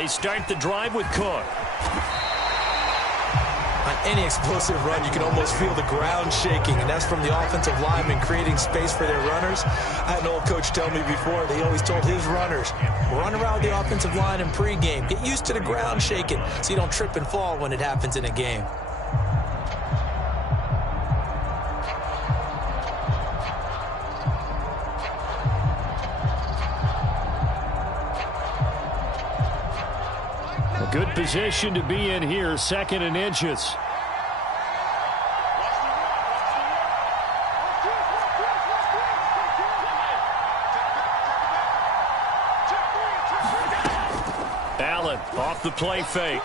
They start the drive with Cook. On any explosive run, you can almost feel the ground shaking, and that's from the offensive linemen creating space for their runners. I had an old coach tell me before, they always told his runners, run around the offensive line in pregame. Get used to the ground shaking so you don't trip and fall when it happens in a game. Good position to be in here, 2nd and inches. Allen off the play fake.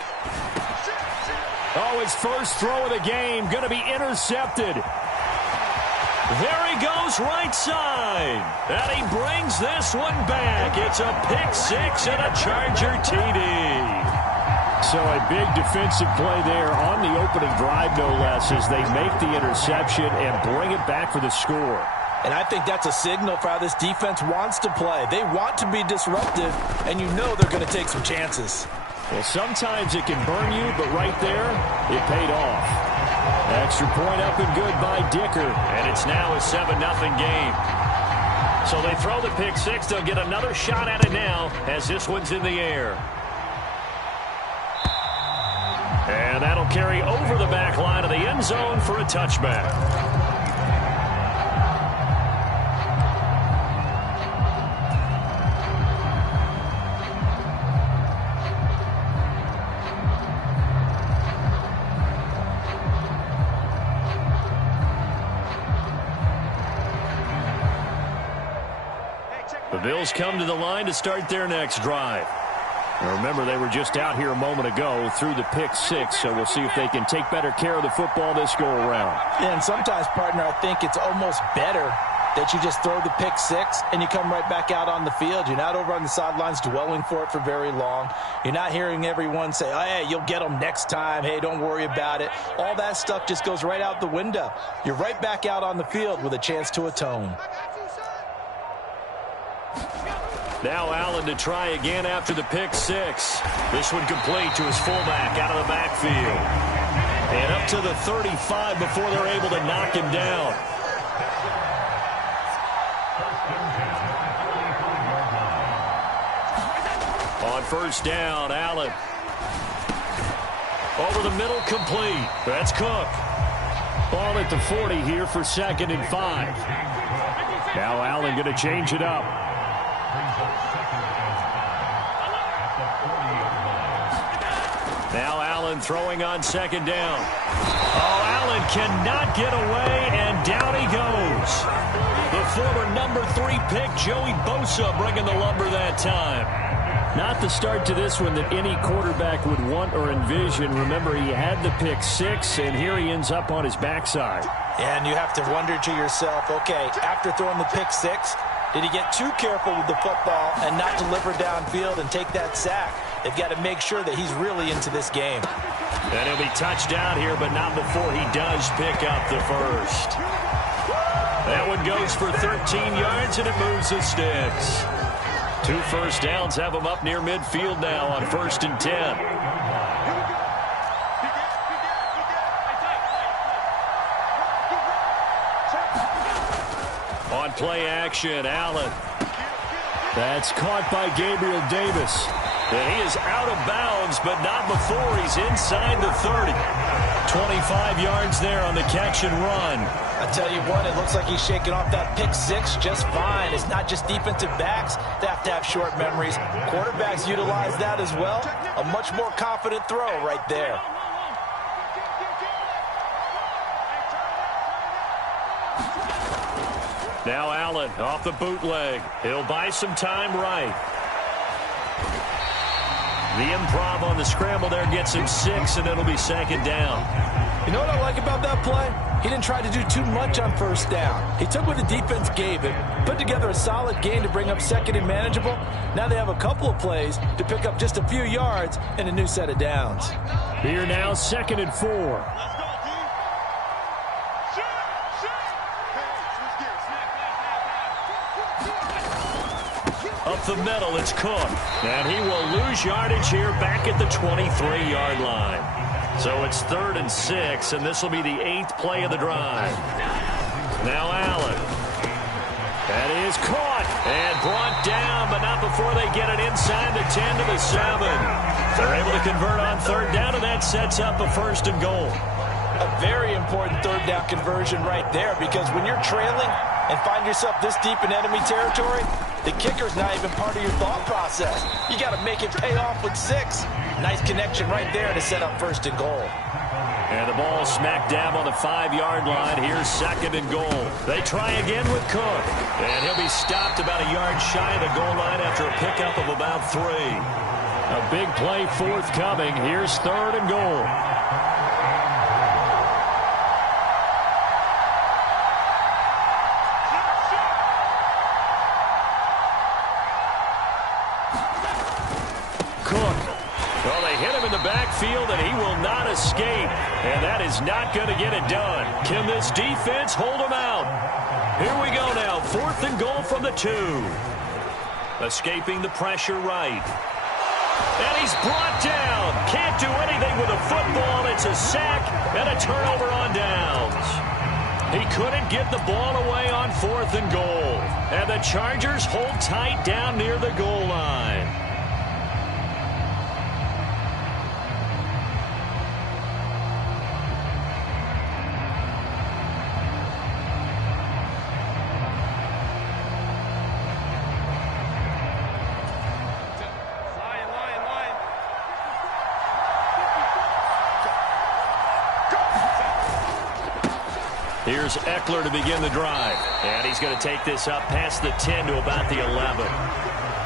Oh, his first throw of the game, going to be intercepted. There he goes right side. And he brings this one back. It's a pick 6 and a Charger TD. So a big defensive play there on the opening drive, no less, as they make the interception and bring it back for the score. And I think that's a signal for how this defense wants to play. They want to be disruptive, and you know they're going to take some chances. Well, sometimes it can burn you, but right there, it paid off. Extra point up and good by Dicker. And it's now a 7-0 game. So they throw the pick 6. They'll get another shot at it now as this one's in the air. And that'll carry over the back line of the end zone for a touchback. The Bills come to the line to start their next drive. Now remember, they were just out here a moment ago through the pick 6, so we'll see if they can take better care of the football this go-around. Yeah, and sometimes, partner, I think it's almost better that you just throw the pick 6 and you come right back out on the field. You're not over on the sidelines dwelling for it for very long. You're not hearing everyone say, oh, hey, you'll get them next time. Hey, don't worry about it. All that stuff just goes right out the window. You're right back out on the field with a chance to atone. Now Allen to try again after the pick 6. This one complete to his fullback out of the backfield. And up to the 35 before they're able to knock him down. On first down, Allen. Over the middle, complete. That's Cook. Ball at the 40 here for 2nd and 5. Now Allen going to change it up. Now Allen throwing on 2nd down. Oh, Allen cannot get away, and down he goes. The former number 3 pick, Joey Bosa, bringing the lumber that time. Not the start to this one that any quarterback would want or envision. Remember, he had the pick 6, and here he ends up on his backside. Yeah, and you have to wonder to yourself, okay, after throwing the pick 6, did he get too careful with the football and not deliver downfield and take that sack? They've got to make sure that he's really into this game. And he'll be touchdown here, but not before he does pick up the first. That one goes for 13 yards, and it moves the sticks. 2 first downs have him up near midfield now on 1st and 10. On play action, Allen. That's caught by Gabriel Davis. And he is out of bounds, but not before he's inside the 30. 25 yards there on the catch and run. I tell you what, it looks like he's shaking off that pick 6 just fine. It's not just defensive backs that have to have short memories. Quarterbacks utilize that as well. A much more confident throw right there. Now Allen off the bootleg. He'll buy some time right. The improv on the scramble there gets him 6, and it'll be 2nd down. You know what I like about that play? He didn't try to do too much on first down. He took what the defense gave him, put together a solid game to bring up 2nd and manageable. Now they have a couple of plays to pick up just a few yards and a new set of downs. Here now, 2nd and 4. the middle. It's Cook. And he will lose yardage here back at the 23-yard line. So it's 3rd and 6, and this will be the 8th play of the drive. Now Allen. That is caught and brought down, but not before they get it inside the 10 to the 7. They're able to convert on 3rd down, and that sets up a 1st and goal. A very important 3rd down conversion right there, because when you're trailing and find yourself this deep in enemy territory, the kicker's not even part of your thought process. You got to make it pay off with 6. Nice connection right there to set up 1st and goal. And the ball smack dab on the 5-yard line. Here's 2nd and goal. They try again with Cook. And he'll be stopped about a yard shy of the goal line after a pickup of about 3. A big play forthcoming. Here's 3rd and goal. Backfield, and he will not escape, and that is not going to get it done. Can this defense hold him out? Here we go now, 4th and goal from the 2. Escaping the pressure right. And he's brought down. Can't do anything with a football. It's a sack and a turnover on downs. He couldn't get the ball away on 4th and goal, and the Chargers hold tight down near the goal line. Here's Eckler to begin the drive. And he's going to take this up past the 10 to about the 11.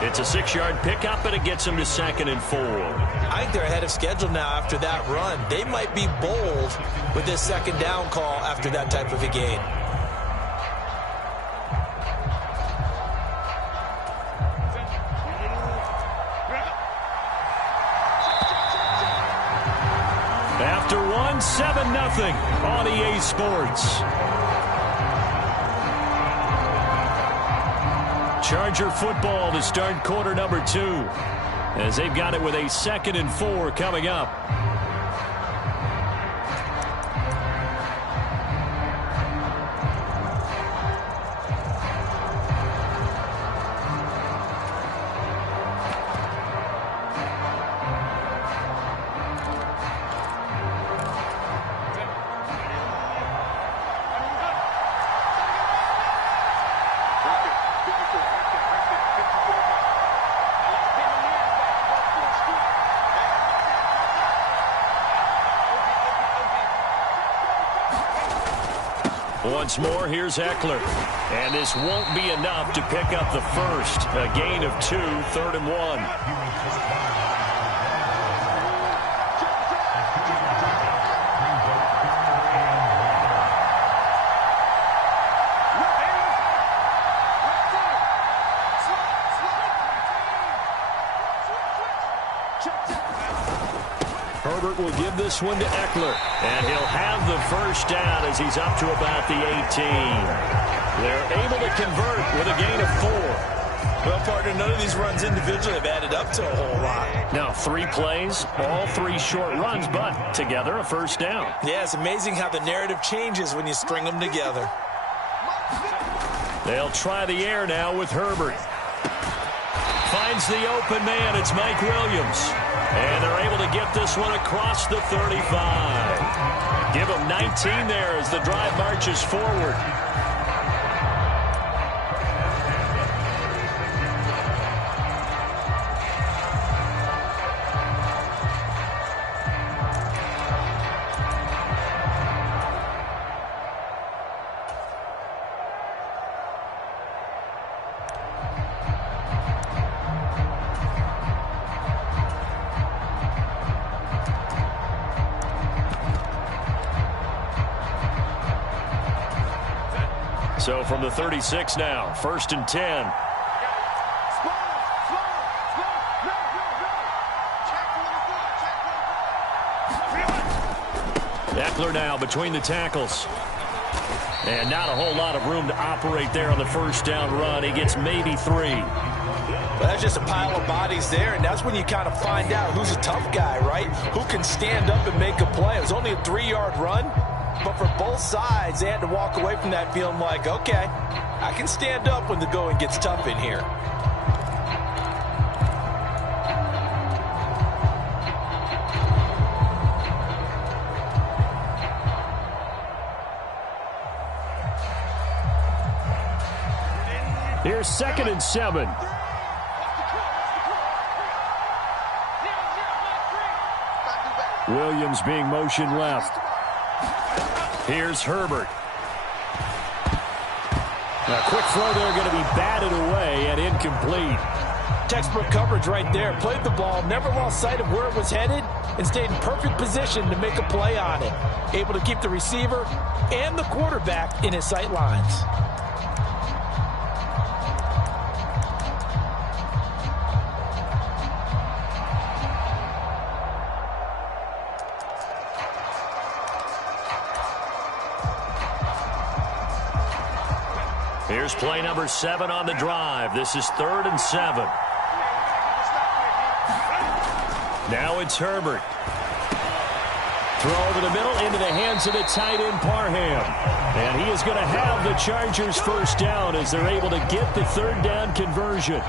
It's a 6-yard pickup, and it gets him to 2nd and 4. I think they're ahead of schedule now after that run. They might be bold with this 2nd down call after that type of a gain. After 7-0 on EA Sports. Charger football to start quarter number 2, as they've got it with a 2nd and 4 coming up. Once more, here's Eckler. And this won't be enough to pick up the first. A gain of 2, 3rd and 1. Herbert will give this one to Eckler, and he'll have the first down as he's up to about the 18. They're able to convert with a gain of 4. Well, partner, none of these runs individually have added up to a whole lot. Now, 3 plays, all 3 short runs, but together a first down. Yeah, it's amazing how the narrative changes when you string them together. They'll try the air now with Herbert. Finds the open man. It's Mike Williams. And they're able to get this one across the 35. Give them 19 there as the drive marches forward. So from the 36 now, 1st and 10. Eckler now between the tackles. And not a whole lot of room to operate there on the first down run. He gets maybe 3. Well, that's just a pile of bodies there, and that's when you kind of find out who's a tough guy, right? Who can stand up and make a play. It was only a 3-yard run, but for both sides, they had to walk away from that feeling like, okay, I can stand up when the going gets tough in here. Here's 2nd and 7. Williams being motion left. Here's Herbert. A quick throw there, going to be batted away and incomplete. Textbook coverage right there. Played the ball, never lost sight of where it was headed, and stayed in perfect position to make a play on it. Able to keep the receiver and the quarterback in his sight lines. Here's play number 7 on the drive. This is 3rd and 7. Now it's Herbert. Throw over the middle into the hands of the tight end Parham. And he is going to have the Chargers first down as they're able to get the 3rd down conversion.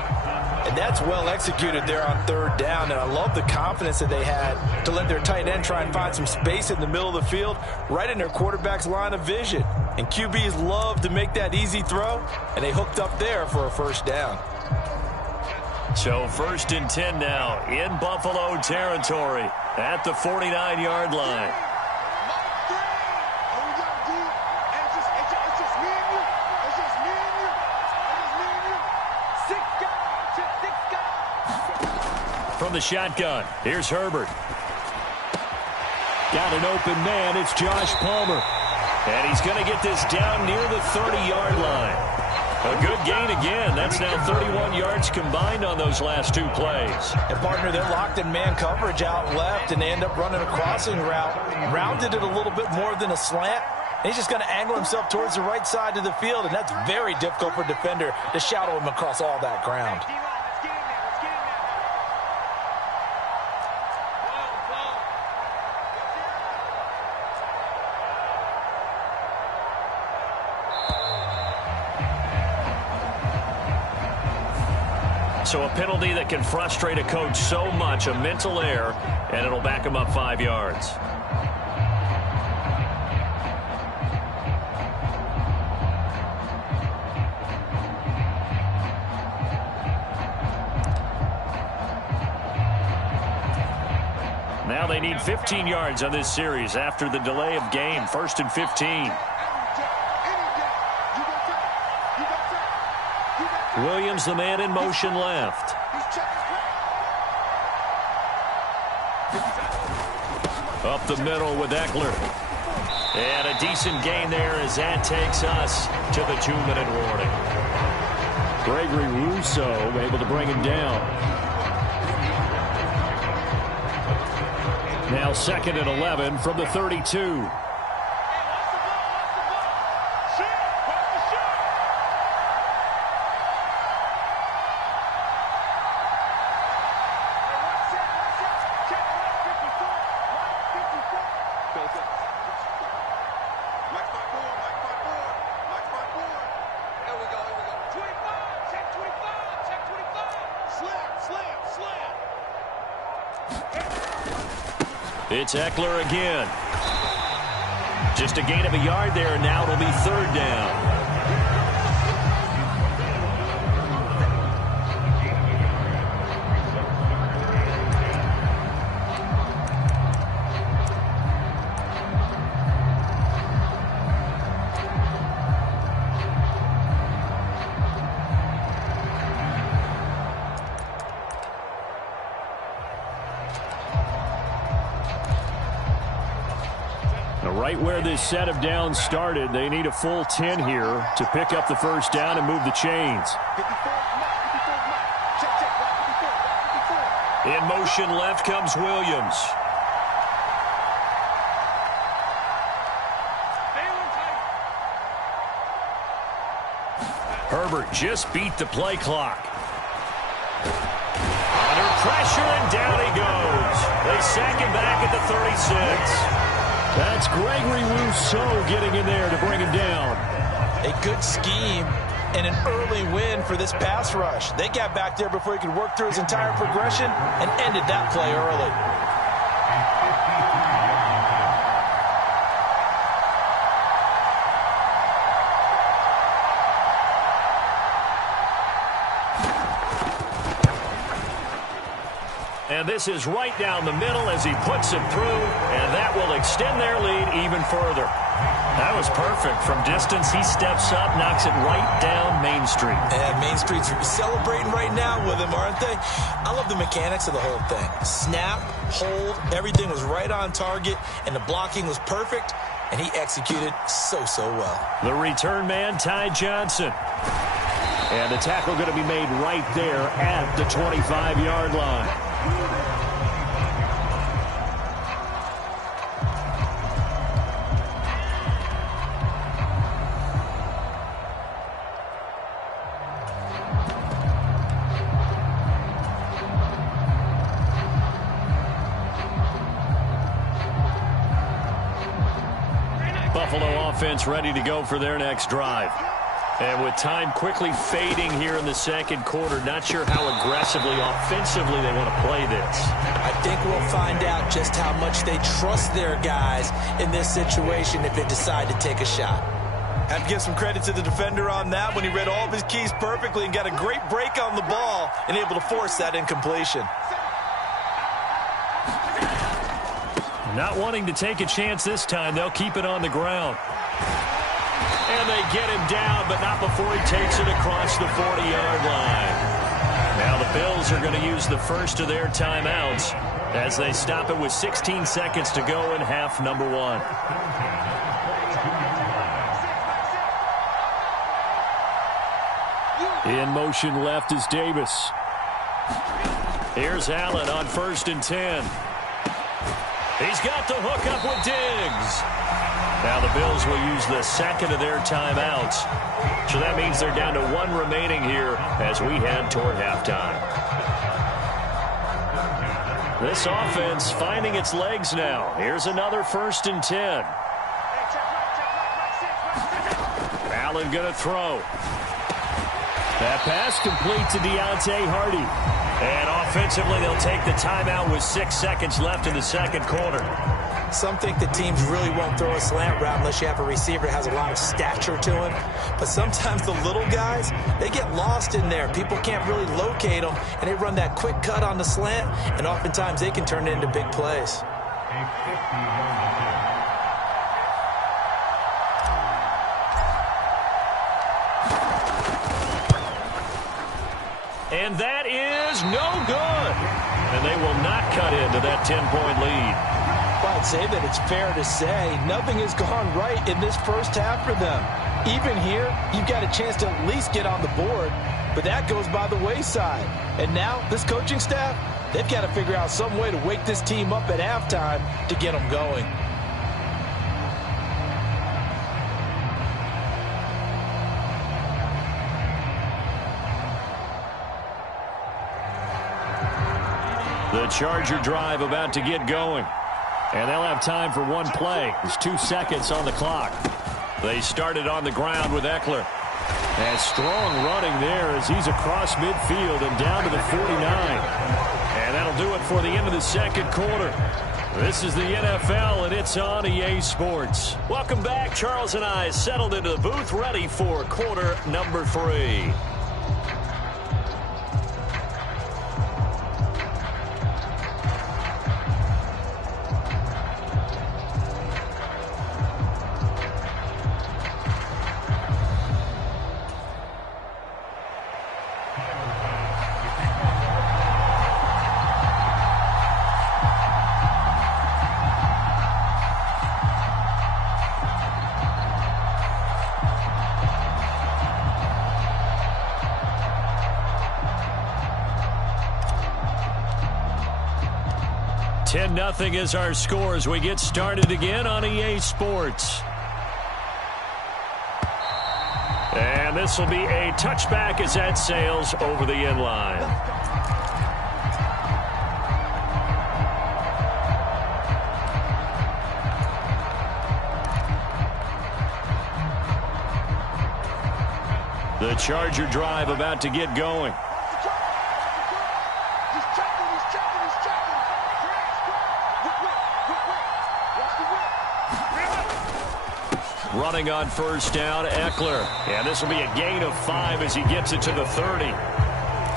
And that's well executed there on 3rd down, and I love the confidence that they had to let their tight end try and find some space in the middle of the field, right in their quarterback's line of vision. And QBs love to make that easy throw, and they hooked up there for a first down. So 1st and 10 now in Buffalo territory at the 49-yard line. From the shotgun, here's Herbert. Got an open man, it's Josh Palmer. And he's going to get this down near the 30-yard line. A good gain again. That's now 31 yards combined on those last 2 plays. And, partner, they're locked in man coverage out left, and they end up running a crossing route. Rounded it a little bit more than a slant. And he's just going to angle himself towards the right side of the field, and that's very difficult for a defender to shadow him across all that ground. So a penalty that can frustrate a coach so much, a mental error, and it'll back him up 5 yards. Now they need 15 yards on this series after the delay of game. 1st and 15. Williams, the man in motion left. Up the middle with Eckler. And a decent gain there as that takes us to the 2-minute warning. Gregory Rousseau able to bring him down. Now 2nd and 11 from the 32. It's Eckler again. Just a gain of a yard there, and now it'll be 3rd down. Right where this set of downs started, they need a full 10 here to pick up the first down and move the chains. In motion left comes Williams. Herbert just beat the play clock. pressure, and down he goes. They sack him back at the 36. That's Gregory Rousseau getting in there to bring him down. A good scheme and an early win for this pass rush. They got back there before he could work through his entire progression and ended that play early. And this is right down the middle as he puts it through, and that will extend their lead even further. That was perfect. From distance, he steps up, knocks it right down Main Street. And Main Street's celebrating right now with him, aren't they? I love the mechanics of the whole thing. Snap, hold, everything was right on target, and the blocking was perfect, and he executed so well. The return man, Ty Johnson. And the tackle going to be made right there at the 25-yard line. Buffalo offense ready to go for their next drive. And with time quickly fading here in the second quarter, not sure how aggressively, offensively they want to play this. I think we'll find out just how much they trust their guys in this situation if they decide to take a shot. Have to give some credit to the defender on that when he read all of his keys perfectly and got a great break on the ball and able to force that incompletion. Not wanting to take a chance this time, they'll keep it on the ground. And they get him down, but not before he takes it across the 40-yard line. Now the Bills are going to use the first of their timeouts as they stop it with 16 seconds to go in half number one. In motion left is Davis. Here's Allen on 1st and 10. He's got the hook up with Diggs. Now the Bills will use the second of their timeouts. So that means they're down to one remaining here as we head toward halftime. This offense finding its legs now. Here's another 1st and 10. Allen going to throw. That pass complete to Deontay Hardy. And offensively, they'll take the timeout with 6 seconds left in the second quarter. Some think that teams really won't throw a slant route unless you have a receiver that has a lot of stature to him. But sometimes the little guys, they get lost in there. People can't really locate them, and they run that quick cut on the slant, and oftentimes they can turn it into big plays. And that is no good. And they will not cut into that 10-point lead. Well, I'd say that it's fair to say nothing has gone right in this first half for them. Even here, you've got a chance to at least get on the board, but that goes by the wayside. And now, this coaching staff, they've got to figure out some way to wake this team up at halftime to get them going. The Charger drive about to get going. And they'll have time for one play. There's 2 seconds on the clock. They started on the ground with Eckler. And strong running there as he's across midfield and down to the 49. And that'll do it for the end of the second quarter. This is the NFL, and it's on EA Sports. Welcome back. Charles and I settled into the booth, ready for quarter number 3. Nothing is our score as we get started again on EA Sports. And this will be a touchback as that sails over the end line. The Charger drive about to get going. Running on first down, Eckler. And this will be a gain of 5 as he gets it to the 30.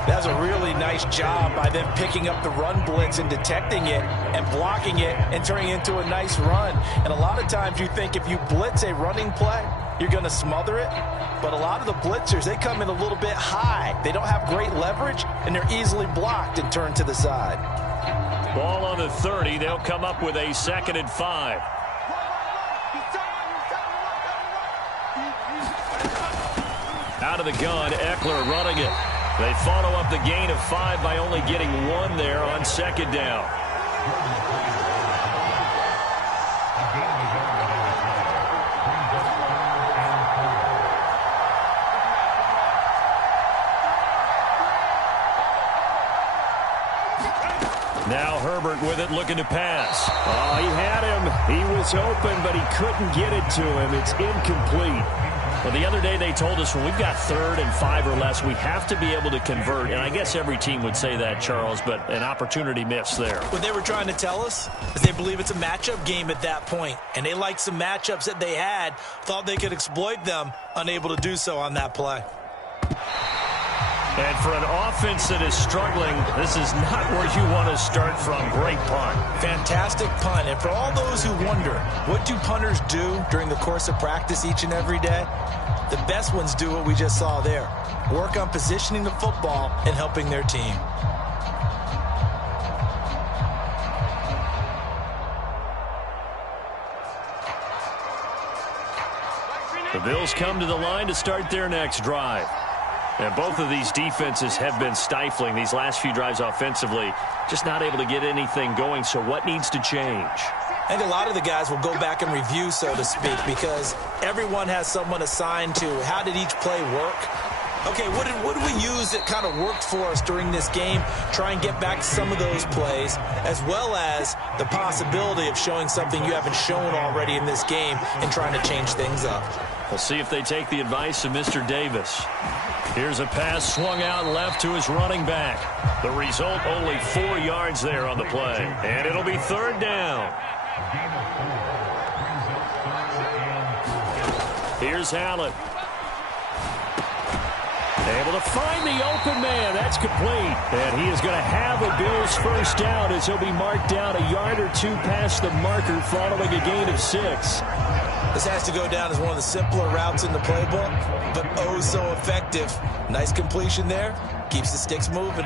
That's a really nice job by them picking up the run blitz and detecting it and blocking it and turning it into a nice run. And a lot of times you think if you blitz a running play, you're going to smother it. But a lot of the blitzers, they come in a little bit high. They don't have great leverage, and they're easily blocked and turned to the side. Ball on the 30. They'll come up with a 2nd and 5. Out of the gun, Eckler running it. They follow up the gain of 5 by only getting 1 there on 2nd down. Now Herbert with it, looking to pass. Oh, he had him. He was open, but he couldn't get it to him. It's incomplete. Well, the other day they told us when we've got 3rd and 5 or less, we have to be able to convert. And I guess every team would say that, Charles, but an opportunity missed there. What they were trying to tell us is they believe it's a matchup game at that point. And they liked some matchups that they had, thought they could exploit them, unable to do so on that play. And for an offense that is struggling, this is not where you want to start from. Great punt. Fantastic punt. And for all those who wonder, what do punters do during the course of practice each and every day? The best ones do what we just saw there. Work on positioning the football and helping their team. The Bills come to the line to start their next drive. And both of these defenses have been stifling these last few drives offensively. Just not able to get anything going. So what needs to change? I think a lot of the guys will go back and review, so to speak, because everyone has someone assigned to how did each play work. Okay, what did we use that kind of worked for us during this game? Try and get back to some of those plays, as well as the possibility of showing something you haven't shown already in this game and trying to change things up. We'll see if they take the advice of Mr. Davis. Here's a pass swung out left to his running back. The result, only 4 yards there on the play. And it'll be 3rd down. Here's Allen. Able to find the open man. That's complete. And he is going to have a Bills first down as he'll be marked down a yard or 2 past the marker following a gain of 6. This has to go down as one of the simpler routes in the playbook, but oh so effective. Nice completion there. Keeps the sticks moving.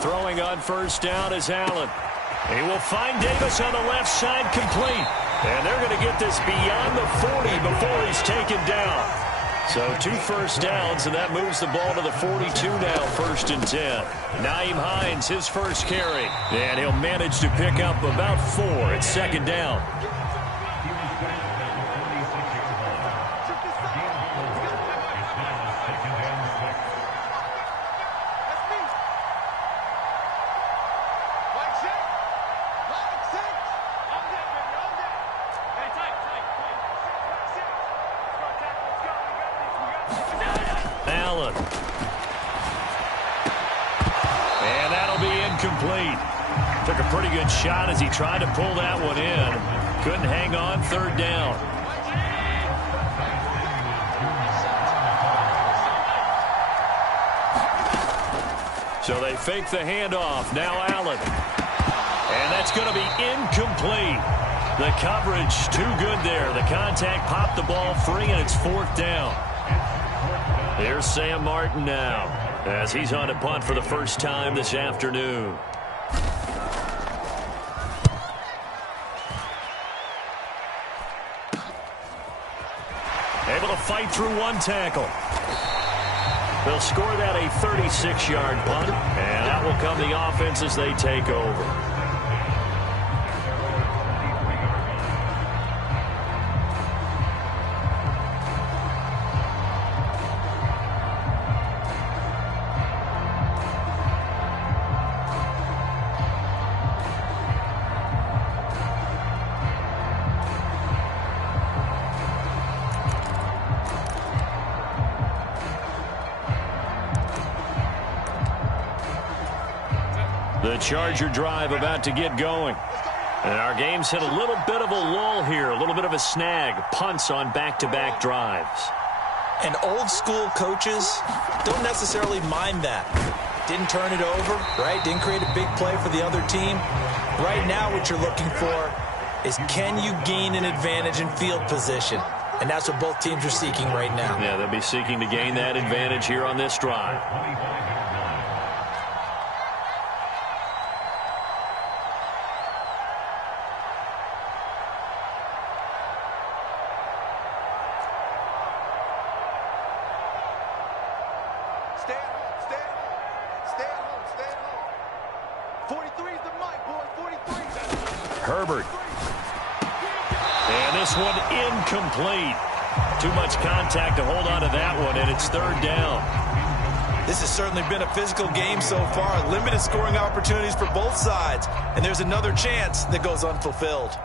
Throwing on first down is Allen. He will find Davis on the left side, complete. And they're going to get this beyond the 40 before he's taken down. So 2 first downs, and that moves the ball to the 42 now, 1st and 10. Nyheim Hines, his first carry. And he'll manage to pick up about 4 at 2nd down. Allen. And that'll be incomplete. Took a pretty good shot as he tried to pull that one in. Couldn't hang on, 3rd down. So they fake the handoff. Now Allen. And that's going to be incomplete. The coverage too good there. The contact popped the ball free, and it's 4th down. Here's Sam Martin now as he's on to punt for the first time this afternoon. Able to fight through 1 tackle. They'll score that a 36-yard punt, and that will come the offense as they take over. The Charger drive about to get going. And our game's hit a little bit of a lull here, a little bit of a snag. Punts on back-to-back drives. And old school coaches don't necessarily mind that. Didn't turn it over, right? Didn't create a big play for the other team. Right now what you're looking for is, can you gain an advantage in field position? And that's what both teams are seeking right now. Yeah, they'll be seeking to gain that advantage here on this drive. Herbert. And this one incomplete. Too much contact to hold on to that one, and it's third down. This has certainly been a physical game so far. Limited scoring opportunities for both sides. And there's another chance that goes unfulfilled.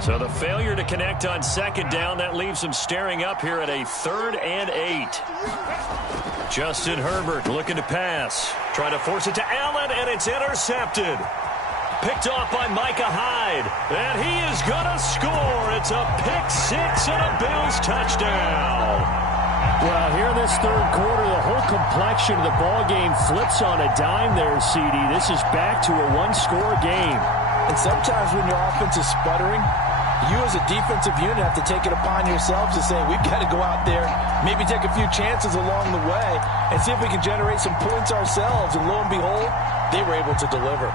So the failure to connect on second down, that leaves them staring up here at a 3rd and 8. Justin Herbert looking to pass. Trying to force it to Allen, and it's intercepted. Picked off by Micah Hyde. And he is going to score. It's a pick-6 and a Bills touchdown. Well, here in this third quarter, the whole complexion of the ball game flips on a dime there, CD. This is back to a one-score game. And sometimes when your offense is sputtering, you as a defensive unit have to take it upon yourselves to say, we've got to go out there, maybe take a few chances along the way, and see if we can generate some points ourselves. And lo and behold, they were able to deliver.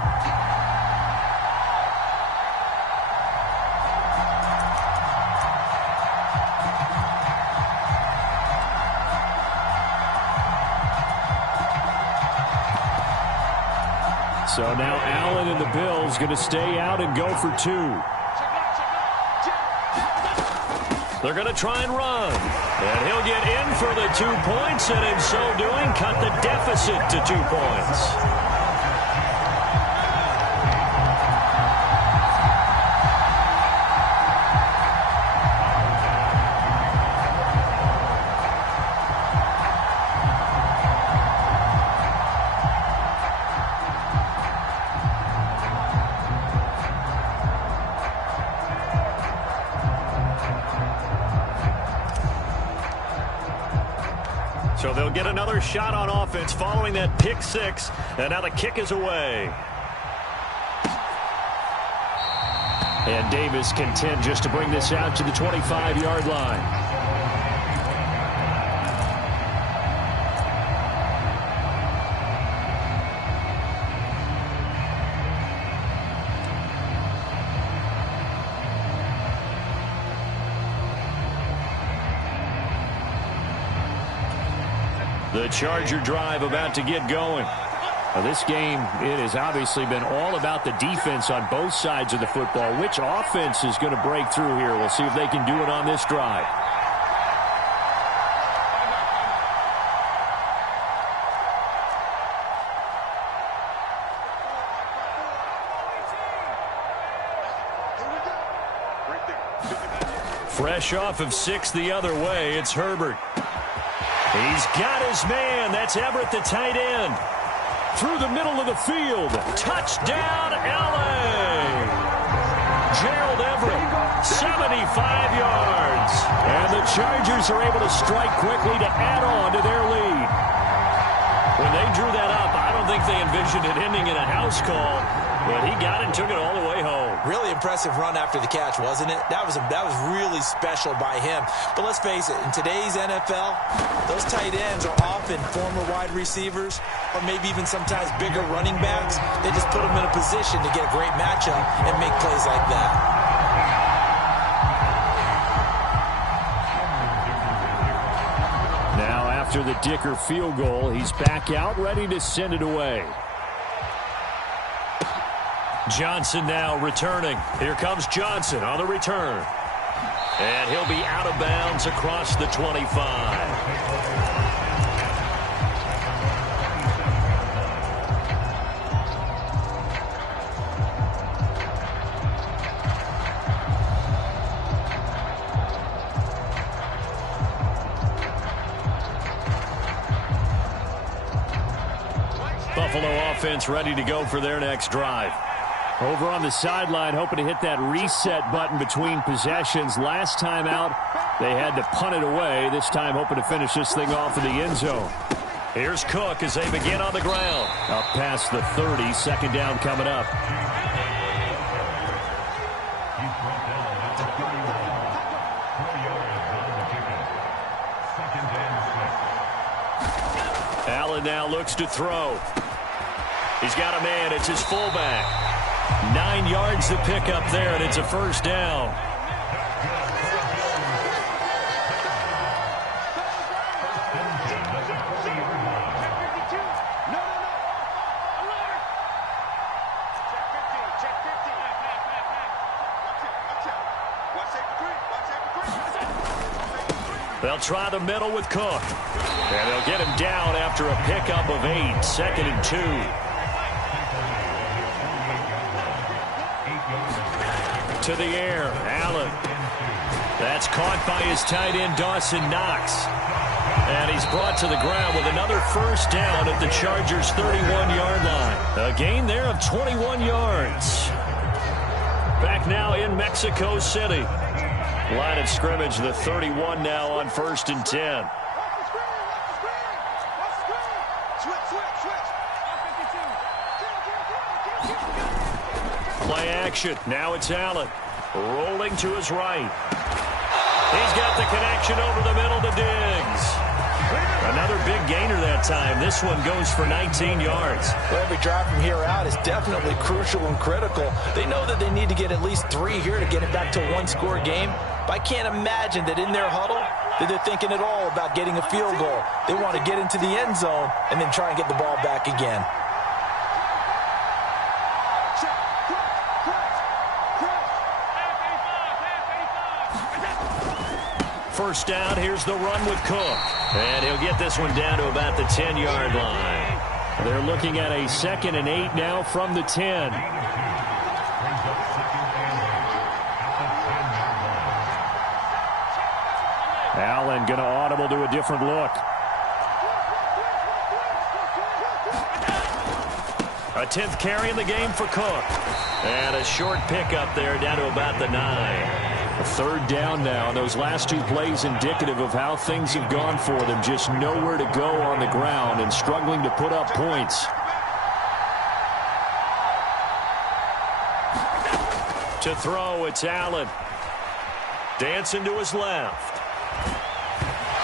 So now Allen and the Bills going to stay out and go for 2. They're going to try and run. And he'll get in for the 2 points, and in so doing, cut the deficit to 2 points. So they'll get another shot on offense following that pick-6, and now the kick is away. And Davis content just to bring this out to the 25-yard line. The Charger drive about to get going. Now this game, it has obviously been all about the defense on both sides of the football. Which offense is going to break through here? We'll see if they can do it on this drive. Fresh off of 6 the other way, it's Herbert. He's got his man. That's Everett, the tight end. Through the middle of the field. Touchdown, LA! Gerald Everett, 75 yards. And the Chargers are able to strike quickly to add on to their lead. When they drew that up, I don't think they envisioned it ending in a house call, but he got it and took it all the way home. Really impressive run after the catch, wasn't it? That was really special by him. But let's face it, in today's NFL, those tight ends are often former wide receivers or maybe even sometimes bigger running backs. They just put them in a position to get a great matchup and make plays like that. Now after the Dicker field goal, he's back out ready to send it away. Johnson now returning. Here comes Johnson on the return. And he'll be out of bounds across the 25. offense ready to go for their next drive. Over on the sideline, hoping to hit that reset button between possessions. Last time out, they had to punt it away. This time, hoping to finish this thing off in the end zone. Here's Cook as they begin on the ground. Up past the 30, second down coming up. Allen now looks to throw. He's got a man. It's his fullback. 9 yards to pick up there, and it's a first down. They'll try the middle with Cook. And they'll get him down after a pickup of 8, 2nd and 2. To the air, Allen. That's caught by his tight end, Dawson Knox. And he's brought to the ground with another first down at the Chargers' 31-yard line. A gain there of 21 yards. Back now in Mexico City. Line of scrimmage, the 31 now on 1st and 10. Play action. Now it's Allen. Rolling to his right. He's got the connection over the middle to Diggs. Another big gainer that time. This one goes for 19 yards. Well, every drive from here out is definitely crucial and critical. They know that they need to get at least 3 here to get it back to a one-score game. But I can't imagine that in their huddle that they're thinking at all about getting a field goal. They want to get into the end zone and then try and get the ball back again. First down, here's the run with Cook. And he'll get this one down to about the 10-yard line. They're looking at a 2nd and 8 now from the 10. Allen going to audible to a different look. A 10th carry in the game for Cook. And a short pickup there down to about the 9. A 3rd down now. Those last 2 plays indicative of how things have gone for them. Just nowhere to go on the ground and struggling to put up points. To throw, it's Allen. Dancing to his left.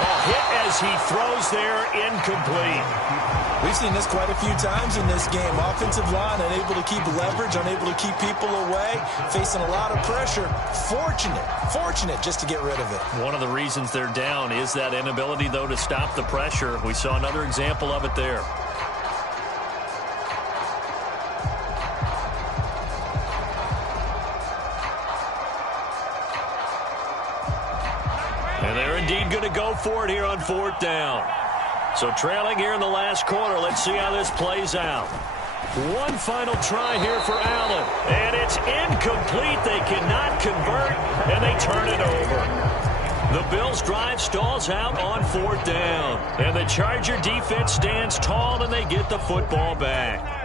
A hit as he throws there, incomplete. We've seen this quite a few times in this game. Offensive line unable to keep leverage, unable to keep people away, facing a lot of pressure. Fortunate just to get rid of it. One of the reasons they're down is that inability, though, to stop the pressure. We saw another example of it there. And they're indeed going to go for it here on 4th down. So trailing here in the last quarter. Let's see how this plays out. One final try here for Allen. And it's incomplete. They cannot convert, and they turn it over. The Bills' drive stalls out on 4th down. And the Charger defense stands tall, and they get the football back.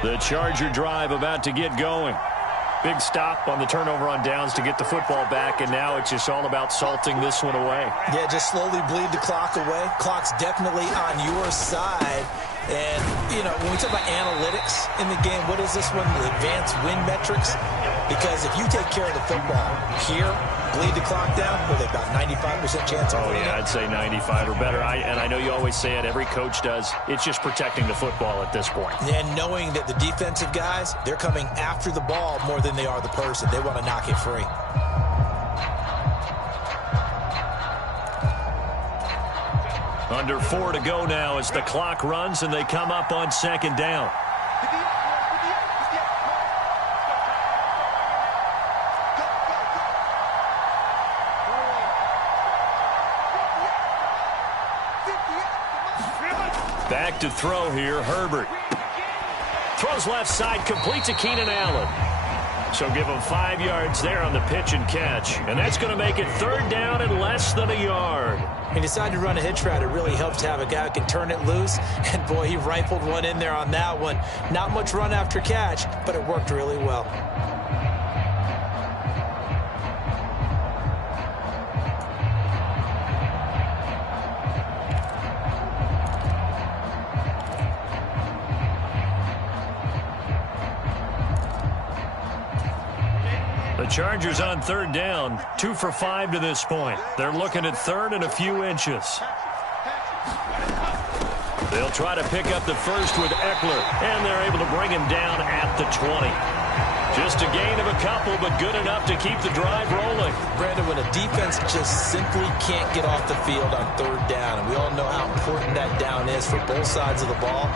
The Charger drive about to get going. Big stop on the turnover on downs to get the football back, and now it's just all about salting this one away. Yeah, just slowly bleed the clock away. Clock's definitely on your side. And, you know, when we talk about analytics in the game, what is this one? The advanced win metrics? Because if you take care of the football here, bleed the clock down, with about 95% chance of winning. Oh, yeah, I'd say 95 or better. And I know you always say it, every coach does. It's just protecting the football at this point. And knowing that the defensive guys, they're coming after the ball more than they are the person. They want to knock it free. Under 4 to go now as the clock runs and they come up on 2nd down. back to throw here. Herbert throws left side, complete to Keenan Allen. So give him 5 yards there on the pitch and catch. And that's going to make it 3rd down and less than a yard. He decided to run a hitch route. It really helps to have a guy who can turn it loose. And, boy, he rifled one in there on that one. Not much run after catch, but it worked really well. The Chargers on 3rd down, 2 for 5 to this point. They're looking at 3rd and a few inches. They'll try to pick up the first with Eckler, and they're able to bring him down at the 20. Just a gain of a couple, but good enough to keep the drive rolling. Brandon, when a defense just simply can't get off the field on 3rd down, and we all know how important that down is for both sides of the ball,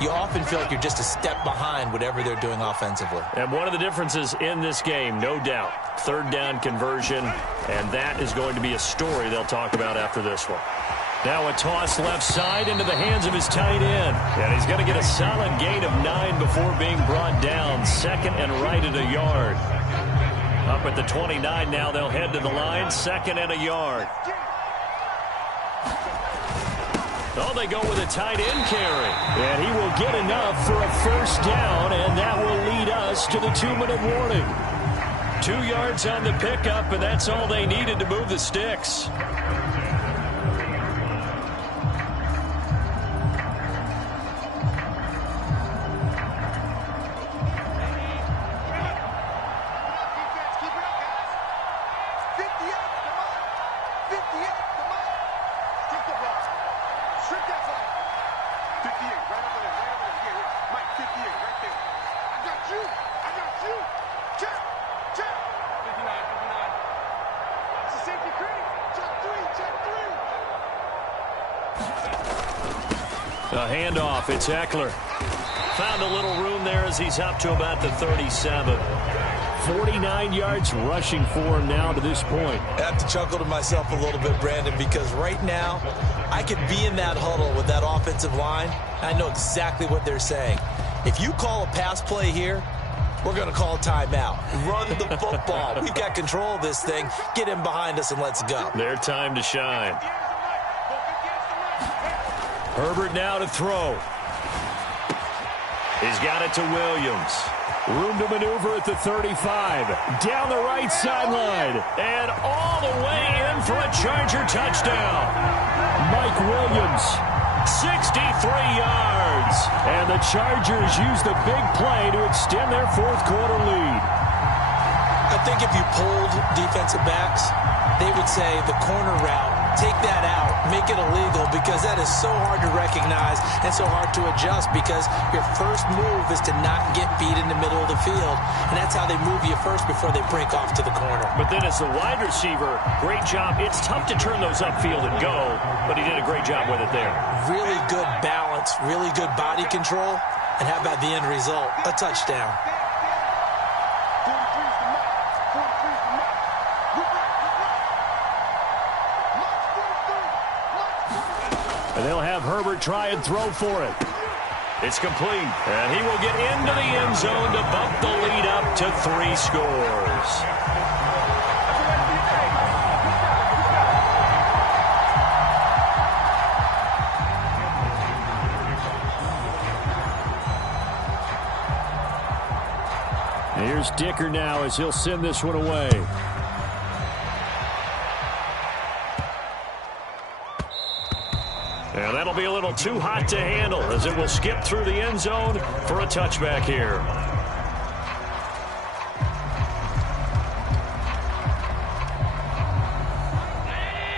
you often feel like you're just a step behind whatever they're doing offensively. And one of the differences in this game, no doubt, 3rd down conversion, and that is going to be a story they'll talk about after this one. Now a toss left side into the hands of his tight end. And he's going to get a solid gain of 9 before being brought down. 2nd and right at a yard. Up at the 29 now, they'll head to the line. 2nd and a yard. Oh, they go with a tight end carry. And he will get enough for a 1st down, and that will lead us to the 2-minute warning. 2 yards on the pickup, and that's all they needed to move the sticks. A handoff, it's Eckler. Found a little room there as he's up to about the 37. 49 yards rushing for him now to this point. I have to chuckle to myself a little bit, Brandon, because right now I could be in that huddle with that offensive line. I know exactly what they're saying. If you call a pass play here, we're going to call a timeout. Run the football. We've got control of this thing. Get him behind us and let's go. Their time to shine. Herbert now to throw. He's got it to Williams. Room to maneuver at the 35. Down the right sideline. And all the way in for a Charger touchdown. Mike Williams, 63 yards. And the Chargers use the big play to extend their 4th quarter lead. I think if you polled defensive backs, they would say the corner route, take that out, make it illegal, because that is so hard to recognize and so hard to adjust, because your first move is to not get beat in the middle of the field, and that's how they move you first before they break off to the corner. But then as the wide receiver, great job. It's tough to turn those upfield and go, but he did a great job with it there. Really good balance, really good body control, and how about the end result? A touchdown. And they'll have Herbert try and throw for it. It's complete. And he will get into the end zone to bump the lead up to 3 scores. Here's Dicker now as he'll send this one away. And that'll be a little too hot to handle as it will skip through the end zone for a touchback here.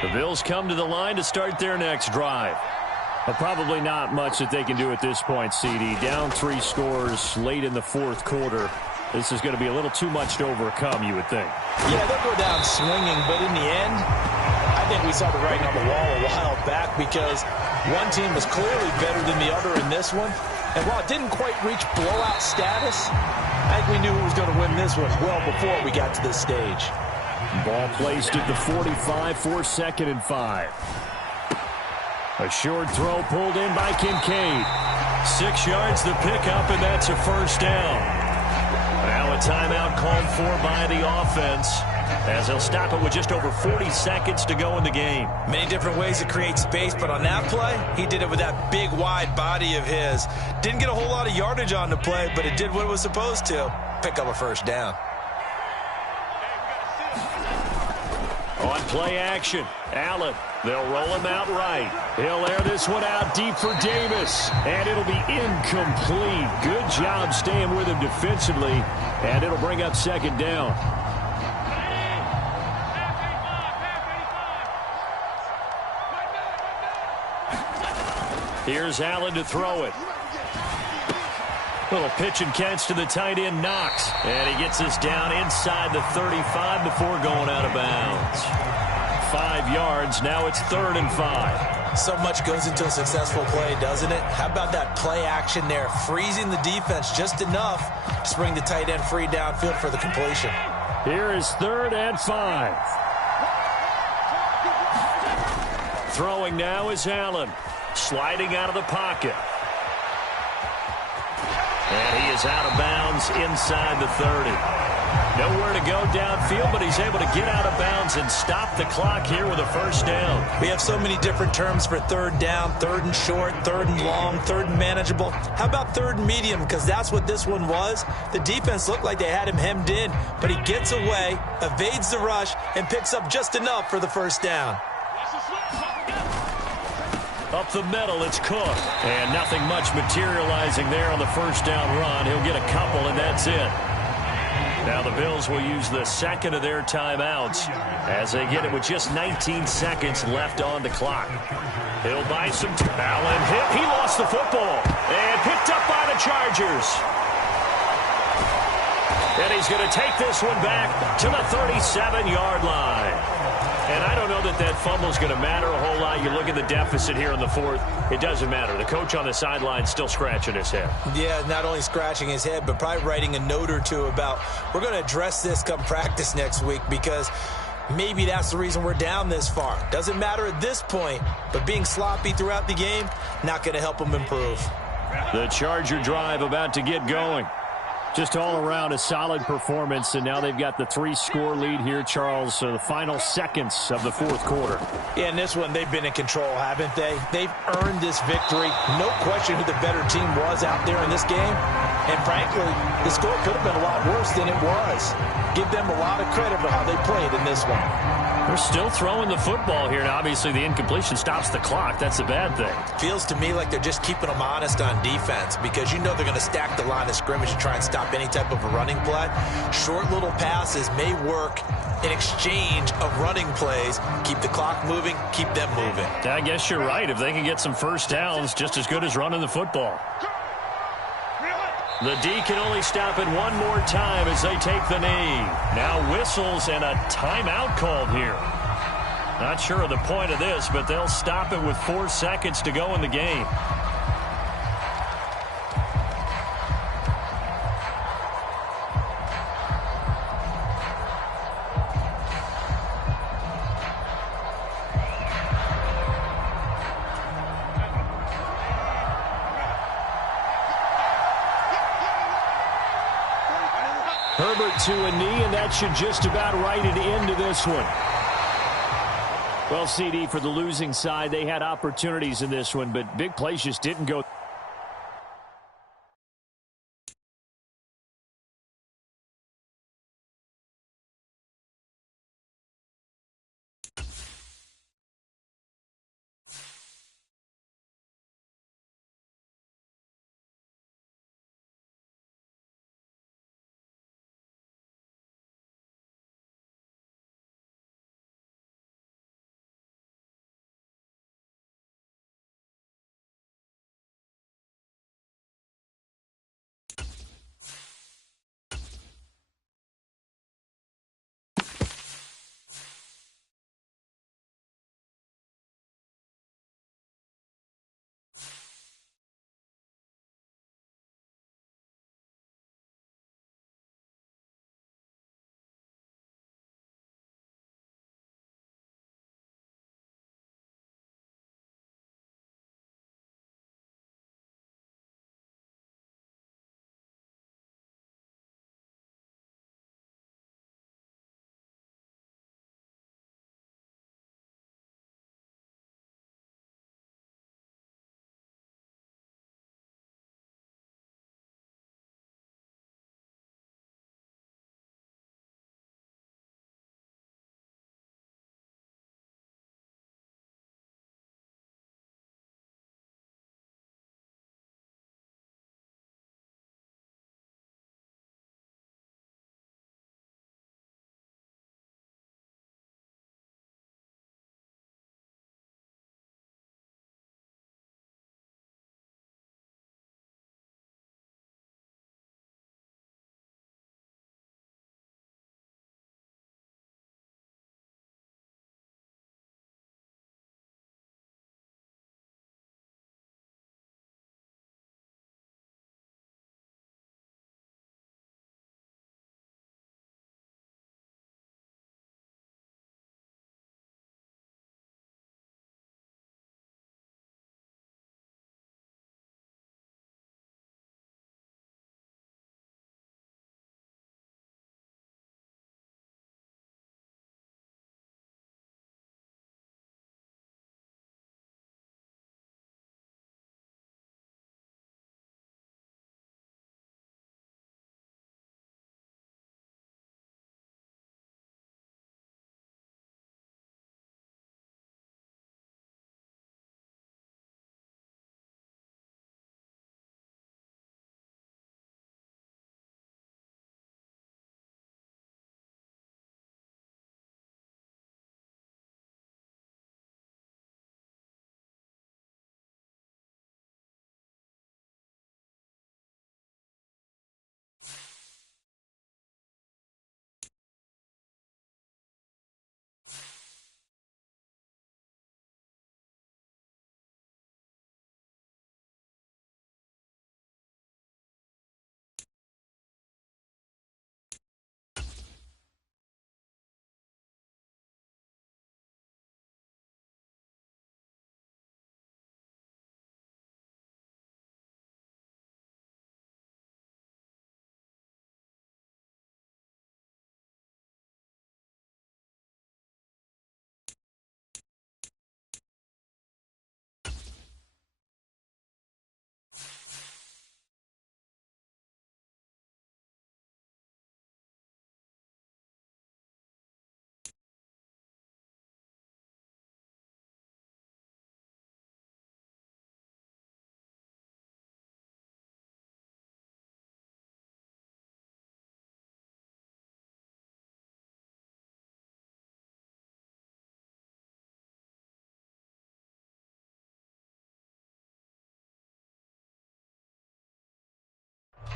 The Bills come to the line to start their next drive. But probably not much that they can do at this point, CD. Down 3 scores late in the 4th quarter. This is going to be a little too much to overcome, you would think. Yeah, they'll go down swinging, but in the end, I think we saw the writing on the wall a while back, because one team was clearly better than the other in this one. And while it didn't quite reach blowout status, I think we knew who was going to win this one well before we got to this stage. Ball placed at the 45 for 2nd and 5. A short throw pulled in by Kincaid. 6 yards the pickup, and that's a first down. Now a timeout called for by the offense, as they'll stop it with just over 40 seconds to go in the game. Many different ways to create space, but on that play, he did it with that big, wide body of his. Didn't get a whole lot of yardage on the play, but it did what it was supposed to. Pick up a first down. On play action, Allen. They'll roll him out right. He'll air this one out deep for Davis, and it'll be incomplete. Good job staying with him defensively, and it'll bring up second down. Here's Allen to throw it. Little pitch and catch to the tight end, Knox. And he gets us down inside the 35 before going out of bounds. 5 yards. Now it's 3rd and 5. So much goes into a successful play, doesn't it? How about that play action there? Freezing the defense just enough to bring the tight end free downfield for the completion. Here is 3rd and 5. Throwing now is Allen. Sliding out of the pocket. And he is out of bounds inside the 30. Nowhere to go downfield, but he's able to get out of bounds and stop the clock here with a first down. We have so many different terms for 3rd down, 3rd and short, 3rd and long, 3rd and manageable. How about 3rd and medium? Because that's what this one was. The defense looked like they had him hemmed in, but he gets away, evades the rush, and picks up just enough for the first down. Up the middle, it's Cook. And nothing much materializing there on the first down run. He'll get a couple, and that's it. Now the Bills will use the second of their timeouts as they get it with just 19 seconds left on the clock. He'll buy some time. Allen hit. He lost the football. And picked up by the Chargers. And he's going to take this one back to the 37-yard line. And I don't know that that fumble is going to matter a whole lot. You look at the deficit here in the 4th. It doesn't matter. The coach on the sideline still scratching his head. Yeah, not only scratching his head, but probably writing a note or two about we're going to address this come practice next week because maybe that's the reason we're down this far. Doesn't matter at this point, but being sloppy throughout the game, not going to help him improve. The Charger drive about to get going. Just all around a solid performance, and now they've got the 3-score lead here, Charles. So the final seconds of the 4th quarter. Yeah, in this one, they've been in control, haven't they? They've earned this victory. No question who the better team was out there in this game. And frankly, the score could have been a lot worse than it was. Give them a lot of credit for how they played in this one. They're still throwing the football here, and obviously the incompletion stops the clock. That's a bad thing. Feels to me like they're just keeping them honest on defense because you know they're going to stack the line of scrimmage and try and stop any type of a running play. Short little passes may work in exchange of running plays. Keep the clock moving, keep them moving. I guess you're right. If they can get some first downs, just as good as running the football. The D can only stop it one more time as they take the knee. Now whistles and a timeout called here. Not sure of the point of this, but they'll stop it with 4 seconds to go in the game. Herbert to a knee, and that should just about write it into this one. Well, CD, for the losing side, they had opportunities in this one, but big plays just didn't go.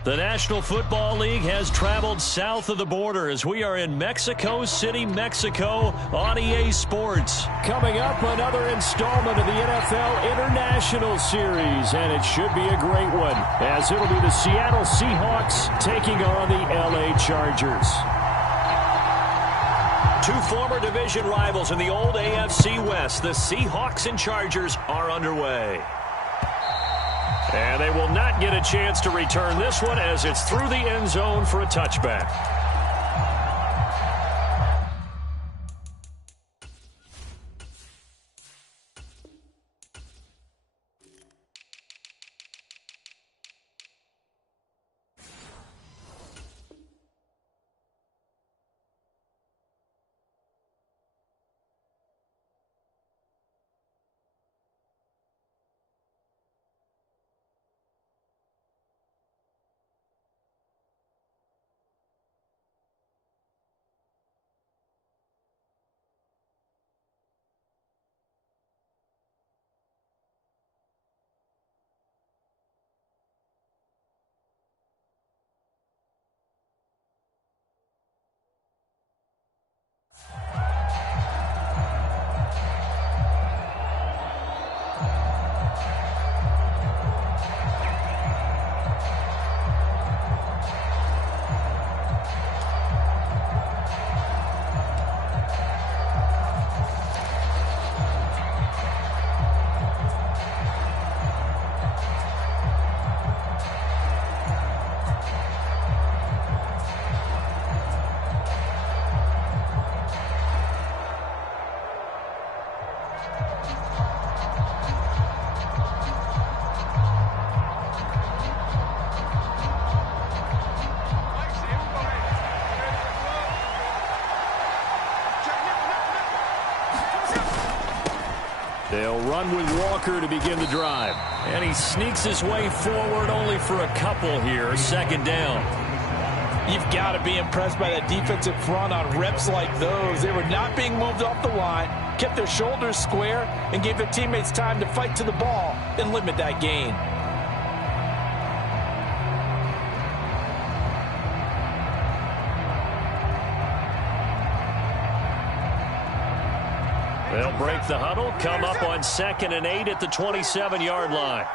The National Football League has traveled south of the border as we are in Mexico City, Mexico on EA Sports. Coming up, another installment of the NFL International Series, and it should be a great one as it'll be the Seattle Seahawks taking on the LA Chargers. Two former division rivals in the old AFC West, the Seahawks and Chargers, are underway. And they will not get a chance to return this one as it's through the end zone for a touchback. They'll run with Walker to begin the drive. And he sneaks his way forward only for a couple here. Second down. You've got to be impressed by that defensive front on reps like those. They were not being moved off the line, kept their shoulders square, and gave their teammates time to fight to the ball and limit that gain. They'll break the huddle, come up on 2nd and 8 at the 27-yard line.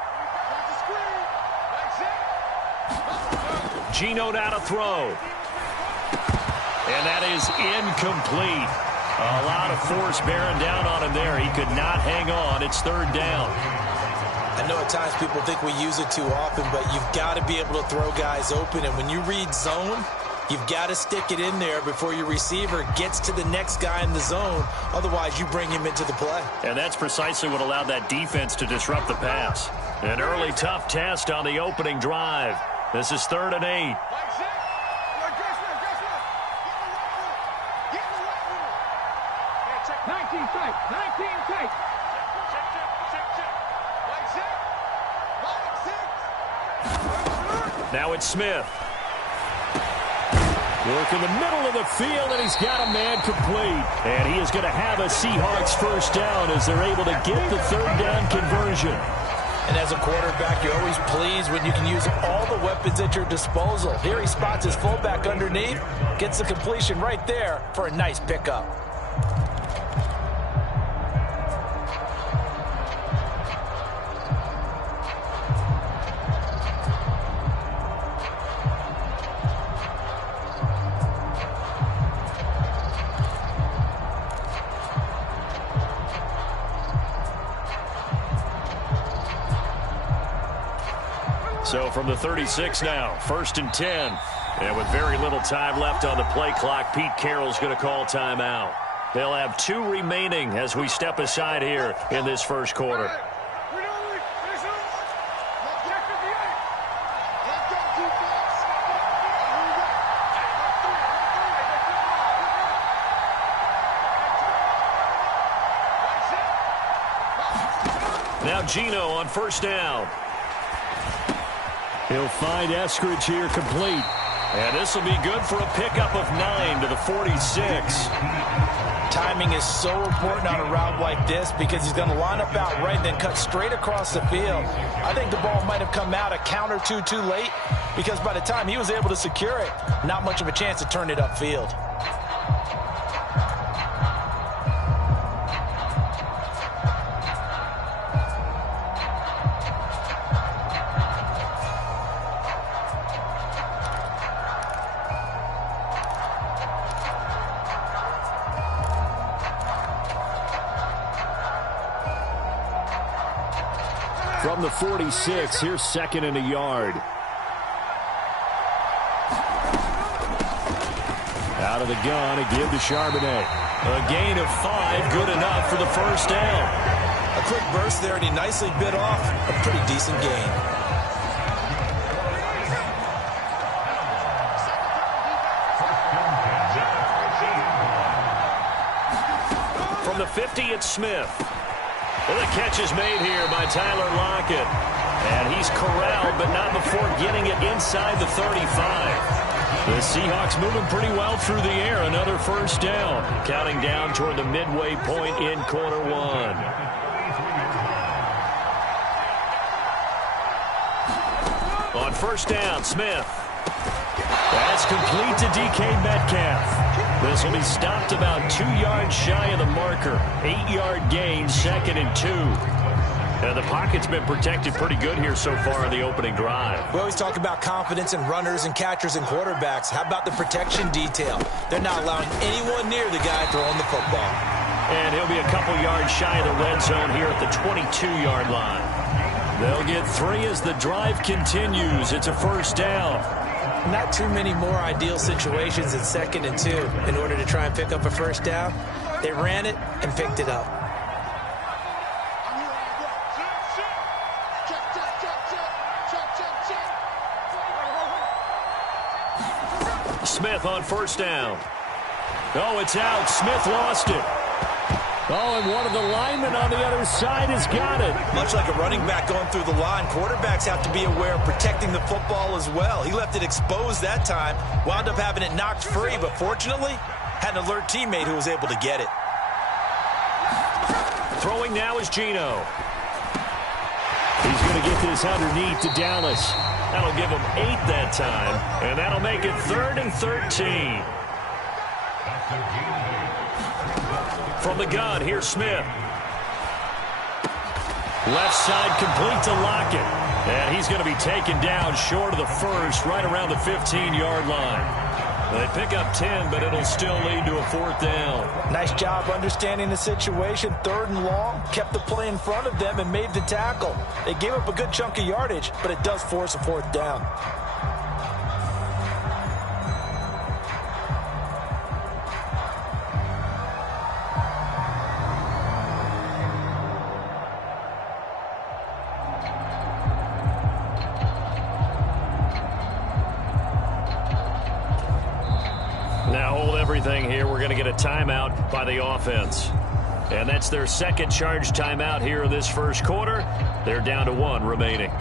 Geno now to throw. And that is incomplete. A lot of force bearing down on him there. He could not hang on. It's 3rd down. I know at times people think we use it too often, but you've got to be able to throw guys open. And when you read zone, you've got to stick it in there before your receiver gets to the next guy in the zone. Otherwise, you bring him into the play. And that's precisely what allowed that defense to disrupt the pass. An early tough test on the opening drive. This is 3rd and 8. Now it's Smith. Work in the middle of the field, and he's got a man complete. And he is going to have a Seahawks first down as they're able to get the 3rd down conversion. And as a quarterback, you're always pleased when you can use all the weapons at your disposal. Here he spots his fullback underneath, gets the completion right there for a nice pickup. So from the 36 now, 1st and 10. And with very little time left on the play clock, Pete Carroll's going to call timeout. They'll have 2 remaining as we step aside here in this first quarter. Now Geno on 1st down. He'll find Eskridge here complete. And this will be good for a pickup of 9 to the 46. Timing is so important on a route like this because he's going to line up out right and then cut straight across the field. I think the ball might have come out a count or two too late because by the time he was able to secure it, not much of a chance to turn it upfield. From the 46, here's second and a yard. Out of the gun, a give to Charbonnet. A gain of 5, good enough for the first down. A quick burst there, and he nicely bit off a pretty decent gain. From the 50, it's Smith. Well, the catch is made here by Tyler Lockett. And he's corralled, but not before getting it inside the 35. The Seahawks moving pretty well through the air. Another first down. Counting down toward the midway point in quarter one. On first down, Smith. That's complete to DK Metcalf. This will be stopped about 2 yards shy of the marker. 8-yard gain, 2nd and 2. And the pocket's been protected pretty good here so far on the opening drive. We always talk about confidence in runners and catchers and quarterbacks. How about the protection detail? They're not allowing anyone near the guy throwing the football. And he'll be a couple yards shy of the red zone here at the 22-yard line. They'll get 3 as the drive continues. It's a first down. Not too many more ideal situations in 2nd and 2 in order to try and pick up a first down. They ran it and picked it up. Smith on first down. Oh, it's out. Smith lost it. Oh, and one of the linemen on the other side has got it. Much like a running back going through the line, quarterbacks have to be aware of protecting the football as well. He left it exposed that time, wound up having it knocked free, but fortunately, had an alert teammate who was able to get it. Throwing now is Geno. He's going to get this underneath to Dallas. That'll give him 8 that time, and that'll make it 3rd and 13. From the gun, here's Smith. Left side complete to Lockett. And he's going to be taken down short of the first, right around the 15-yard line. They pick up 10, but it'll still lead to a 4th down. Nice job understanding the situation. 3rd and long, kept the play in front of them and made the tackle. They gave up a good chunk of yardage, but it does force a 4th down. Now hold everything here. We're going to get a timeout by the offense. And that's their second charge timeout here in this first quarter. They're down to 1 remaining.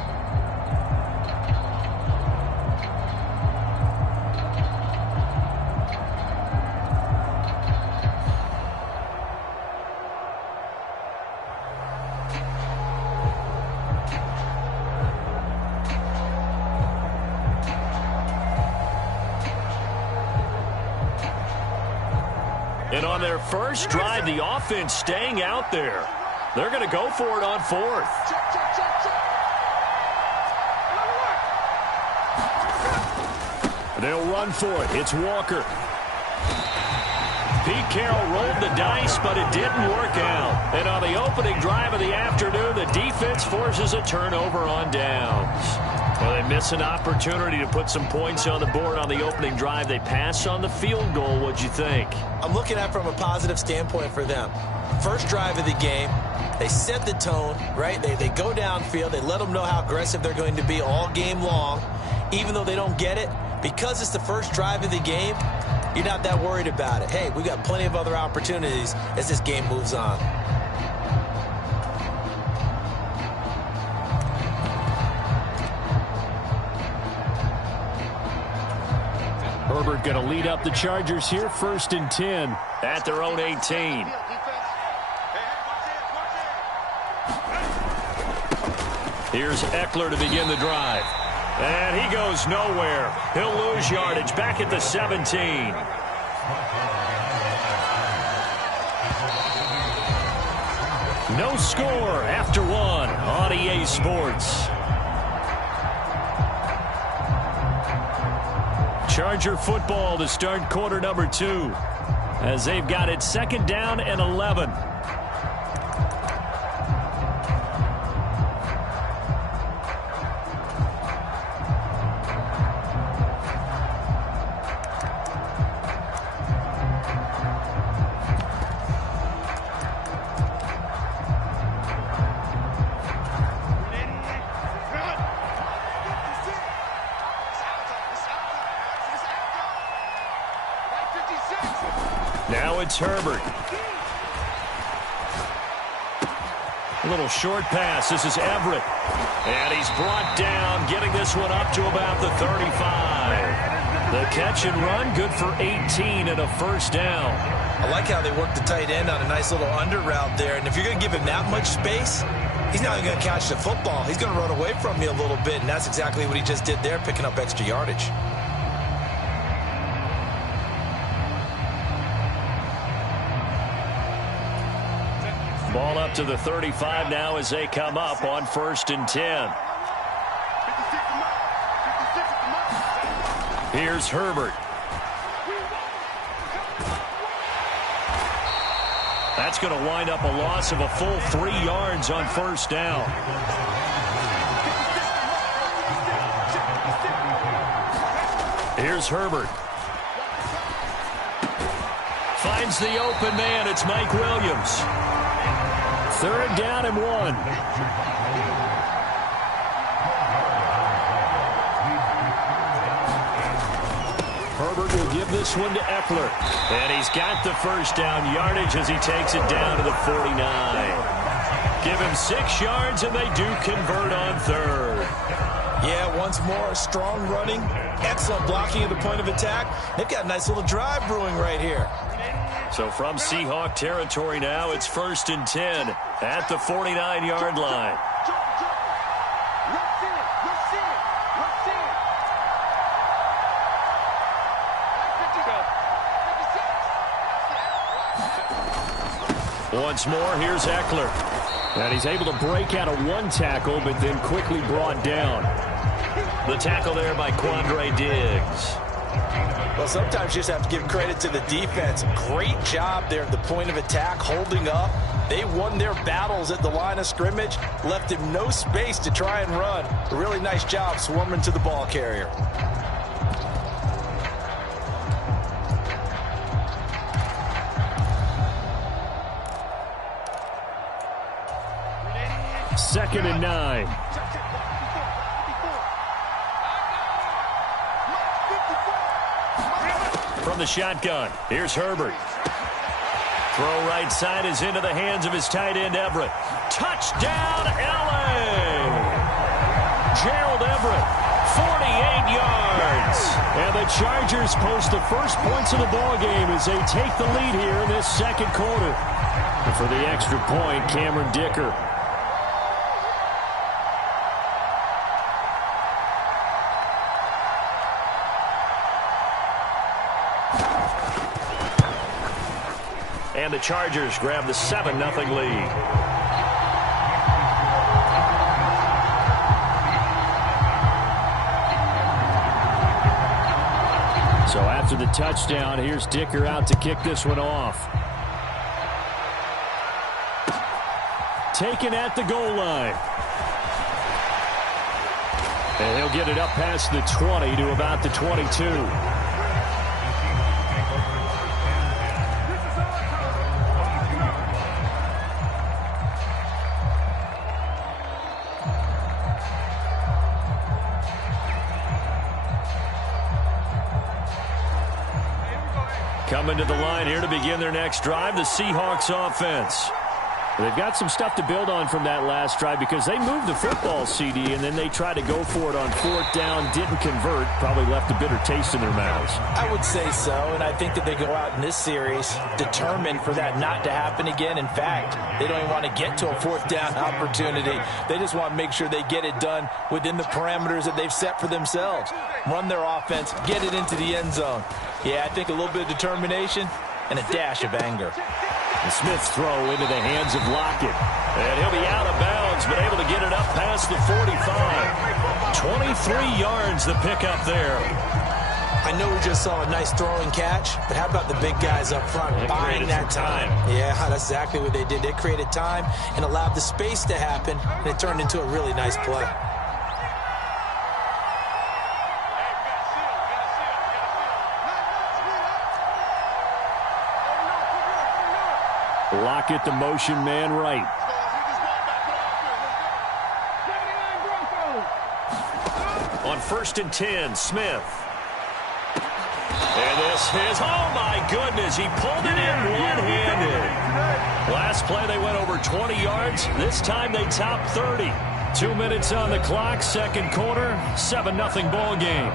And on their first drive, the offense staying out there. They're going to go for it on 4th. They'll run for it. It's Walker. Pete Carroll rolled the dice, but it didn't work out. And on the opening drive of the afternoon, the defense forces a turnover on downs. Well, they miss an opportunity to put some points on the board on the opening drive. They pass on the field goal. What'd you think? I'm looking at it from a positive standpoint for them. First drive of the game, they set the tone, right? They go downfield. They let them know how aggressive they're going to be all game long. Even though they don't get it, because it's the first drive of the game, you're not that worried about it. Hey, we got plenty of other opportunities as this game moves on. Herbert going to lead up the Chargers here, 1st and 10 at their own 18. Here's Eckler to begin the drive. And he goes nowhere. He'll lose yardage back at the 17. No score after 1 on EA Sports. Charger football to start quarter number 2 as they've got it 2nd down and 11. Now it's Herbert. A little short pass. This is Everett. And he's brought down, getting this one up to about the 35. The catch and run, good for 18 and a 1st down. I like how they work the tight end on a nice little under route there. And if you're going to give him that much space, he's not going to catch the football. He's going to run away from you a little bit, and that's exactly what he just did there, picking up extra yardage. Ball up to the 35 now as they come up on 1st and 10. Here's Herbert. That's going to wind up a loss of a full 3 yards on 1st down. Here's Herbert. Finds the open man. It's Mike Williams. 3rd down and 1. Herbert will give this one to Eckler. And he's got the 1st down yardage as he takes it down to the 49. Give him 6 yards, and they do convert on 3rd. Yeah, once more, strong running, excellent blocking at the point of attack. They've got a nice little drive brewing right here. So from Seahawk territory now, it's 1st and 10 at the 49-yard line. Once more, here's Eckler. And he's able to break out of 1 tackle, but then quickly brought down. The tackle there by Quandre Diggs. Well, sometimes you just have to give credit to the defense. Great job there at the point of attack, holding up. They won their battles at the line of scrimmage, left him no space to try and run. A really nice job swarming to the ball carrier. Second and 9. From the shotgun, here's Herbert. Throw right side is into the hands of his tight end, Everett. Touchdown, L.A. Gerald Everett, 48 yards. And the Chargers post the first points of the ballgame as they take the lead here in this 2nd quarter. And for the extra point, Cameron Dicker. And the Chargers grab the 7-0 lead. So after the touchdown, here's Dicker out to kick this one off. Taken at the goal line. And he'll get it up past the 20 to about the 22. Coming to the line here to begin their next drive, the Seahawks offense. They've got some stuff to build on from that last drive because they moved the football, CD, and then they tried to go for it on 4th down, didn't convert, probably left a bitter taste in their mouths. I would say so, and I think that they go out in this series determined for that not to happen again. In fact, they don't even want to get to a 4th down opportunity. They just want to make sure they get it done within the parameters that they've set for themselves. Run their offense, get it into the end zone. Yeah, I think a little bit of determination and a dash of anger. The Smith's throw into the hands of Lockett. And he'll be out of bounds, but able to get it up past the 45. 23 yards the pickup there. I know we just saw a nice throwing catch, but how about the big guys up front buying that time? Yeah, that's exactly what they did. They created time and allowed the space to happen, and it turned into a really nice play. Lockett, the motion man right. On 1st and 10, Smith. And this is, oh my goodness, he pulled it in one-handed. Last play they went over 20 yards. This time they topped 30. 2 minutes on the clock, 2nd quarter, 7-0 ball game.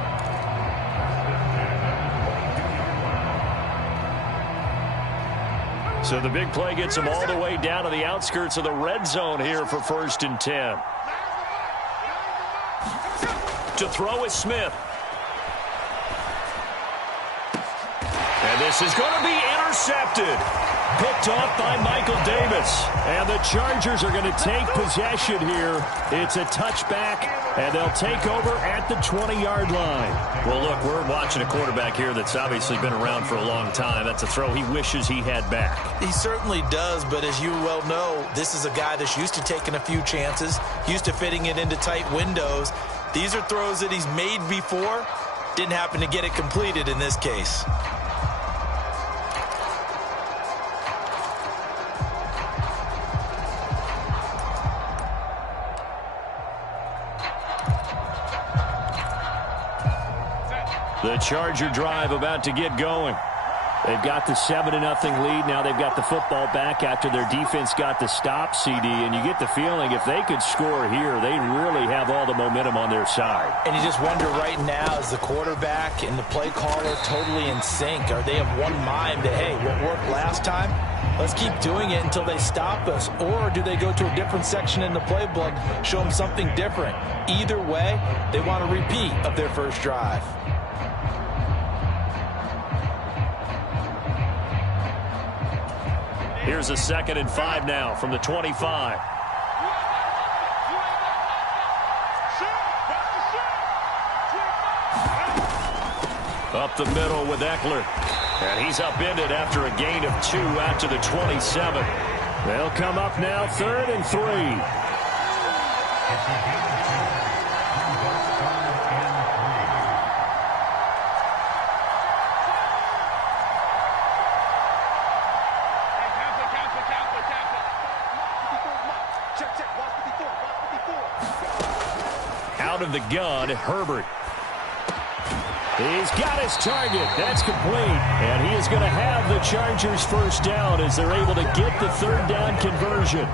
So the big play gets them all the way down to the outskirts of the red zone here for 1st and 10. To throw is Smith. And this is going to be intercepted. Picked off by Michael Davis. And the Chargers are going to take possession here. It's a touchback, and they'll take over at the 20-yard line. Well, look, we're watching a quarterback here that's obviously been around for a long time. That's a throw he wishes he had back. He certainly does, but as you well know, this is a guy that's used to taking a few chances, used to fitting it into tight windows. These are throws that he's made before. Didn't happen to get it completed in this case. The Charger drive about to get going. They've got the 7-0 lead. Now they've got the football back after their defense got the stop, CD. And you get the feeling if they could score here, they really have all the momentum on their side. And you just wonder right now, is the quarterback and the play caller totally in sync? Are they of one mind that, hey, what worked last time, let's keep doing it until they stop us? Or do they go to a different section in the playbook, show them something different? Either way, they want a repeat of their first drive. Here's a 2nd and 5 now from the 25. Up the middle with Eckler. And he's upended after a gain of 2 out to the 27. They'll come up now 3rd and 3. Out of the gun, Herbert. He's got his target. That's complete. And he is going to have the Chargers first down as they're able to get the 3rd down conversion.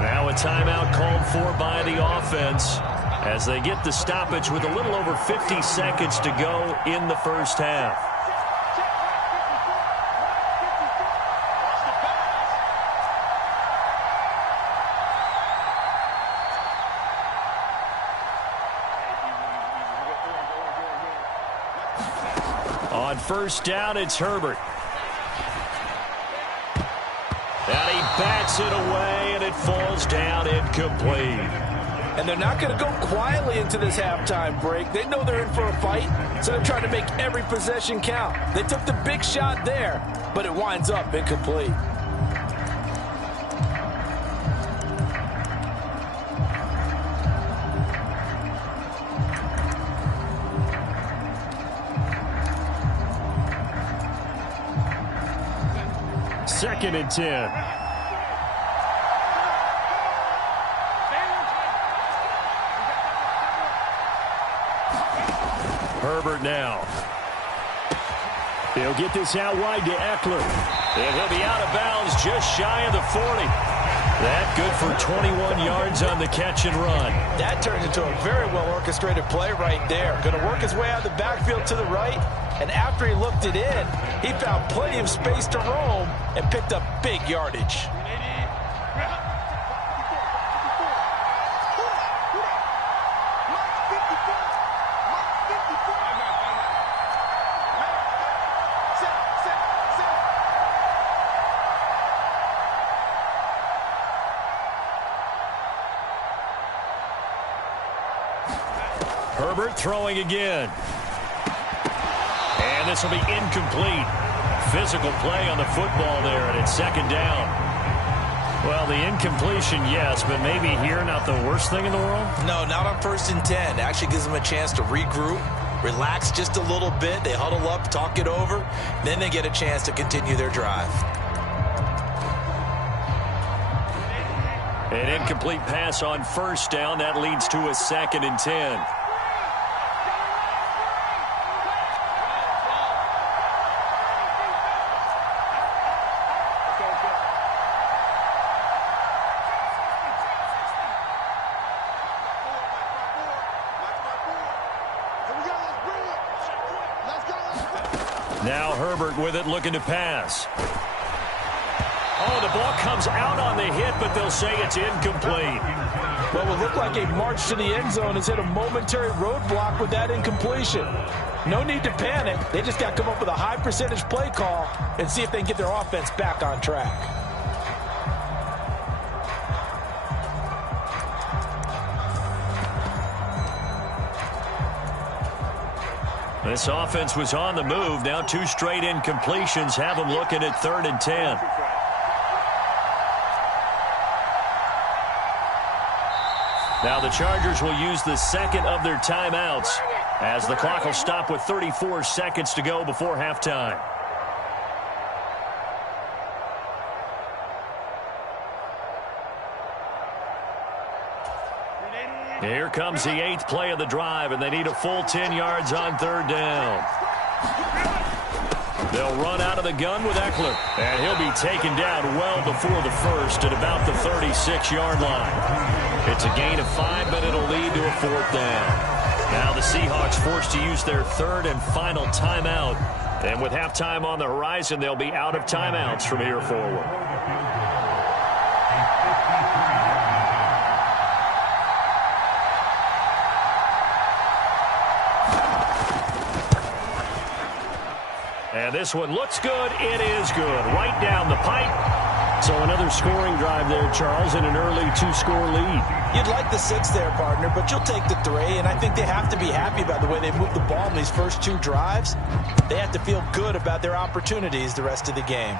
Now a timeout called for by the offense as they get the stoppage with a little over 50 seconds to go in the first half. On 1st down, it's Herbert. And he bats it away, and it falls down incomplete. And they're not going to go quietly into this halftime break. They know they're in for a fight, so they're trying to make every possession count. They took the big shot there, but it winds up incomplete. Second and 10. Herbert now. He'll get this out wide to Eckler. And he'll be out of bounds just shy of the 40. That good for 21 yards on the catch and run. That turns into a very well-orchestrated play right there. Going to work his way out of the backfield to the right, and after he looked it in, he found plenty of space to roam and picked up big yardage. Herbert throwing again. And this will be incomplete. Physical play on the football there, and it's second down. Well, the incompletion, yes, but maybe here not the worst thing in the world? No, not on 1st and 10. Actually gives them a chance to regroup, relax just a little bit. They huddle up, talk it over, then they get a chance to continue their drive. An incomplete pass on 1st down. That leads to a 2nd and 10. Now Herbert with it, looking to pass. Oh, the ball comes out on the hit, but they'll say it's incomplete. Well, it will look like a march to the end zone has hit a momentary roadblock with that incompletion. No need to panic. They just got to come up with a high percentage play call and see if they can get their offense back on track. This offense was on the move. Now 2 straight incompletions have them looking at 3rd and 10. Now the Chargers will use the 2nd of their timeouts as the clock will stop with 34 seconds to go before halftime. Here comes the 8th play of the drive, and they need a full 10 yards on 3rd down. They'll run out of the gun with Eckler, and he'll be taken down well before the first at about the 36-yard line. It's a gain of 5, but it'll lead to a 4th down. Now the Seahawks forced to use their 3rd and final timeout, and with halftime on the horizon, they'll be out of timeouts from here forward. And this one looks good. It is good. Right down the pipe. So another scoring drive there, Charles, and an early 2-score lead. You'd like the 6 there, partner, but you'll take the 3, and I think they have to be happy about the way they moved the ball in these first 2 drives. They have to feel good about their opportunities the rest of the game.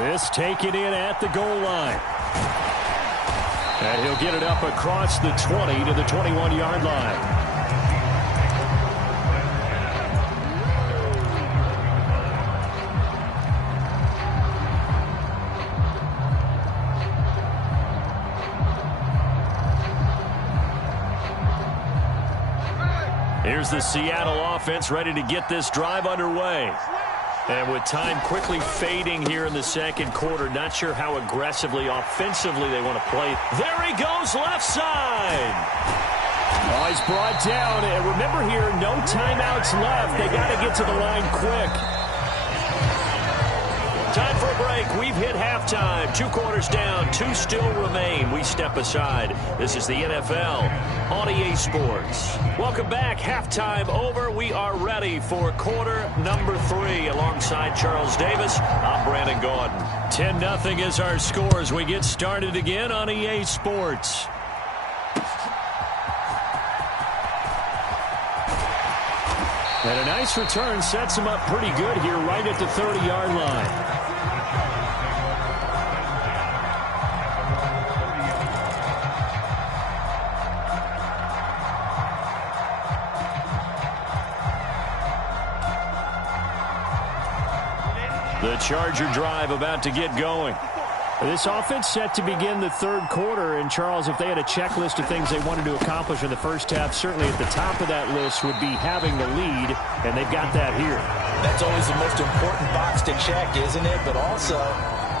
This taken in at the goal line. And he'll get it up across the 20 to the 21-yard line. Here's the Seattle offense ready to get this drive underway. And with time quickly fading here in the second quarter, not sure how aggressively, offensively they want to play. There he goes, left side. Oh, he's brought down. And remember here, no timeouts left. They got to get to the line quick. Time for a break. We've hit halftime. 2 quarters down. 2 still remain. We step aside. This is the NFL on EA Sports. Welcome back. Halftime over. We are ready for quarter number 3. Alongside Charles Davis, I'm Brandon Gordon. 10-0 is our score as we get started again on EA Sports. And a nice return sets him up pretty good here right at the 30-yard line. The Charger drive about to get going. This offense set to begin the 3rd quarter. And, Charles, if they had a checklist of things they wanted to accomplish in the first half, certainly at the top of that list would be having the lead, and they've got that here. That's always the most important box to check, isn't it? But also,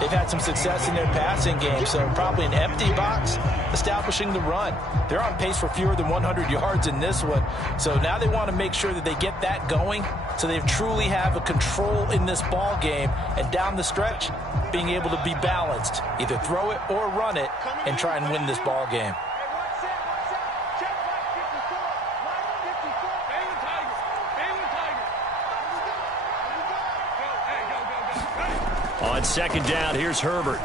They've had some success in their passing game, so probably an empty box, establishing the run. They're on pace for fewer than 100 yards in this one, so now they want to make sure that they get that going so they truly have a control in this ball game, and down the stretch, being able to be balanced, either throw it or run it, and try and win this ball game. On second down, here's Herbert.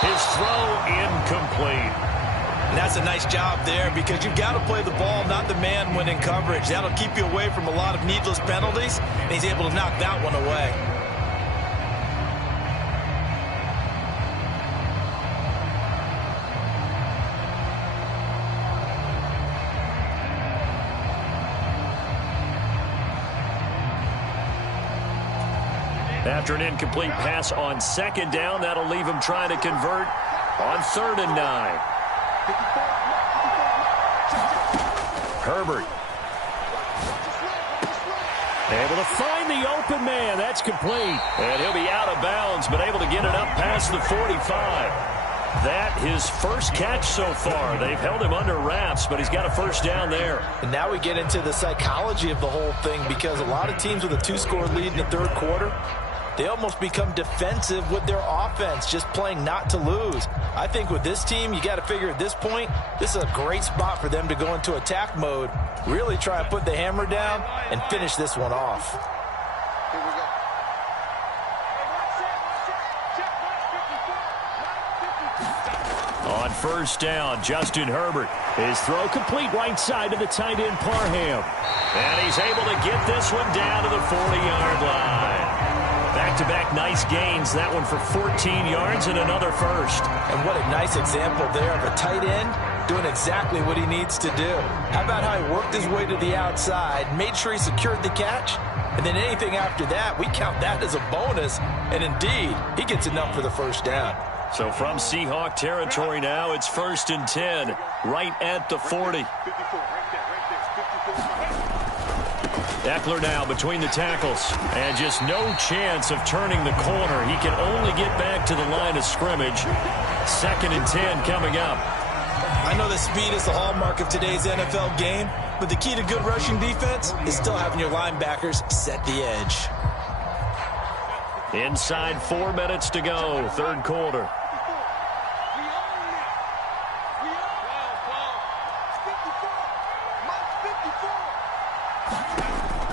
His throw incomplete. And that's a nice job there because you've got to play the ball, not the man when in coverage. That'll keep you away from a lot of needless penalties, and he's able to knock that one away. After an incomplete pass on second down, that'll leave him trying to convert on 3rd and 9. Herbert. Able to find the open man. That's complete. And he'll be out of bounds, but able to get it up past the 45. That his first catch so far. They've held him under wraps, but he's got a first down there. And now we get into the psychology of the whole thing because a lot of teams with a 2-score lead in the third quarter, they almost become defensive with their offense, just playing not to lose. I think with this team, you got to figure at this point, this is a great spot for them to go into attack mode, really try and put the hammer down and finish this one off. On first down, Justin Herbert. His throw complete right side to the tight end Parham. And he's able to get this one down to the 40-yard line. Back-to-back nice gains. That one for 14 yards and another first. And what a nice example there of a tight end doing exactly what he needs to do. How about how he worked his way to the outside, made sure he secured the catch, and then anything after that, we count that as a bonus. And indeed, he gets enough for the first down. So from Seahawk territory now, it's 1st and 10, right at the 40. Eckler now between the tackles, and just no chance of turning the corner. He can only get back to the line of scrimmage. 2nd and 10 coming up. I know that speed is the hallmark of today's NFL game, but the key to good rushing defense is still having your linebackers set the edge. Inside 4 minutes to go, third quarter.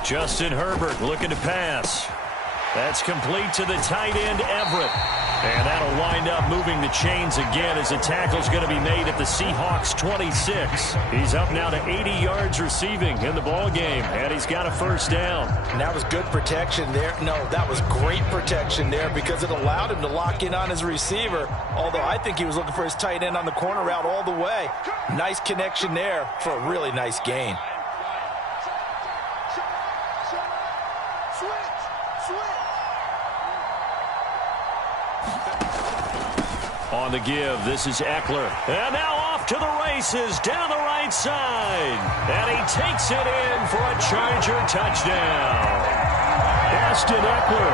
Justin Herbert looking to pass. That's complete to the tight end, Everett. And that'll wind up moving the chains again as the tackle's going to be made at the Seahawks 26. He's up now to 80 yards receiving in the ball game, and he's got a first down. And that was good protection there. No, that was great protection there because it allowed him to lock in on his receiver, although I think he was looking for his tight end on the corner route all the way. Nice connection there for a really nice gain. On the give, this is Eckler. And now off to the races down the right side. And he takes it in for a Charger touchdown. Austin Eckler,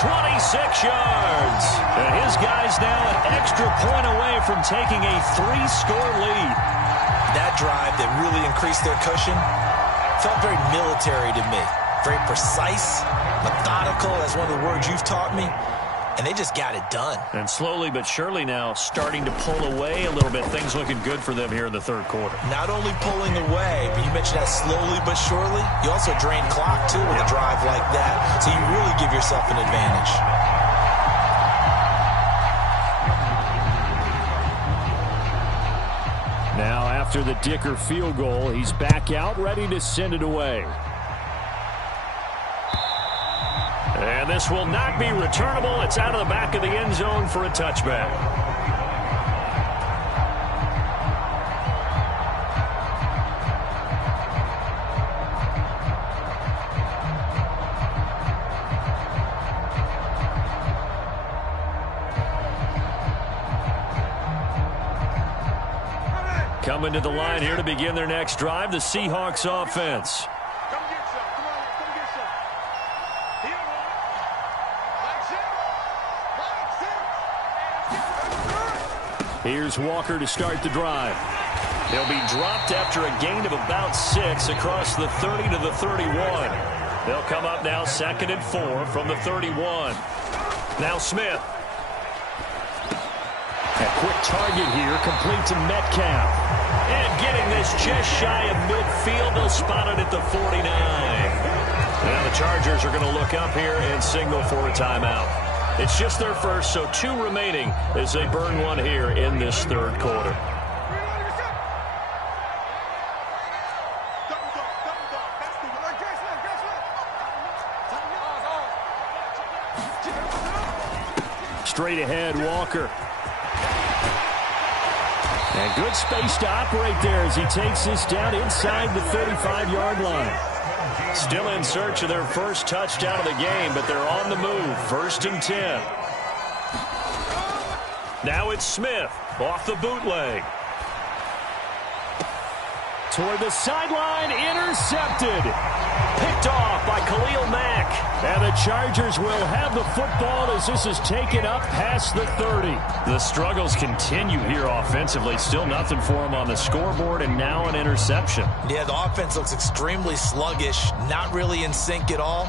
26 yards. And his guy's now an extra point away from taking a 3-score lead. That drive that really increased their cushion felt very military to me. Very precise, methodical, that's one of the words you've taught me. And they just got it done. And slowly but surely now starting to pull away a little bit. Things looking good for them here in the third quarter. Not only pulling away, but you mentioned that slowly but surely. You also drain clock, too, with a drive like that. So you really give yourself an advantage. Now after the Dicker field goal, he's back out ready to send it away. And this will not be returnable. It's out of the back of the end zone for a touchback. Coming to the line here to begin their next drive, the Seahawks offense. Here's Walker to start the drive. He'll be dropped after a gain of about 6 across the 30 to the 31. They'll come up now 2nd and 4 from the 31. Now Smith. A quick target here, complete to Metcalf. And getting this just shy of midfield, they'll spot it at the 49. Now the Chargers are going to look up here and signal for a timeout. It's just their first, so 2 remaining as they burn one here in this third quarter. Straight ahead, Walker. And good space to operate there as he takes this down inside the 35-yard line. Still in search of their first touchdown of the game, but they're on the move. 1st and 10. Now it's Smith off the bootleg. Toward the sideline, intercepted. Picked off by Khalil Mack. And the Chargers will have the football as this is taken up past the 30. The struggles continue here offensively. Still nothing for them on the scoreboard, and now an interception. Yeah, the offense looks extremely sluggish, not really in sync at all.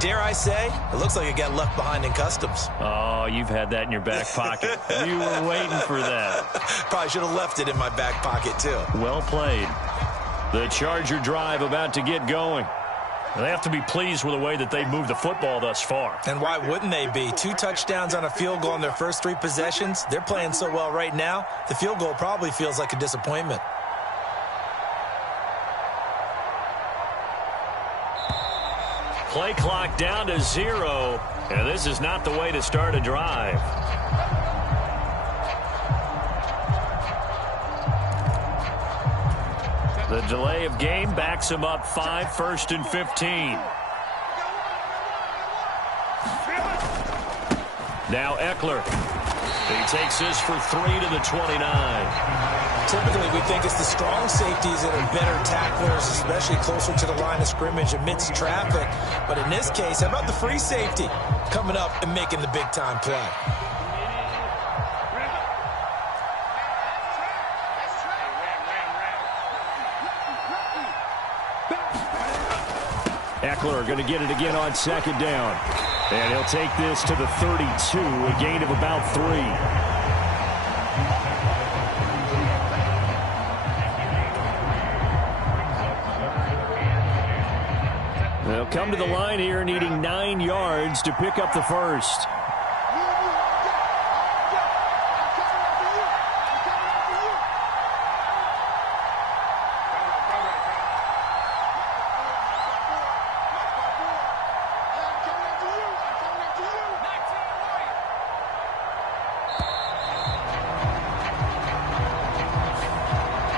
Dare I say, it looks like it got left behind in customs. Oh, you've had that in your back pocket. You were waiting for that. Probably should have left it in my back pocket, too. Well played. The Charger drive about to get going. They have to be pleased with the way that they've moved the football thus far. And why wouldn't they be? 2 touchdowns on a field goal in their first 3 possessions. They're playing so well right now, the field goal probably feels like a disappointment. Play clock down to 0, and this is not the way to start a drive. The delay of game backs him up 5, 1st and 15. Now Eckler. He takes this for 3 to the 29. Typically, we think it's the strong safeties that are better tacklers, especially closer to the line of scrimmage amidst traffic. But in this case, how about the free safety coming up and making the big-time play? Eckler going to get it again on 2nd down. And he'll take this to the 32, a gain of about 3. They'll come to the line here needing 9 yards to pick up the first.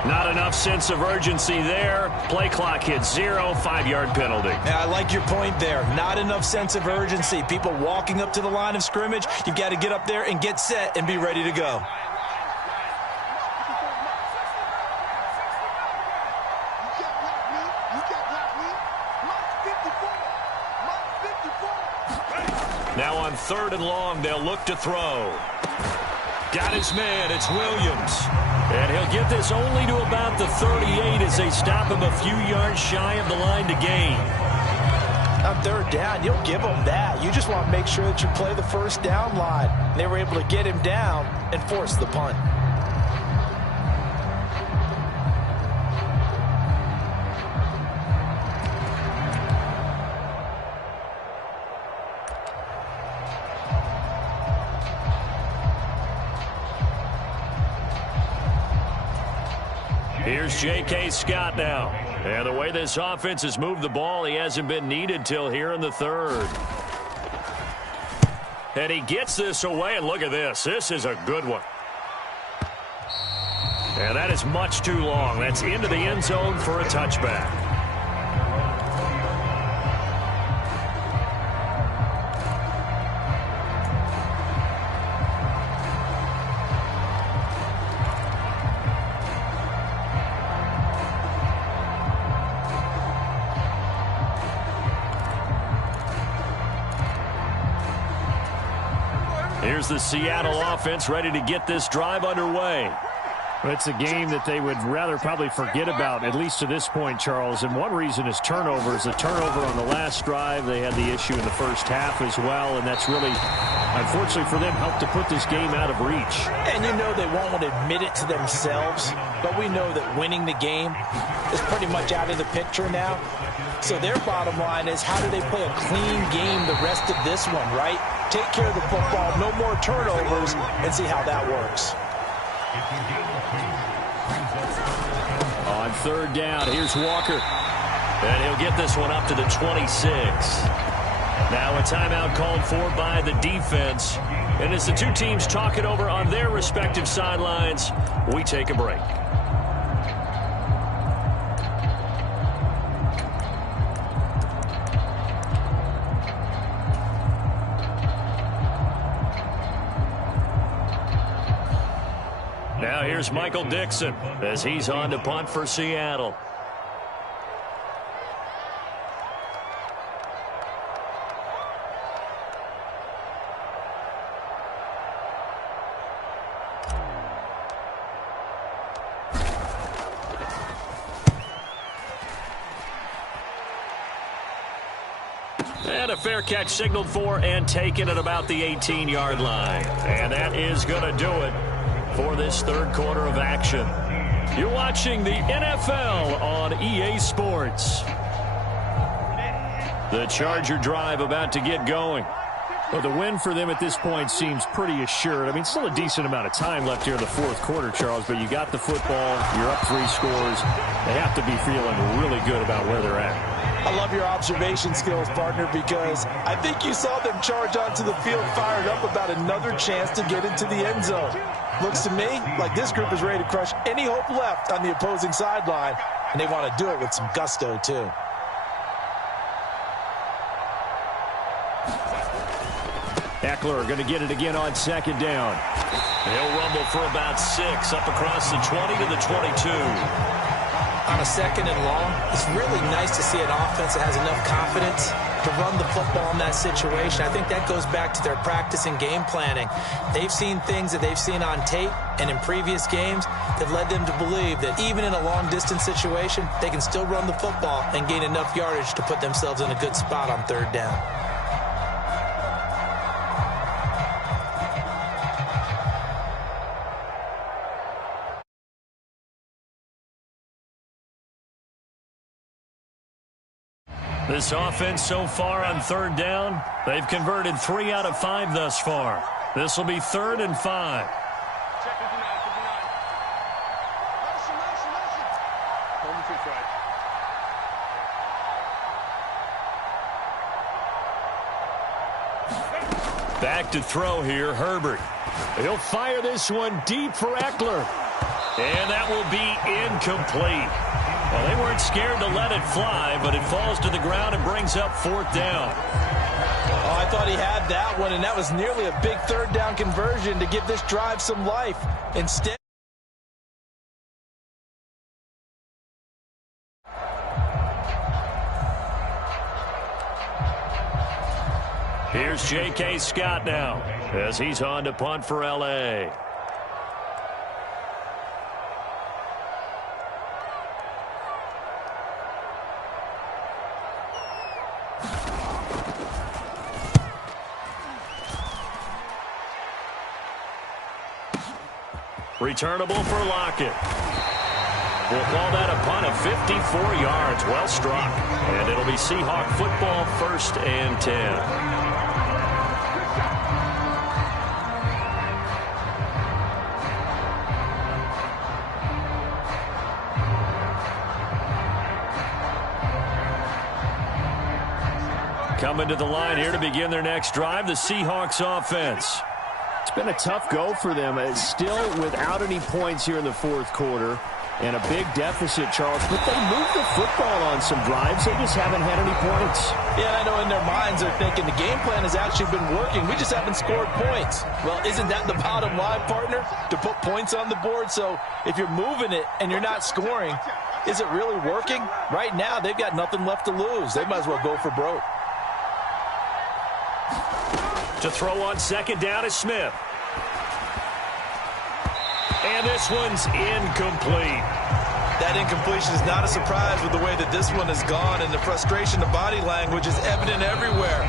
Not enough sense of urgency there. Play clock hits 0, 5-yard penalty. Yeah, I like your point there. Not enough sense of urgency. People walking up to the line of scrimmage, you've got to get up there and get set and be ready to go. Now on 3rd and long, they'll look to throw. Got his man. It's Williams. And he'll get this only to about the 38 as they stop him a few yards shy of the line to gain. On 3rd down, you'll give them that. You just want to make sure that you play the first down line. They were able to get him down and force the punt. Here's J.K. Scott now. And the way this offense has moved the ball, he hasn't been needed till here in the 3rd. And he gets this away, and look at this. This is a good one. And that is much too long. That's into the end zone for a touchback. Here's the Seattle offense ready to get this drive underway. It's a game that they would rather probably forget about, at least to this point, Charles. And one reason is turnovers. A turnover on the last drive. They had the issue in the first half as well, and that's really, unfortunately for them, helped to put this game out of reach. And you know they won't want to admit it to themselves, but we know that winning the game is pretty much out of the picture now. So their bottom line is, how do they play a clean game the rest of this one, right? Take care of the football, no more turnovers, and see how that works. On third down, here's Walker. And he'll get this one up to the 26. Now a timeout called for by the defense. And as the two teams talk it over on their respective sidelines, we take a break. Now here's Michael Dixon as he's on to punt for Seattle. And a fair catch signaled for and taken at about the 18-yard line. And that is going to do it for this third quarter of action. You're watching the NFL on EA Sports. The Charger drive about to get going. Well, the win for them at this point seems pretty assured. I mean, still a decent amount of time left here in the fourth quarter, Charles, but you got the football, you're up 3 scores. They have to be feeling really good about where they're at. I love your observation skills, partner, because I think you saw them charge onto the field fired up about another chance to get into the end zone. Looks to me like this group is ready to crush any hope left on the opposing sideline, and they want to do it with some gusto, too. Eckler going to get it again on second down. He'll rumble for about 6 up across the 20 to the 22. On a second and long, it's really nice to see an offense that has enough confidence to run the football in that situation. I think that goes back to their practice and game planning. They've seen things that they've seen on tape and in previous games that led them to believe that even in a long-distance situation, they can still run the football and gain enough yardage to put themselves in a good spot on third down. This offense so far on third down, they've converted 3 out of 5 thus far. This will be 3rd and 5. Back to throw here, Herbert. He'll fire this one deep for Eckler. And that will be incomplete. Well, they weren't scared to let it fly, but it falls to the ground and brings up 4th down. Oh, I thought he had that one, and that was nearly a big third down conversion to give this drive some life. Instead, here's J.K. Scott now as he's on to punt for L.A. Returnable for Lockett. We'll call that a punt of 54 yards. Well struck. And it'll be Seahawk football, 1st and 10. Coming to the line here to begin their next drive, the Seahawks offense. It's been a tough go for them. It's still without any points here in the fourth quarter and a big deficit, Charles. But they moved the football on some drives. They just haven't had any points. yeah, I know in their minds they're thinking the game plan has actually been working. We just haven't scored points. Well, isn't that the bottom line, partner? To put points on the board. So if you're moving it and you're not scoring, is it really working? Right now, they've got nothing left to lose. They might as well go for broke. To throw on second down is Smith. And this one's incomplete. That incompletion is not a surprise with the way that this one has gone, and the frustration, the body language is evident everywhere.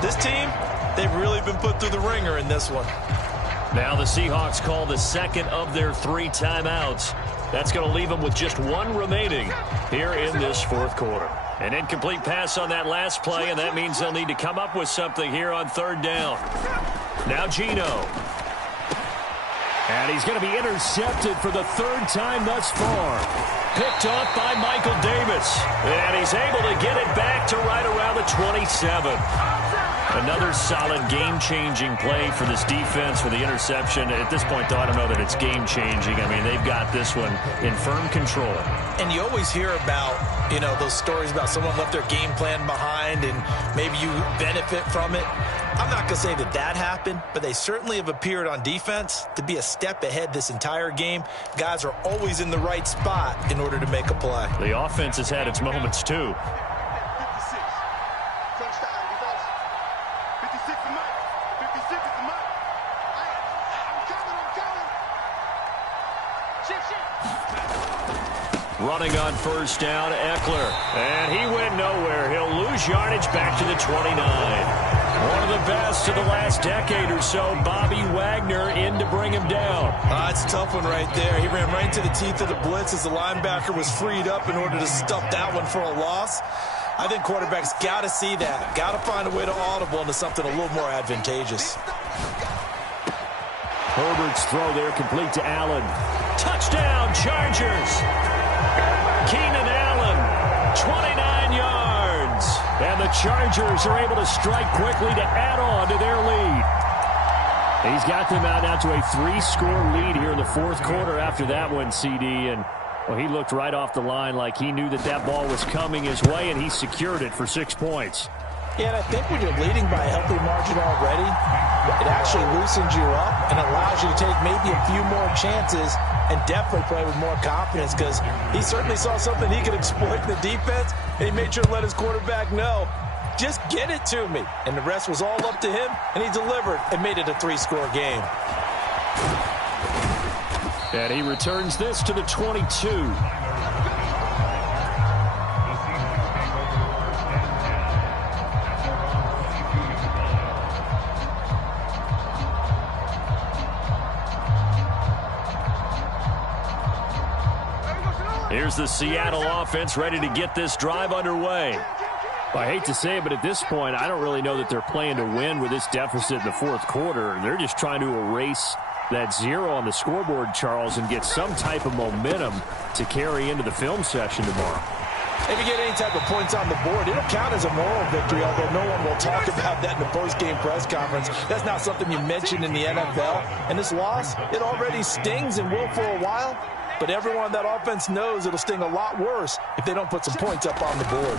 This team, they've really been put through the ringer in this one. Now the Seahawks call the second of their 3 timeouts. That's going to leave them with just 1 remaining here in this fourth quarter. An incomplete pass on that last play, and that means they'll need to come up with something here on third down. Now Geno. And he's going to be intercepted for the 3rd time thus far. Picked off by Michael Davis. And he's able to get it back to right around the 27. Another solid game-changing play for this defense for the interception. At this point, though, I don't know that it's game-changing. I mean, they've got this one in firm control. And you always hear about, those stories about someone left their game plan behind and maybe you benefit from it. I'm not going to say that that happened, but they certainly have appeared on defense to be a step ahead this entire game. Guys are always in the right spot in order to make a play. The offense has had its moments, too. Running on first down, Eckler. And he went nowhere. He'll lose yardage back to the 29. One of the best of the last decade or so, Bobby Wagner in to bring him down. It's a tough one right there. He ran right into the teeth of the blitz as the linebacker was freed up in order to stuff that one for a loss. I think quarterbacks got to see that. Got to find a way to audible into something a little more advantageous. Herbert's throw there complete to Allen. Touchdown, Chargers. Keenan Allen, 29 yards. And the Chargers are able to strike quickly to add on to their lead. He's got them out now to a 3-score lead here in the fourth quarter after that one, CD. And, well, he looked right off the line like he knew that that ball was coming his way, and he secured it for 6 points. Yeah, and I think when you're leading by a healthy margin already, it actually loosens you up and allows you to take maybe a few more chances and definitely play with more confidence, because he certainly saw something he could exploit in the defense, and he made sure to let his quarterback know, just get it to me. And the rest was all up to him, and he delivered and made it a 3-score game. And he returns this to the 22. Here's the Seattle offense ready to get this drive underway. I hate to say it, but at this point, I don't really know that they're playing to win with this deficit in the fourth quarter. They're just trying to erase that 0 on the scoreboard, Charles, and get some type of momentum to carry into the film session tomorrow. If you get any type of points on the board, it'll count as a moral victory, although no one will talk about that in the post-game press conference. That's not something you mentioned in the NFL. And this loss, it already stings and will for a while. But everyone on that offense knows it'll sting a lot worse if they don't put some points up on the board.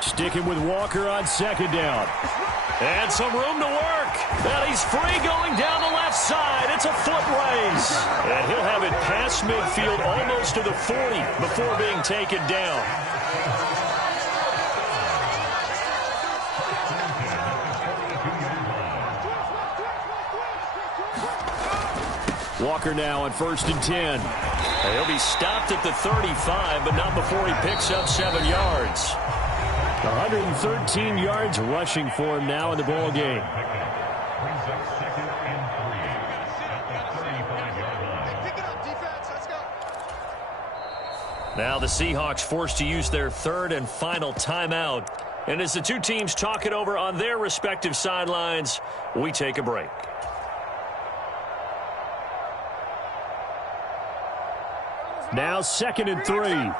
Sticking with Walker on second down. And some room to work. And he's free going down the left side. It's a foot race. And he'll have it past midfield almost to the 40 before being taken down. Walker now on 1st and 10. He'll be stopped at the 35, but not before he picks up 7 yards. 113 yards rushing for him now in the ball game. Now the Seahawks forced to use their 3rd and final timeout. And as the two teams talk it over on their respective sidelines, we take a break. Now 2nd and 3.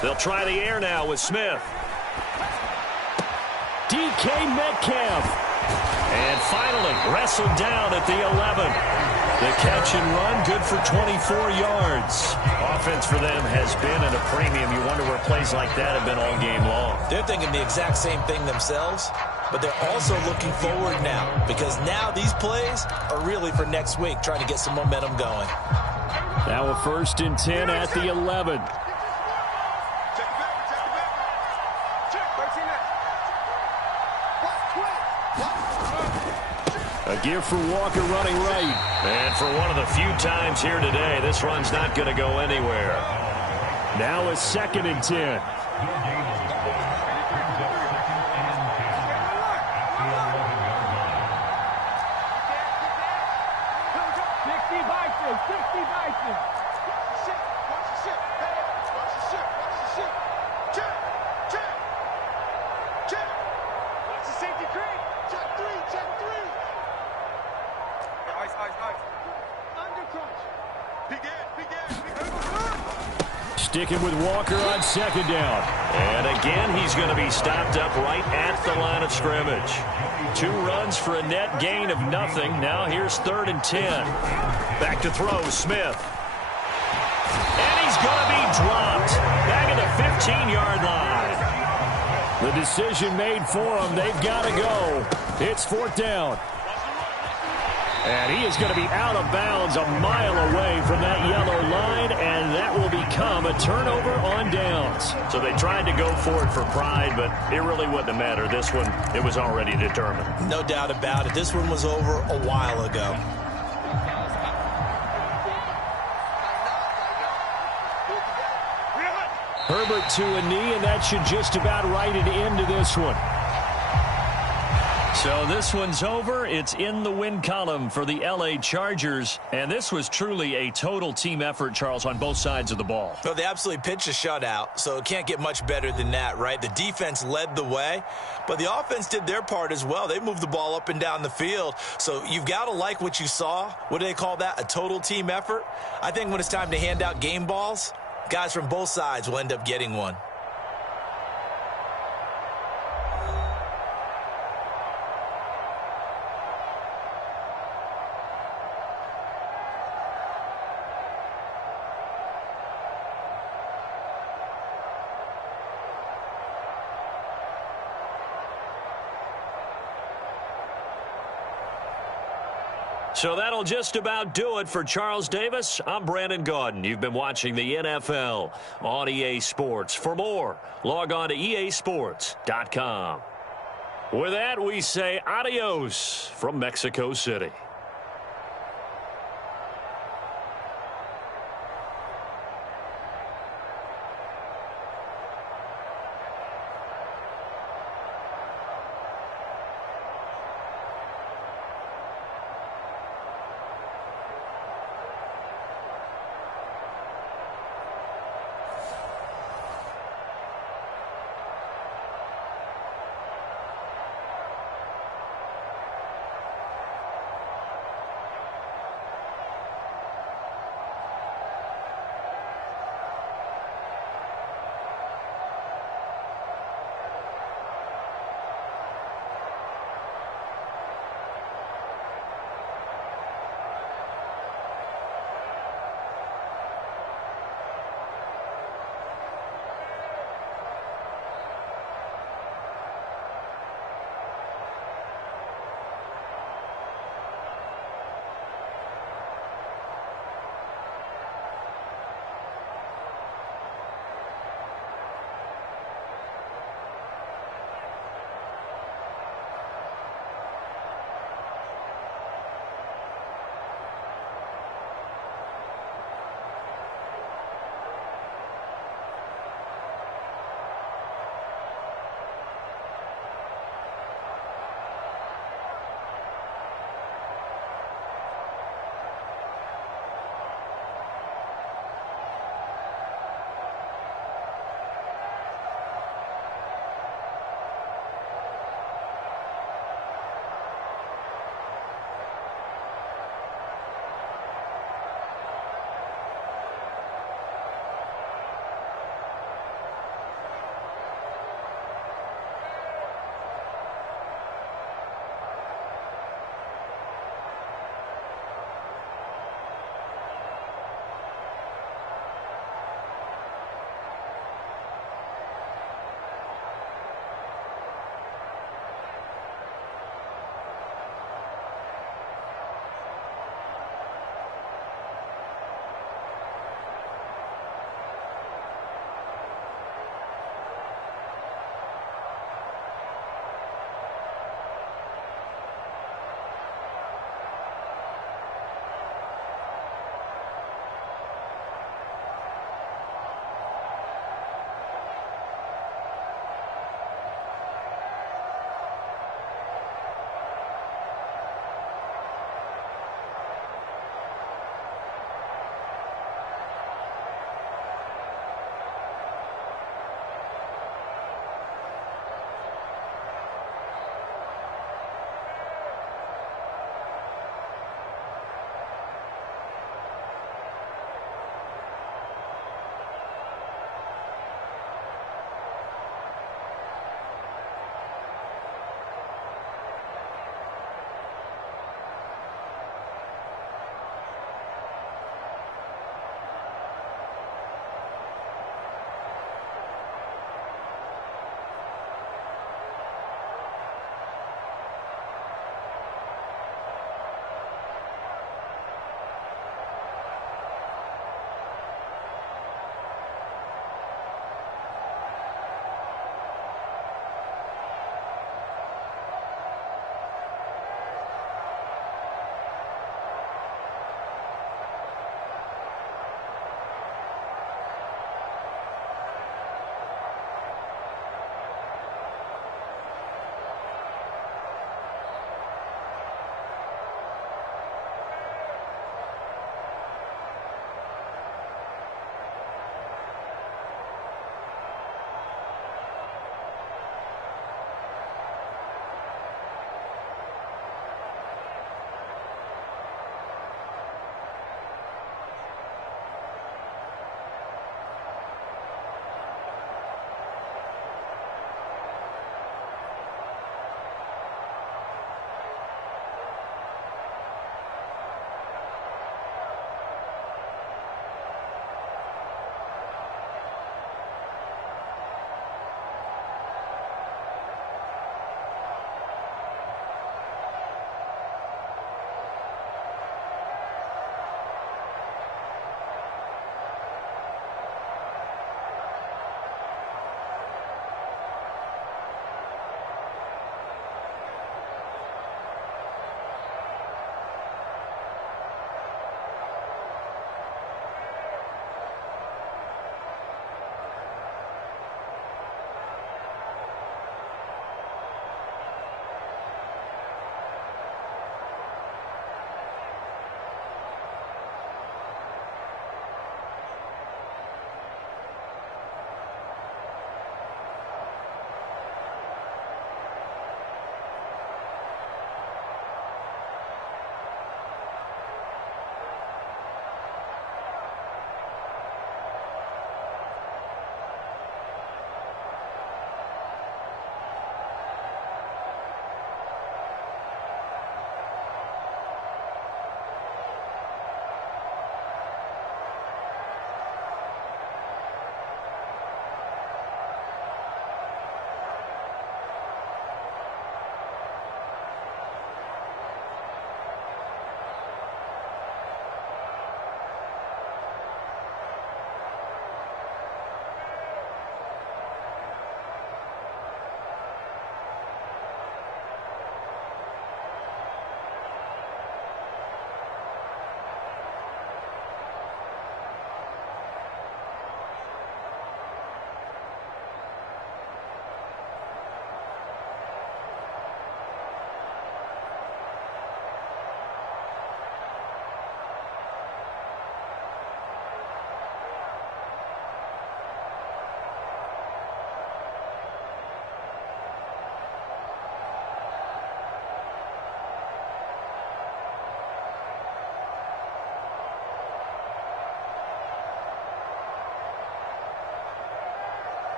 They'll try the air now with Smith. DK Metcalf. And finally wrestled down at the 11. The catch and run, good for 24 yards. Offense for them has been at a premium. You wonder where plays like that have been all game long. They're thinking the exact same thing themselves. but they're also looking forward now because now these plays are really for next week, trying to get some momentum going. Now a 1st and 10 at the 11. A give for Walker running right. And for one of the few times here today, this run's not going to go anywhere. Now a 2nd and 10. Sticking with Walker on 2nd down. And again, he's going to be stopped up right at the line of scrimmage. 2 runs for a net gain of nothing. Now here's 3rd and 10. Back to throw, Smith. And he's going to be dropped. Back at the 15-yard line. The decision made for him. They've got to go. It's 4th down. And he is going to be out of bounds a mile away from that yellow line, and that will become a turnover on downs. So they tried to go for it for pride, but it really wouldn't have mattered. This one, it was already determined. No doubt about it. This one was over a while ago. Herbert to a knee, and that should just about write it into this one. So this one's over. It's in the win column for the L.A. Chargers. And this was truly a total team effort, Charles, on both sides of the ball. Well, they absolutely pitched a shutout, so it can't get much better than that, right? The defense led the way, but the offense did their part as well. They moved the ball up and down the field. So you've got to like what you saw. What do they call that? A total team effort? I think when it's time to hand out game balls, guys from both sides will end up getting one. So that'll just about do it for Charles Davis. I'm Brandon Gaudin. You've been watching the NFL on EA Sports. For more, log on to easports.com. With that, we say adios from Mexico City.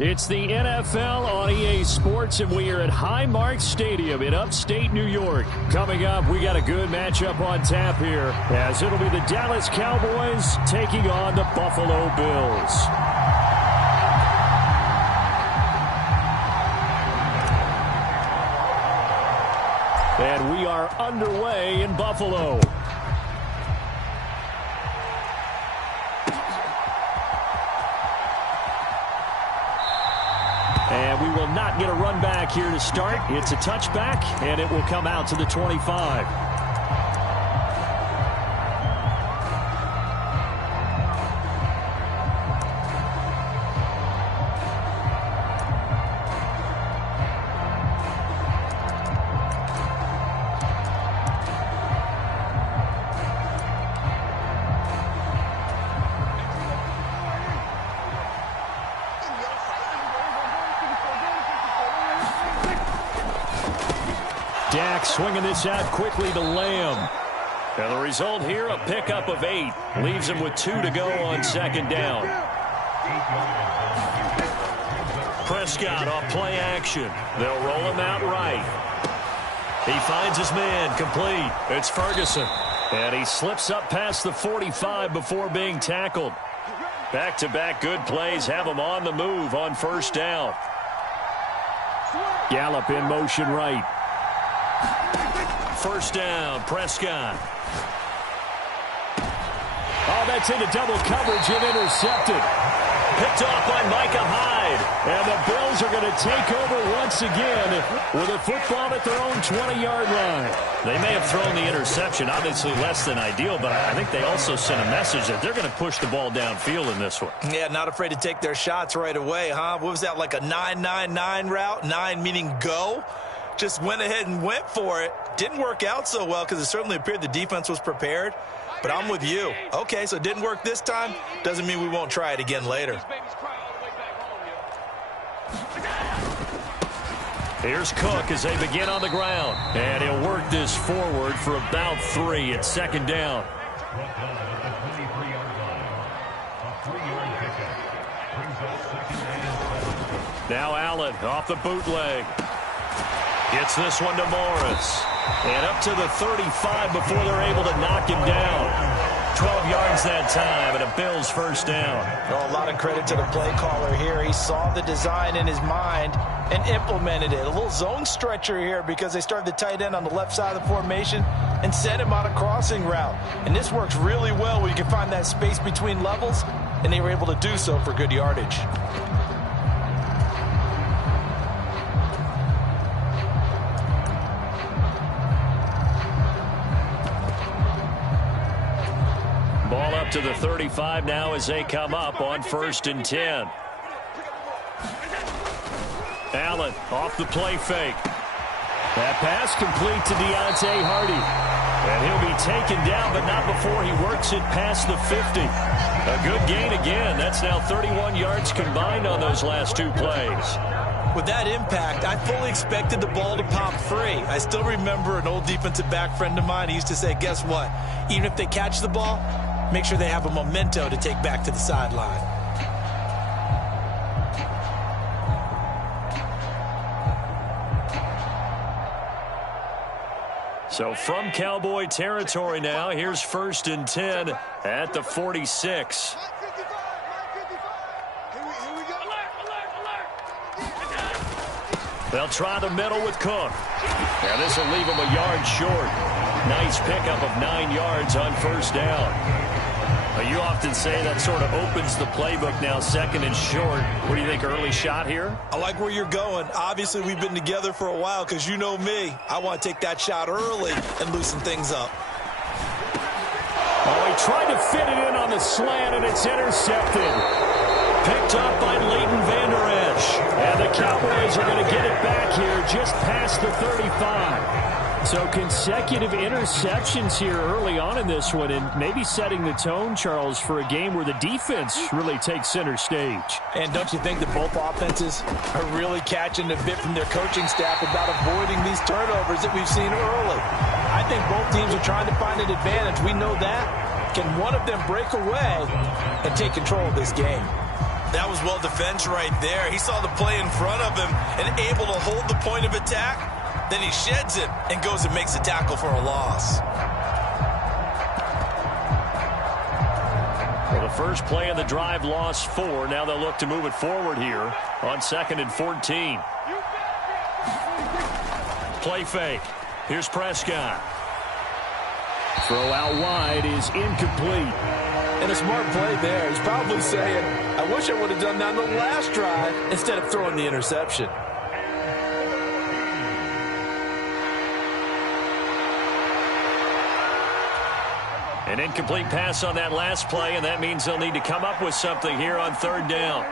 It's the NFL on EA Sports, and we are at Highmark Stadium in upstate New York. Coming up, we got a good matchup on tap here, as it'll be the Dallas Cowboys taking on the Buffalo Bills. And we are underway in Buffalo. And we will not get a run back here to start. It's a touchback, and it will come out to the 25. Dak swinging this out quickly to Lamb. And the result here, a pickup of 8. Leaves him with 2 to go on second down. Prescott off play action. They'll roll him out right. He finds his man complete. It's Ferguson. And he slips up past the 45 before being tackled. Back-to-back good plays have him on the move on first down. Gallup in motion right. First down, Prescott. Oh, that's into double coverage and intercepted. Picked off by Micah Hyde. And the Bills are going to take over once again with a football at their own 20-yard line. They may have thrown the interception, obviously less than ideal, but I think they also sent a message that they're going to push the ball downfield in this one. Yeah, not afraid to take their shots right away, huh? What was that, like a 9-9-9 route? 9 meaning go? Just went ahead and went for it. Didn't work out so well because it certainly appeared the defense was prepared. But I'm with you. Okay, so it didn't work this time. Doesn't mean we won't try it again later. Here's Cook as they begin on the ground. And he'll work this forward for about 3 at second down. Now Allen off the bootleg. Gets this one to Morris. And up to the 35 before they're able to knock him down. 12 yards that time and a Bills first down. Oh, a lot of credit to the play caller here. He saw the design in his mind and implemented it. A little zone stretcher here because they started the tight end on the left side of the formation and sent him on a crossing route. And this works really well when you can find that space between levels, and they were able to do so for good yardage. Ball up to the 35 now as they come up on 1st and 10. Allen off the play fake. That pass complete to Deontay Hardy. And he'll be taken down, but not before he works it past the 50. A good gain again. That's now 31 yards combined on those last 2 plays. With that impact, I fully expected the ball to pop free. I still remember an old defensive back friend of mine. He used to say, guess what? Even if they catch the ball, make sure they have a memento to take back to the sideline. So from Cowboy territory now, here's 1st and 10 at the 46. They'll try the middle with Cook. Now this will leave him a yard short. Nice pickup of 9 yards on first down. You often say that sort of opens the playbook now, 2nd and short. What do you think, early shot here? I like where you're going. Obviously, we've been together for a while because you know me. I want to take that shot early and loosen things up. Oh, he tried to fit it in on the slant, and it's intercepted. Picked up by Leighton Vander Esch. And the Cowboys are going to get it back here just past the 35. So consecutive interceptions here early on in this one, and maybe setting the tone, Charles, for a game where the defense really takes center stage. And don't you think that both offenses are really catching the bit from their coaching staff about avoiding these turnovers that we've seen early? I think both teams are trying to find an advantage. We know that. Can one of them break away and take control of this game? That was well defense right there. He saw the play in front of him and able to hold the point of attack. Then he sheds it and goes and makes a tackle for a loss. Well, the first play of the drive lost 4. Now they'll look to move it forward here on 2nd and 14. Play fake. Here's Prescott. Throw out wide is incomplete. And a smart play there. He's probably saying, I wish I would have done that on the last drive instead of throwing the interception. An incomplete pass on that last play, and that means they'll need to come up with something here on 3rd down.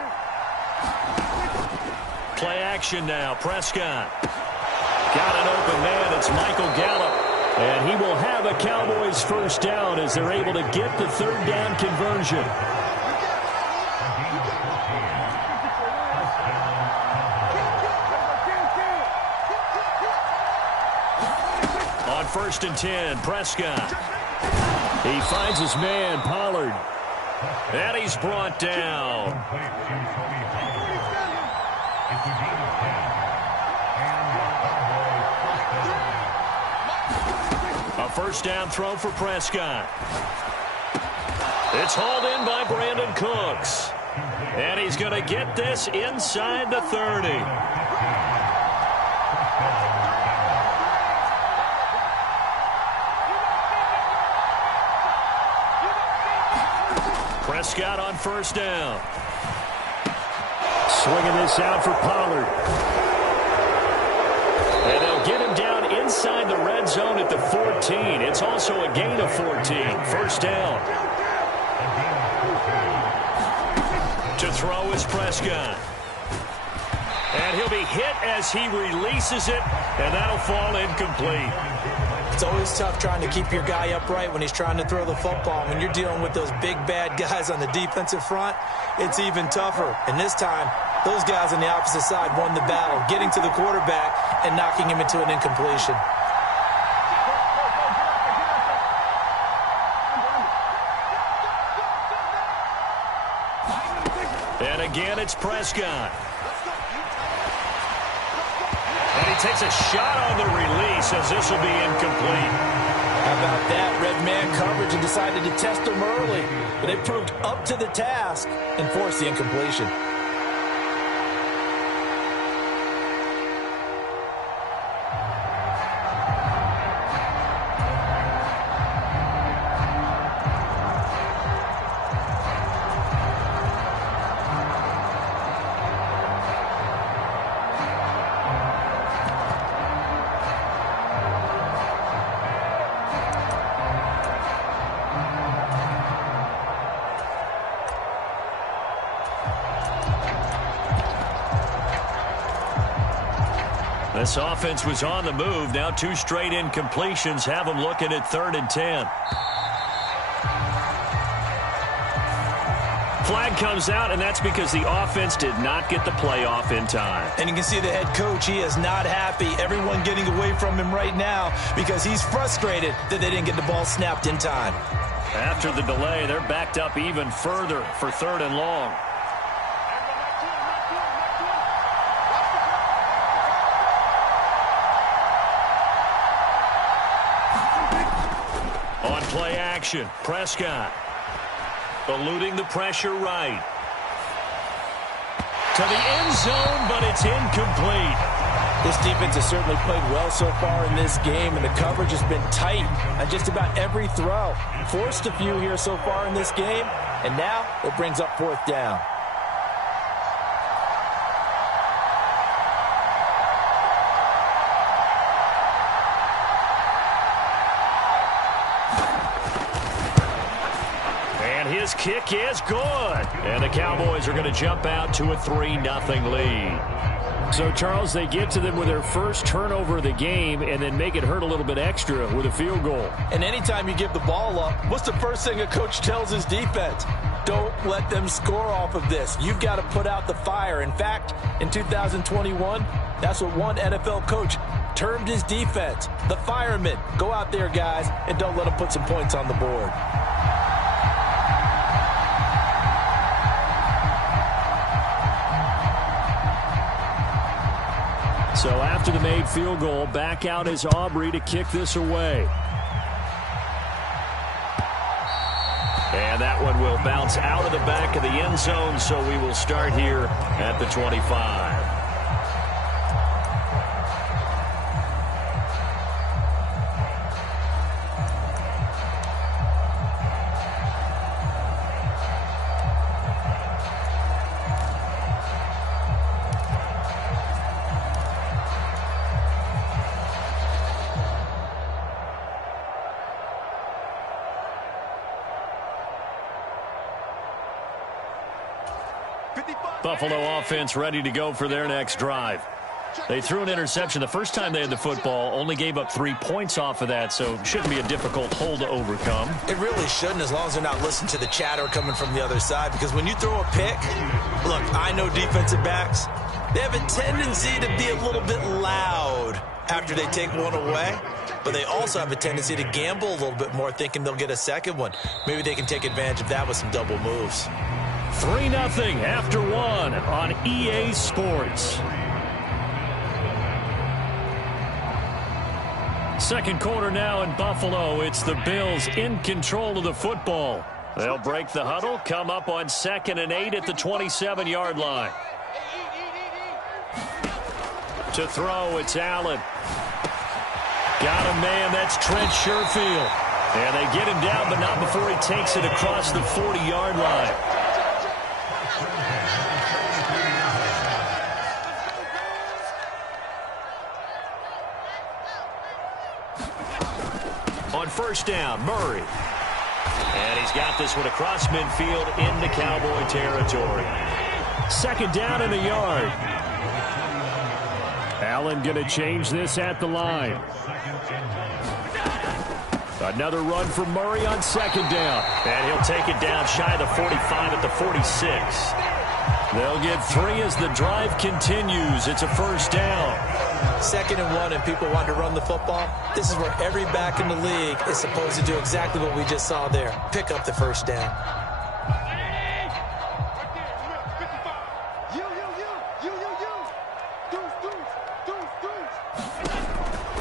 Play action now. Prescott. Got an open man. It's Michael Gallup. And he will have a Cowboys first down as they're able to get the 3rd down conversion. On 1st and 10, Prescott. He finds his man, Pollard. And he's brought down. A first down throw for Prescott. It's hauled in by Brandon Cooks. And he's going to get this inside the 30. Prescott on first down. Swinging this out for Pollard. And they'll get him down inside the red zone at the 14. It's also a gain of 14. First down. To throw is Prescott. And he'll be hit as he releases it, and that'll fall incomplete. It's always tough trying to keep your guy upright when he's trying to throw the football. When you're dealing with those big, bad guys on the defensive front, it's even tougher. And this time, those guys on the opposite side won the battle, getting to the quarterback and knocking him into an incompletion. And again, it's Prescott. And he takes a shot on the release as this will be incomplete. How about that? Red man coverage and decided to test him early. But they proved up to the task and forced the incompletion. This offense was on the move. Now 2 straight incompletions have them looking at 3rd and 10. Flag comes out, and that's because the offense did not get the play off in time. And you can see the head coach, he is not happy. Everyone getting away from him right now because he's frustrated that they didn't get the ball snapped in time. After the delay, they're backed up even further for 3rd and long. On play action, Prescott. Eluding the pressure right. To the end zone, but it's incomplete. This defense has certainly played well so far in this game, and the coverage has been tight on just about every throw. Forced a few here so far in this game, and now it brings up 4th down. His kick is good. And the Cowboys are going to jump out to a 3-0 lead. So, Charles, they get to them with their first turnover of the game and then make it hurt a little bit extra with a field goal. And anytime you give the ball up, what's the first thing a coach tells his defense? Don't let them score off of this. You've got to put out the fire. In fact, in 2021, that's what one NFL coach termed his defense. The firemen. Go out there, guys, and don't let them put some points on the board. So after the made field goal, back out is Aubrey to kick this away. And that one will bounce out of the back of the end zone, so we will start here at the 25. Buffalo offense ready to go for their next drive. They threw an interception the first time they had the football, only gave up 3 points off of that, so it shouldn't be a difficult hole to overcome. It really shouldn't, as long as they're not listening to the chatter coming from the other side, because when you throw a pick, look, I know defensive backs, they have a tendency to be a little bit loud after they take one away, but they also have a tendency to gamble a little bit more, thinking they'll get a second one. Maybe they can take advantage of that with some double moves. 3-0 after 1 on EA Sports. Second quarter now in Buffalo. It's the Bills in control of the football. They'll break the huddle, come up on 2nd and 8 at the 27-yard line. To throw, it's Allen. Got a man, that's Trent Sherfield. And they get him down, but not before he takes it across the 40-yard line. On first down, Murray. And he's got this one across midfield into Cowboy territory. 2nd down and a yard. Allen going to change this at the line. Another run for Murray on 2nd down. And he'll take it down shy of the 45 at the 46. They'll get 3 as the drive continues. It's a first down. 2nd and 1, and people want to run the football. This is where every back in the league is supposed to do exactly what we just saw there. Pick up the first down.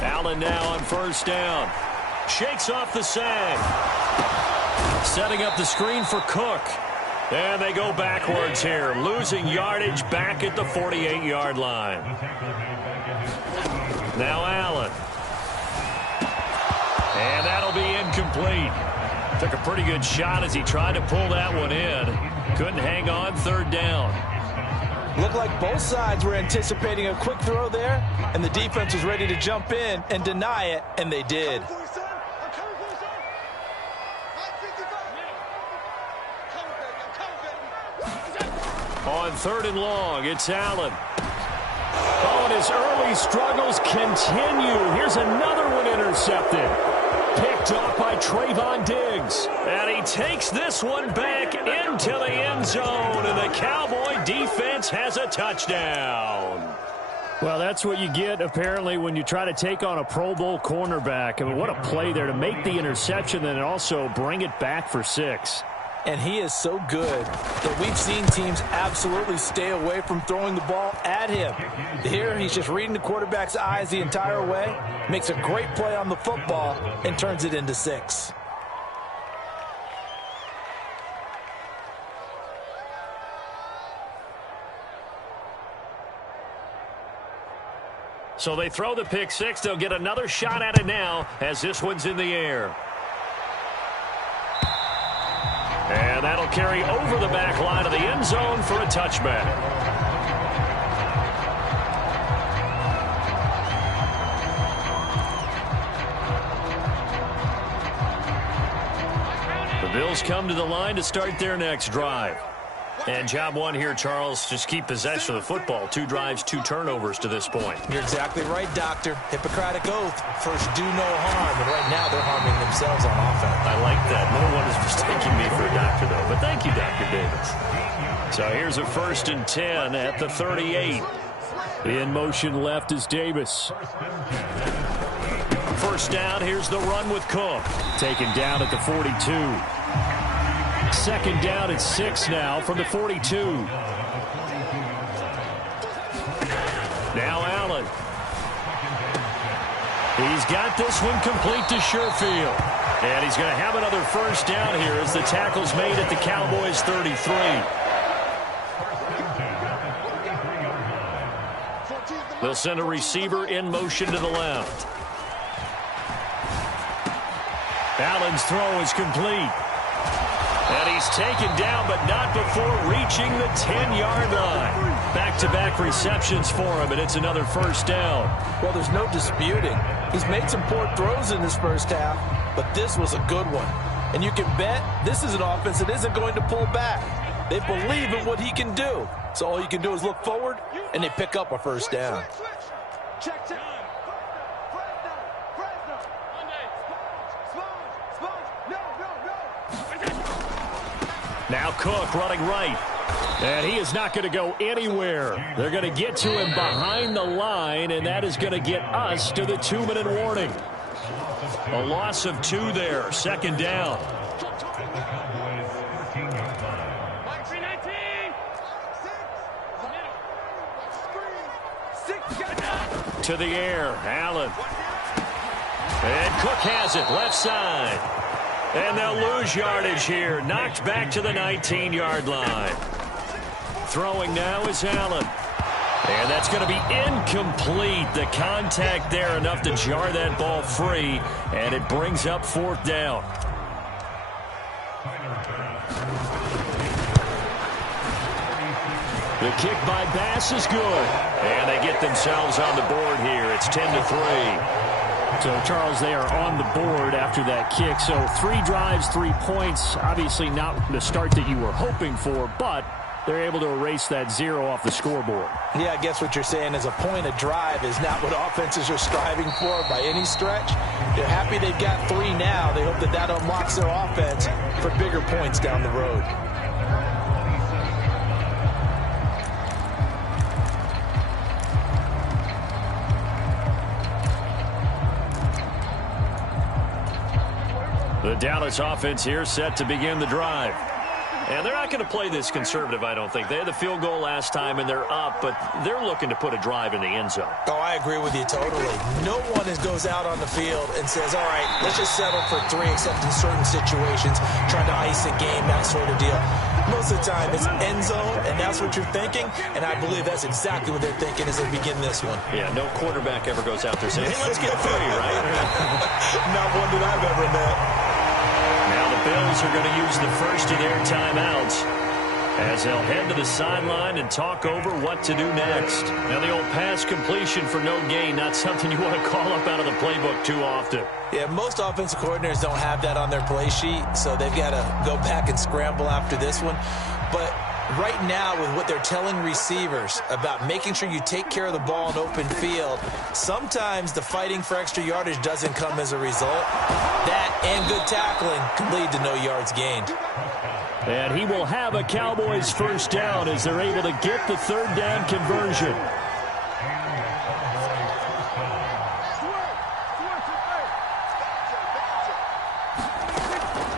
Allen now on first down. Shakes off the sag. Setting up the screen for Cook. And they go backwards here, losing yardage back at the 48-yard line. Now Allen. And that'll be incomplete. Took a pretty good shot as he tried to pull that one in. Couldn't hang on, 3rd down. Looked like both sides were anticipating a quick throw there, and the defense was ready to jump in and deny it, and they did. On 3rd and long, it's Allen. Oh, and his early struggles continue. Here's another one intercepted. Picked off by Trayvon Diggs. And he takes this one back into the end zone, and the Cowboy defense has a touchdown. Well, that's what you get, apparently, when you try to take on a Pro Bowl cornerback. I mean, what a play there to make the interception and also bring it back for 6. And he is so good that we've seen teams absolutely stay away from throwing the ball at him. Here, he's just reading the quarterback's eyes the entire way, makes a great play on the football, and turns it into 6. So they throw the pick 6. They'll get another shot at it now as this one's in the air. And that'll carry over the back line of the end zone for a touchback. The Bills come to the line to start their next drive. And job one here, Charles, just keep possession of the football. 2 drives, 2 turnovers to this point. You're exactly right, Doctor. Hippocratic oath. First, do no harm. And right now, they're harming themselves on offense. I like that. No one is mistaking me for a doctor, though. But thank you, Dr. Davis. So here's a 1st and 10 at the 38. In motion left is Davis. First down, here's the run with Cook. Taken down at the 42. 2nd down at 6 now from the 42. Now Allen. Allen. He's got this one complete to Sherfield. And he's going to have another first down here as the tackle's made at the Cowboys' 33. They'll send a receiver in motion to the left. Allen's throw is complete. And he's taken down, but not before reaching the 10-yard line. Back-to-back receptions for him, and it's another first down. Well, there's no disputing. He's made some poor throws in this first half, but this was a good one. And you can bet this is an offense that isn't going to pull back. They believe in what he can do. So all you can do is look forward, and they pick up a first down. Now Cook running right. And he is not going to go anywhere. They're going to get to him behind the line, and that is going to get us to the 2-minute warning. A loss of 2 there. Second down. To the air. Allen. And Cook has it. Left side. And they'll lose yardage here. Knocked back to the 19-yard line. Throwing now is Allen. And that's going to be incomplete. The contact there enough to jar that ball free. And it brings up fourth down. The kick by Bass is good. And they get themselves on the board here. It's 10-3. So, Charles, they are on the board after that kick. So 3 drives, 3 points. Obviously not the start that you were hoping for, but they're able to erase that 0 off the scoreboard. Yeah, I guess what you're saying is a point a drive is not what offenses are striving for by any stretch. They're happy they've got 3 now. They hope that that unlocks their offense for bigger points down the road. The Dallas offense here set to begin the drive. And they're not going to play this conservative, I don't think. They had the field goal last time, and they're up, but they're looking to put a drive in the end zone. Oh, I agree with you totally. No one goes out on the field and says, all right, let's just settle for 3, except in certain situations, trying to ice a game, that sort of deal. Most of the time, it's end zone, and that's what you're thinking, and I believe that's exactly what they're thinking as they begin this one. Yeah, no quarterback ever goes out there saying, hey, let's get 3, right? Not one that I've ever met. Now the Bills are going to use the first of their timeouts as they'll head to the sideline and talk over what to do next. Now the old pass completion for no gain, not something you want to call up out of the playbook too often. Yeah, most offensive coordinators don't have that on their play sheet, so they've got to go back and scramble after this one. But right now, with what they're telling receivers about making sure you take care of the ball in open field, sometimes the fighting for extra yardage doesn't come as a result. That and good tackling can lead to no yards gained. And he will have a Cowboys first down as they're able to get the third down conversion.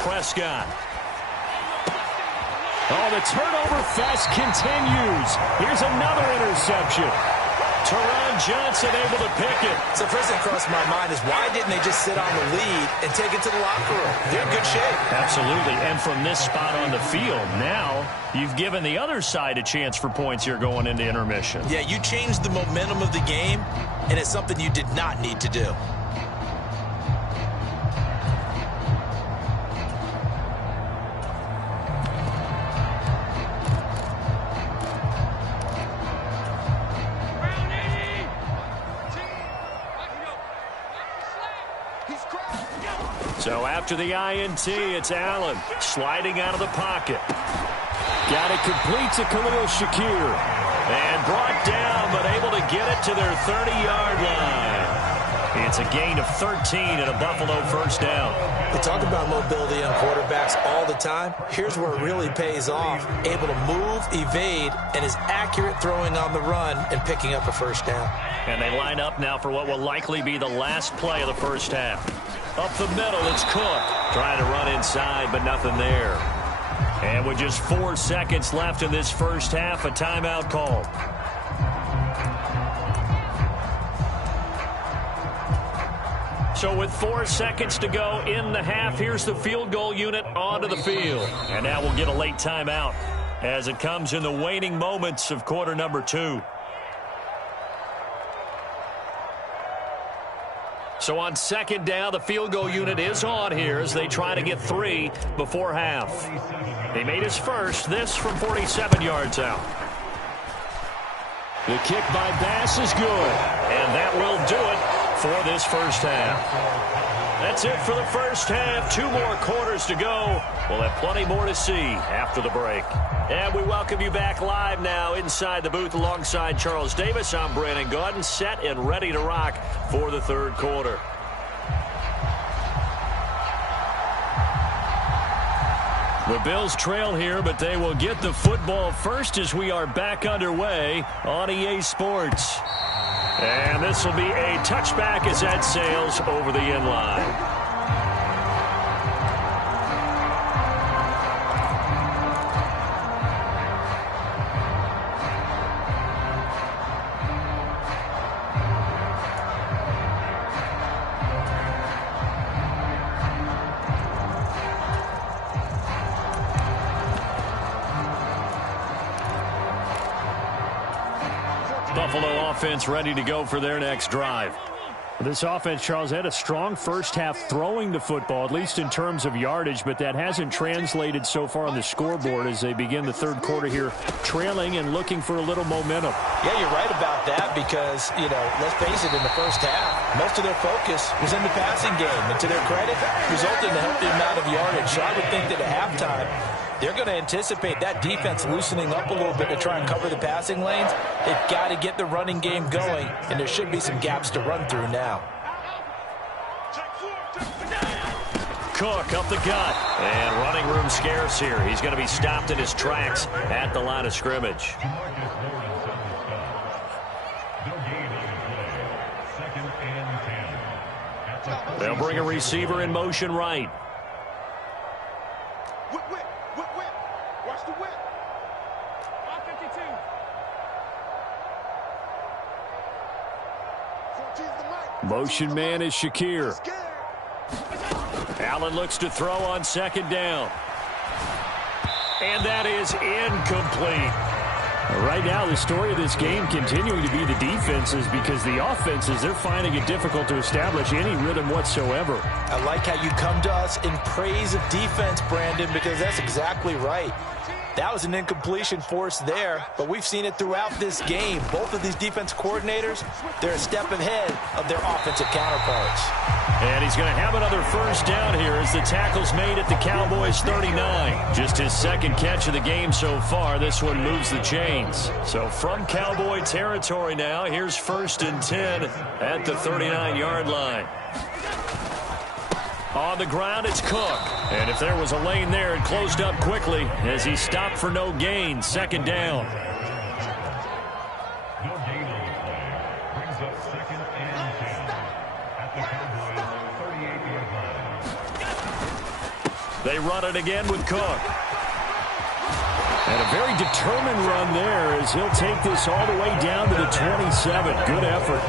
Prescott. Oh, the turnover fest continues. Here's another interception. Teron Johnson able to pick it. So first thing crossed my mind is why didn't they just sit on the lead and take it to the locker room? They're in good shape. Absolutely. And from this spot on the field, now you've given the other side a chance for points here going into intermission. Yeah, you changed the momentum of the game, and it's something you did not need to do. So after the INT, it's Allen sliding out of the pocket. Got it complete to Khalil Shakir. And brought down, but able to get it to their 30-yard line. It's a gain of 13 and a Buffalo first down. We talk about mobility on quarterbacks all the time. Here's where it really pays off. Able to move, evade, and is accurate throwing on the run and picking up a first down. And they line up now for what will likely be the last play of the first half. Up the middle, it's Cook. Trying to run inside, but nothing there. And with just 4 seconds left in this first half, a timeout called. So with 4 seconds to go in the half, here's the field goal unit onto the field. And now we'll get a late timeout as it comes in the waning moments of quarter number 2. So on second down, the field goal unit is on here as they try to get 3 before half. He made his first, this from 47 yards out. The kick by Bass is good, and that will do it for this first half. That's it for the first half. 2 more quarters to go. We'll have plenty more to see after the break. And we welcome you back live now inside the booth alongside Charles Davis. I'm Brandon Gaudin, set and ready to rock for the third quarter. The Bills trail here, but they will get the football first as we are back underway on EA Sports. And this will be a touchback as that sails over the end line. Buffalo offense ready to go for their next drive. This offense, Charles, had a strong first half throwing the football, at least in terms of yardage, but that hasn't translated so far on the scoreboard as they begin the third quarter here, trailing and looking for a little momentum. Yeah, you're right about that because, let's face it, in the first half, most of their focus was in the passing game. And to their credit, resulted in a healthy amount of yardage. So I would think that at halftime, they're going to anticipate that defense loosening up a little bit to try and cover the passing lanes. They've got to get the running game going, and there should be some gaps to run through now. Cook up the gut, and running room scarce here. He's going to be stopped in his tracks at the line of scrimmage. They'll bring a receiver in motion right. Motion man is Shakir. Allen looks to throw on second down. And that is incomplete. Right now, the story of this game continuing to be the defenses because the offenses, they're finding it difficult to establish any rhythm whatsoever. I like how you come to us in praise of defense, Brandon, because that's exactly right. That was an incompletion forced there, but we've seen it throughout this game. Both of these defense coordinators, they're a step ahead of their offensive counterparts. And he's going to have another first down here as the tackle's made at the Cowboys 39. Just his second catch of the game so far. This one moves the chains. So from Cowboy territory now, here's 1st and 10 at the 39-yard line. On the ground, it's Cook. And if there was a lane there, it closed up quickly as he stopped for no gain. 2nd down. They run it again with Cook. And a very determined run there as he'll take this all the way down to the 27. Good effort.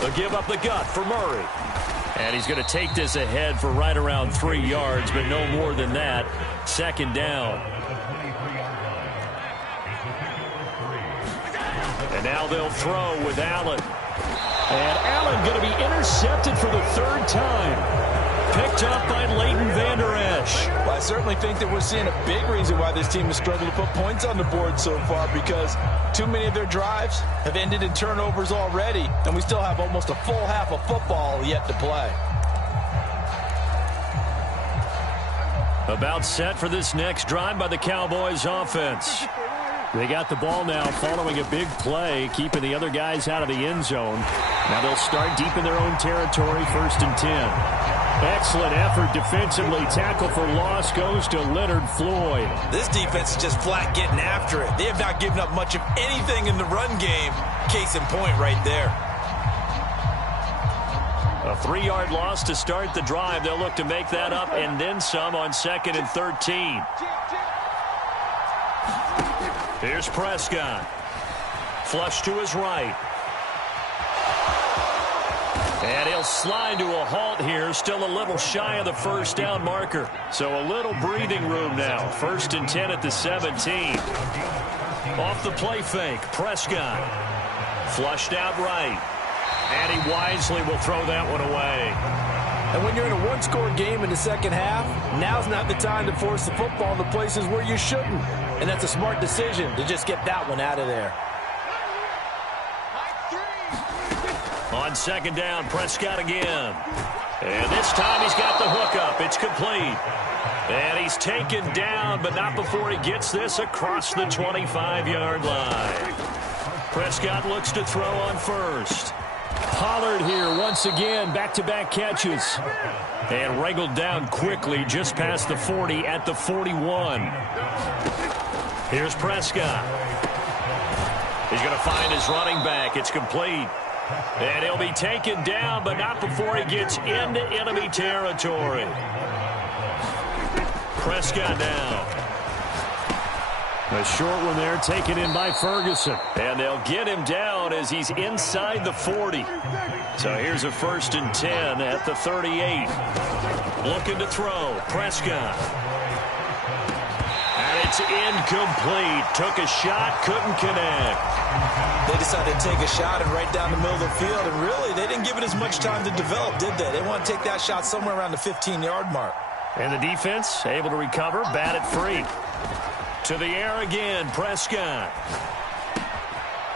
They'll give up the gut for Murray. And he's going to take this ahead for right around 3 yards, but no more than that. 2nd down. And now they'll throw with Allen. And Allen going to be intercepted for the 3rd time. Picked up by Leighton Vander Esch. Well, I certainly think that we're seeing a big reason why this team has struggled to put points on the board so far, because too many of their drives have ended in turnovers already, and we still have almost a full half of football yet to play. About set for this next drive by the Cowboys offense. They got the ball now following a big play, keeping the other guys out of the end zone. Now they'll start deep in their own territory, 1st and 10. Excellent effort defensively. Tackle for loss goes to Leonard Floyd. This defense is just flat getting after it. They have not given up much of anything in the run game. Case in point right there. A 3-yard loss to start the drive. They'll look to make that up and then some on 2nd and 13. Here's Prescott. Flush to his right. And he'll slide to a halt here. Still a little shy of the first down marker. So a little breathing room now. 1st and 10 at the 17. Off the play fake. Prescott. Flushed out right. And he wisely will throw that one away. And when you're in a one-score game in the second half, now's not the time to force the football to places where you shouldn't. And that's a smart decision to just get that one out of there. On 2nd down, Prescott again. And this time he's got the hookup. It's complete. And he's taken down, but not before he gets this across the 25-yard line. Prescott looks to throw on first. Pollard here once again, back-to-back catches. And wrangled down quickly just past the 40 at the 41. Here's Prescott. He's going to find his running back. It's complete. And he'll be taken down, but not before he gets into enemy territory. Prescott now. A short one there taken in by Ferguson. And they'll get him down as he's inside the 40. So here's a 1st and 10 at the 38. Looking to throw. Prescott. And it's incomplete. Took a shot, couldn't connect. They decided to take a shot and right down the middle of the field, and really, they didn't give it as much time to develop, did they? They want to take that shot somewhere around the 15-yard mark. And the defense able to recover, bat it free. To the air again, Prescott.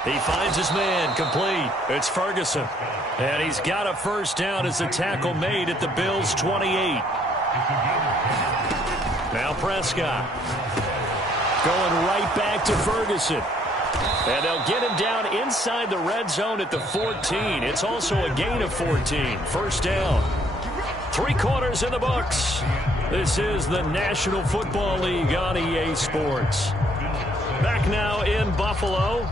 He finds his man, complete. It's Ferguson. And he's got a 1st down as the tackle made at the Bills' 28. Now Prescott. Going right back to Ferguson. And they'll get him down inside the red zone at the 14. It's also a gain of 14. 1st down. 3 quarters in the books. This is the National Football League on EA Sports. Back now in Buffalo.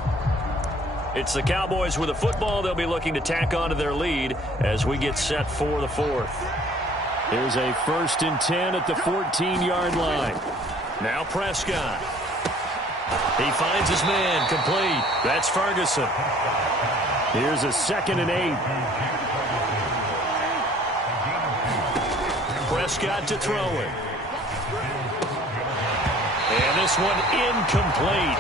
It's the Cowboys with the football. They'll be looking to tack onto their lead as we get set for the 4th. Here's a 1st and 10 at the 14-yard line. Now Prescott. He finds his man, complete. That's Ferguson. Here's a 2nd and 8. Prescott to throw it. And this one incomplete.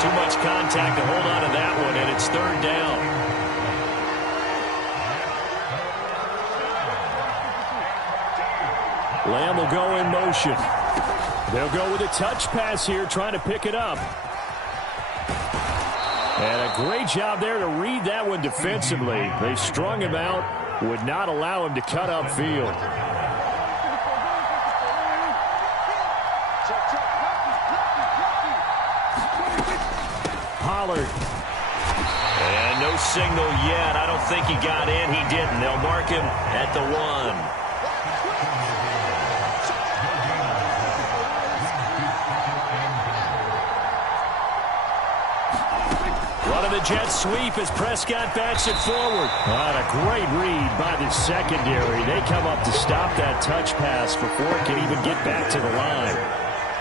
Too much contact to hold on to that one, and it's 3rd down. Lamb will go in motion. They'll go with a touch pass here, trying to pick it up. And a great job there to read that one defensively. They strung him out, would not allow him to cut upfield. Pollard. And no signal yet. I don't think he got in. He didn't. They'll mark him at the 1. The jet sweep as Prescott backs it forward. What a great read by the secondary. They come up to stop that touch pass before it can even get back to the line.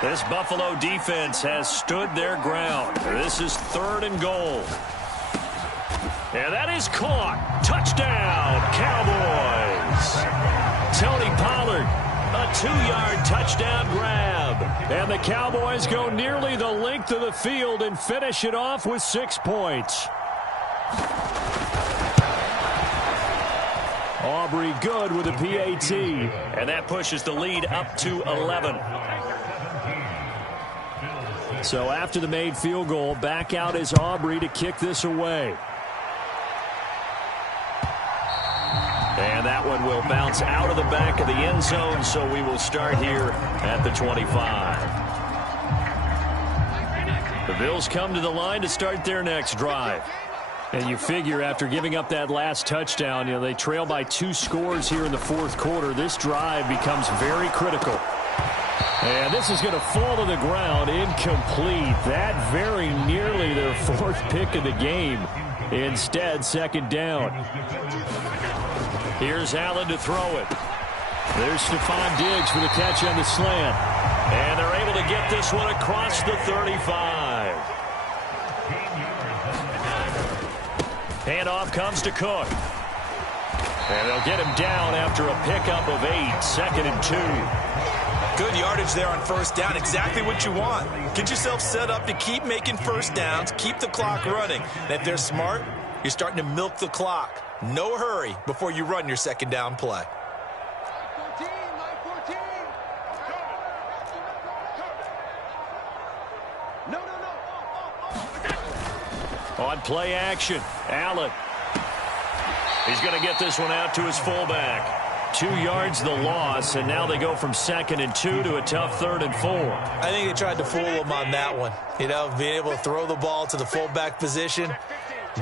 This Buffalo defense has stood their ground. This is 3rd and goal. And that is caught. Touchdown, Cowboys. Tony Pollard, a 2-yard touchdown grab. And the Cowboys go nearly the length of the field and finish it off with 6 points. Aubrey good with a PAT. And that pushes the lead up to 11. So after the made field goal, back out is Aubrey to kick this away. And that one will bounce out of the back of the end zone, so we will start here at the 25. The Bills come to the line to start their next drive. And you figure after giving up that last touchdown, they trail by 2 scores here in the 4th quarter. This drive becomes very critical. And this is going to fall to the ground, incomplete. That very nearly their 4th pick of the game. Instead, 2nd down. Here's Allen to throw it. There's Stephon Diggs for the catch on the slant. And they're able to get this one across the 35. Handoff comes to Cook. And they'll get him down after a pickup of 8, 2nd and 2. Good yardage there on first down. Exactly what you want. Get yourself set up to keep making first downs, keep the clock running. And if they're smart, you're starting to milk the clock. No hurry before you run your second down play. On play action, Allen. He's going to get this one out to his fullback. 2 yards the loss, and now they go from 2nd and 2 to a tough 3rd and 4. I think they tried to fool him on that one. You know, being able to throw the ball to the fullback position.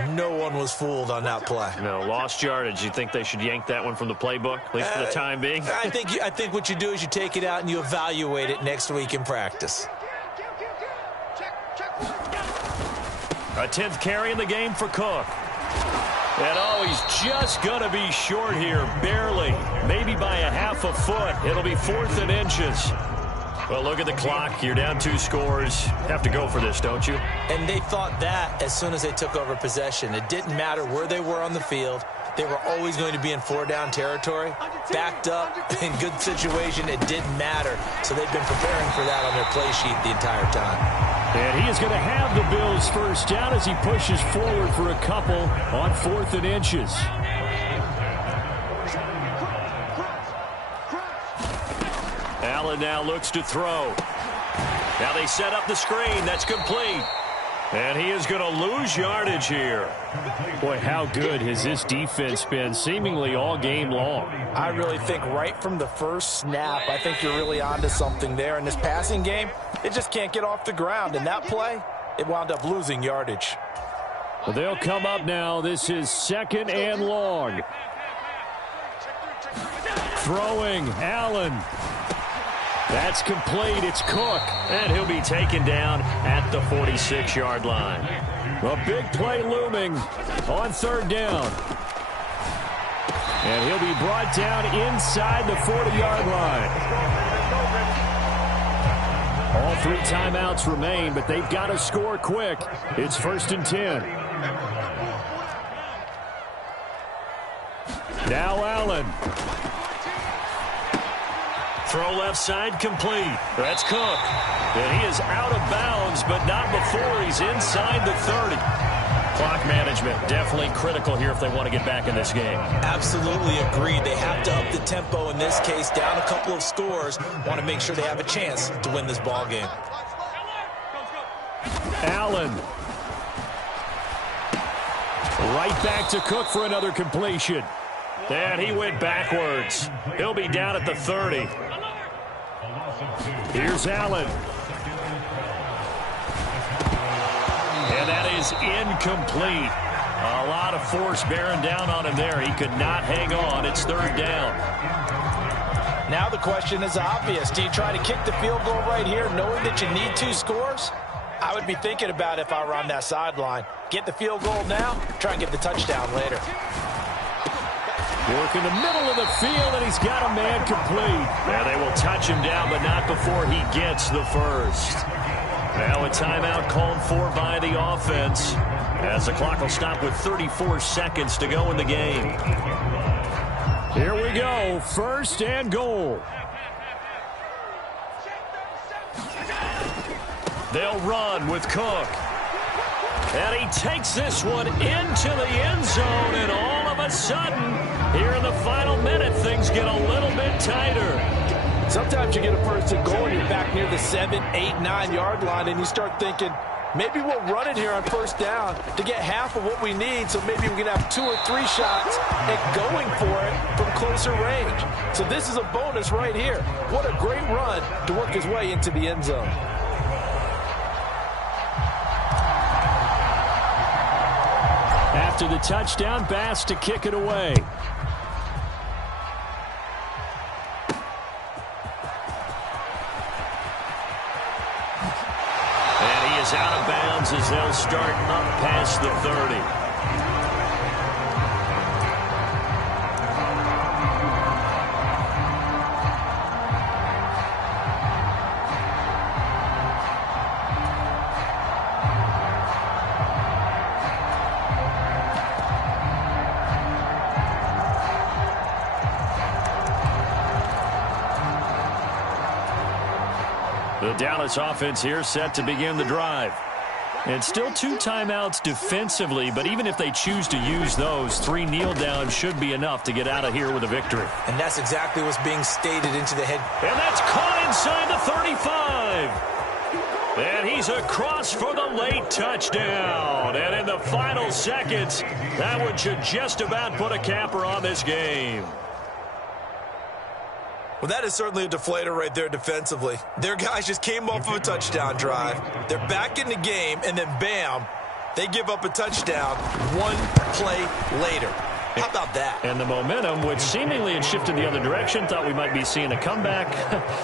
No one was fooled on that play. No, lost yardage. You think they should yank that one from the playbook, at least for the time being? I think what you do is you take it out and you evaluate it next week in practice. A 10th carry in the game for Cook. And he's just going to be short here, barely. Maybe by a half a foot. It'll be 4th and inches. Well, look at the clock. You're down 2 scores. Have to go for this, don't you? And they thought that as soon as they took over possession. It didn't matter where they were on the field. They were always going to be in 4-down territory. Backed up, in good situation, it didn't matter. So they've been preparing for that on their play sheet the entire time. And he is going to have the Bills first down as he pushes forward for a couple on 4th and inches. Allen now looks to throw. Now they set up the screen. That's complete. And he is going to lose yardage here. Boy, how good has this defense been seemingly all game long? I really think right from the first snap, I think you're really onto something there. In this passing game, it just can't get off the ground. And that play, it wound up losing yardage. Well, they'll come up now. This is 2nd and long. Throwing, Allen. That's complete. It's Cook. And he'll be taken down at the 46-yard line. A big play looming on 3rd down. And he'll be brought down inside the 40-yard line. All 3 timeouts remain, but they've got to score quick. It's 1st and 10. Now Allen. Throw left side complete. That's Cook. And he is out of bounds, but not before he's inside the 30. Clock management definitely critical here if they want to get back in this game. Absolutely agreed. They have to up the tempo in this case, down a couple of scores. Want to make sure they have a chance to win this ball game. Allen. Right back to Cook for another completion. And he went backwards. He'll be down at the 30. Here's Allen. And that is incomplete. A lot of force bearing down on him there. He could not hang on. It's 3rd down. Now the question is obvious. Do you try to kick the field goal right here knowing that you need 2 scores? I would be thinking about it if I were on that sideline. Get the field goal now, try and get the touchdown later. Work in the middle of the field, and he's got a man complete. Now they will touch him down, but not before he gets the first. Now a timeout called for by the offense, as the clock will stop with 34 seconds to go in the game. Here we go, 1st and goal. They'll run with Cook. And he takes this one into the end zone, and all of a sudden, here in the final minute, things get a little bit tighter. Sometimes you get a 1st and goal, and you're back near the 7, 8, 9 yard line, and you start thinking, maybe we'll run it here on 1st down to get half of what we need, so maybe we can have 2 or 3 shots at going for it from closer range. So this is a bonus right here. What a great run to work his way into the end zone. After the touchdown, Bass to kick it away. And he is out of bounds as they'll start up past the 30. Dallas offense here set to begin the drive. And still 2 timeouts defensively, but even if they choose to use those, 3 kneel downs should be enough to get out of here with a victory. And that's exactly what's being stated into the head. And that's caught inside the 35. And he's across for the late touchdown. And in the final seconds, that one should just about put a capper on this game. Well, that is certainly a deflator right there defensively. Their guys just came off of a touchdown drive. They're back in the game, and then bam, they give up a touchdown 1 play later. How about that? And the momentum, which seemingly had shifted the other direction, thought we might be seeing a comeback.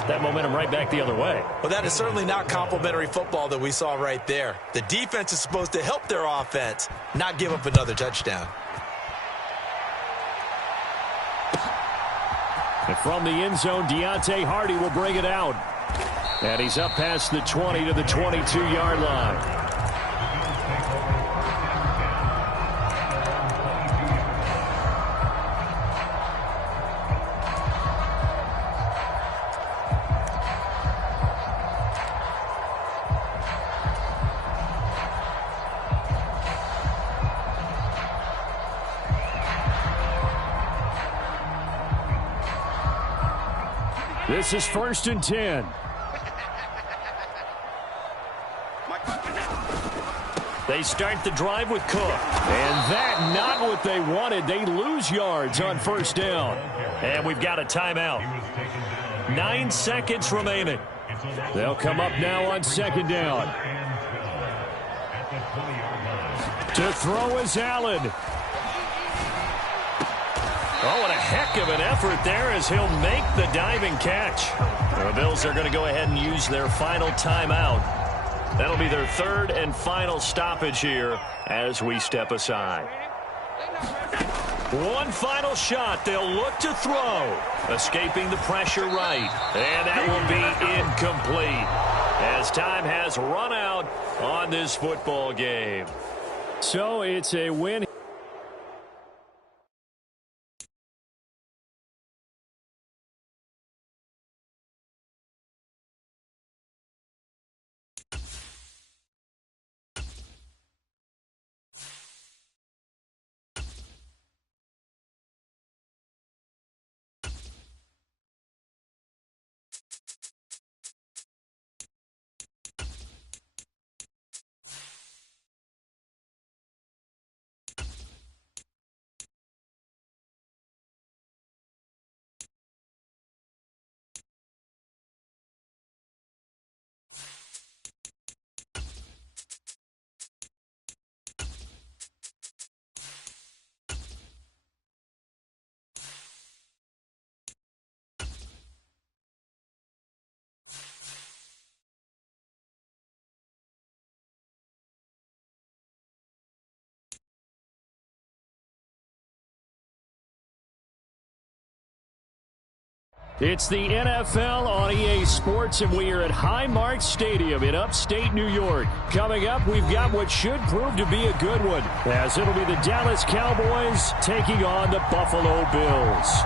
That momentum right back the other way. Well, that is certainly not complimentary football that we saw right there. The defense is supposed to help their offense, not give up another touchdown. And from the end zone, Deontay Hardy will bring it out. And he's up past the 20 to the 22-yard line. This is 1st and 10. They start the drive with Cook. And that not what they wanted. They lose yards on 1st down. And we've got a timeout. 9 seconds remaining. They'll come up now on 2nd down. To throw is Allen. Oh, what a heck of an effort there as he'll make the diving catch. The Bills are going to go ahead and use their final timeout. That'll be their 3rd and final stoppage here as we step aside. One final shot. They'll look to throw. Escaping the pressure right. And that will be incomplete as time has run out on this football game. So it's a win. It's the NFL on EA Sports, and we are at Highmark Stadium in upstate New York. Coming up, we've got what should prove to be a good one, as it'll be the Dallas Cowboys taking on the Buffalo Bills.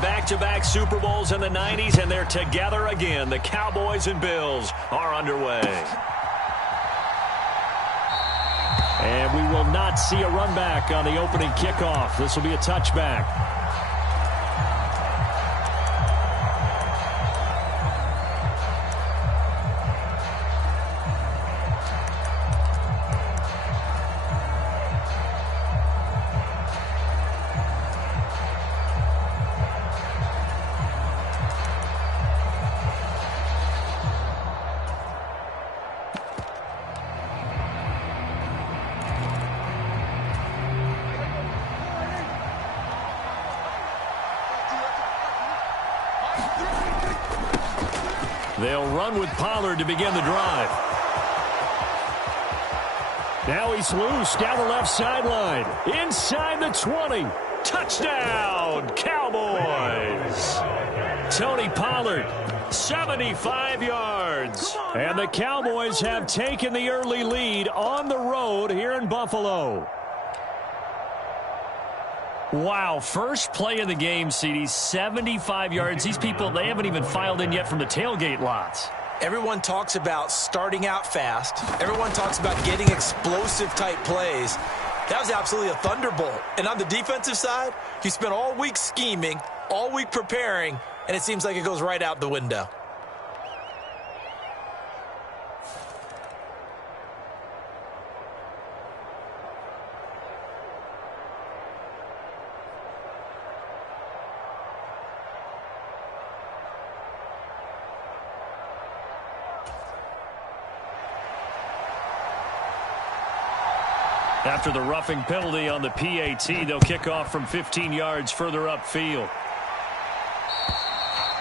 Back-to-back Super Bowls in the 90s, and they're together again. The Cowboys and Bills are underway. And we will not see a run back on the opening kickoff. This will be a touchback. They'll run with Pollard to begin the drive. Now he's loose down the left sideline. Inside the 20. Touchdown, Cowboys. Tony Pollard, 75 yards. And the Cowboys have taken the early lead on the road here in Buffalo. Wow, first play of the game, CD, 75 yards. These people, they haven't even filed in yet from the tailgate lots. Everyone talks about starting out fast. Everyone talks about getting explosive-type plays. That was absolutely a thunderbolt. And on the defensive side, you spent all week scheming, all week preparing, and it seems like it goes right out the window. After the roughing penalty on the PAT, they'll kick off from 15 yards further upfield.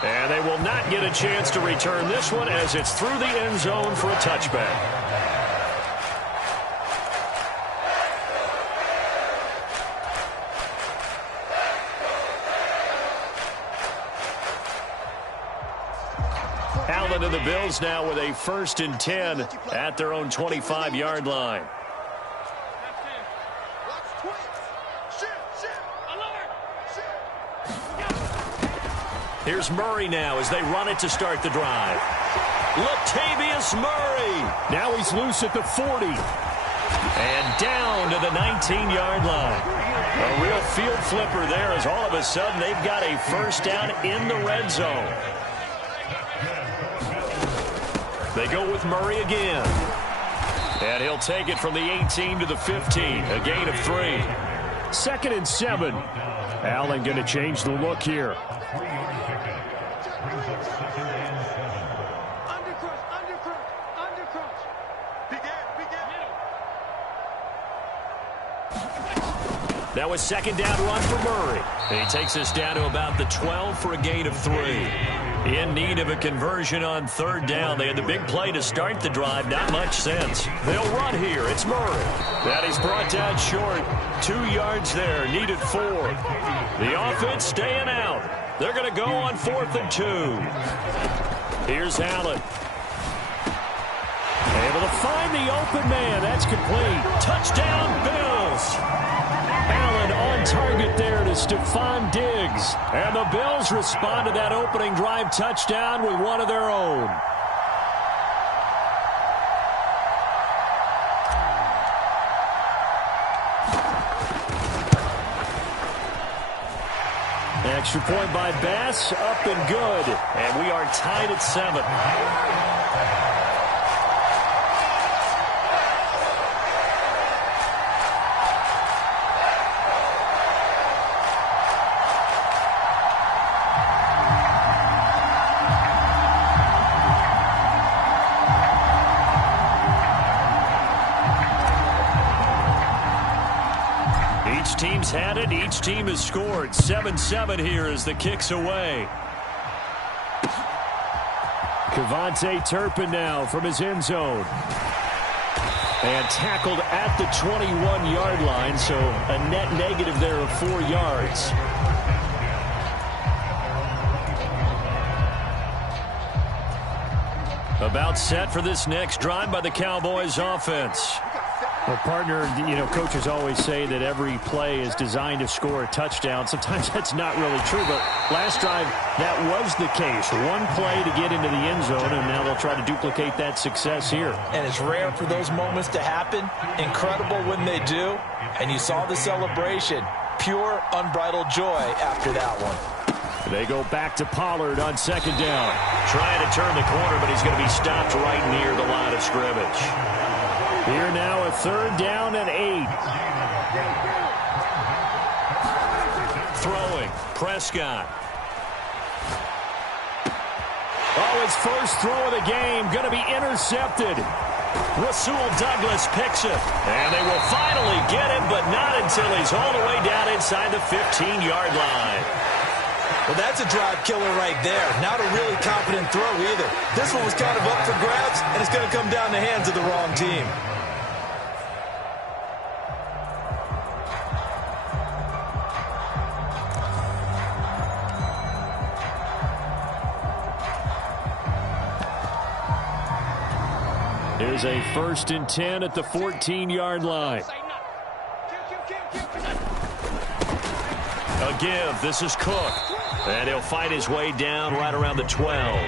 And they will not get a chance to return this one as it's through the end zone for a touchback. Allen and the Bills now with a 1st and 10 at their own 25-yard line. Here's Murray now as they run it to start the drive. Latavius Murray. Now he's loose at the 40. And down to the 19-yard line. A real field flipper there as all of a sudden they've got a first down in the red zone. They go with Murray again. And he'll take it from the 18 to the 15. A gain of 3. 2nd and 7. Allen going to change the look here. Now a 2nd down run for Murray. And he takes us down to about the 12 for a gain of 3. In need of a conversion on 3rd down. They had the big play to start the drive. Not much sense. They'll run here. It's Murray. That he's brought down short. 2 yards there. Needed 4. The offense staying out. They're going to go on 4th and 2. Here's Allen. Able to find the open man. That's complete. Touchdown, Bills. Allen on target there to Stephon Diggs. And the Bills respond to that opening drive touchdown with one of their own. Extra point by Bass, up and good. And we are tied at 7. Team's had it. Each team has scored. 7-7 here as the kick's away. KaVontae Turpin now from his end zone. And tackled at the 21-yard line, so a net negative there of 4 yards. About set for this next drive by the Cowboys offense. Well, partner, coaches always say that every play is designed to score a touchdown. Sometimes that's not really true, but last drive, that was the case. One play to get into the end zone, and now they'll try to duplicate that success here. And it's rare for those moments to happen. Incredible when they do. And you saw the celebration. Pure, unbridled joy after that one. They go back to Pollard on 2nd down. Trying to turn the corner, but he's going to be stopped right near the line of scrimmage. Here now a 3rd down and 8. Throwing. Prescott. Oh, his first throw of the game going to be intercepted. Rasul Douglas picks it. And they will finally get him, but not until he's all the way down inside the 15-yard line. Well, that's a drive killer right there. Not a really confident throw either. This one was kind of up for grabs, and it's going to come down the hands of the wrong team. is a 1st and 10 at the 14-yard line. A give. This is Cook. And he'll fight his way down right around the 12.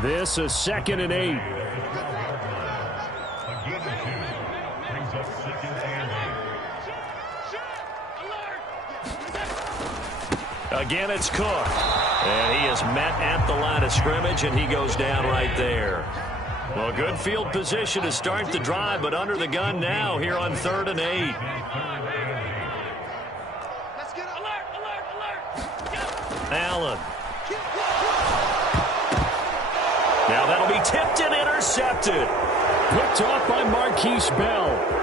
This is 2nd and 8. Again, it's Cook. And he is met at the line of scrimmage, and he goes down right there. Well, good field position to start the drive, but under the gun now here on 3rd and 8. Allen. Now that'll be tipped and intercepted. Picked off by Marquise Bell.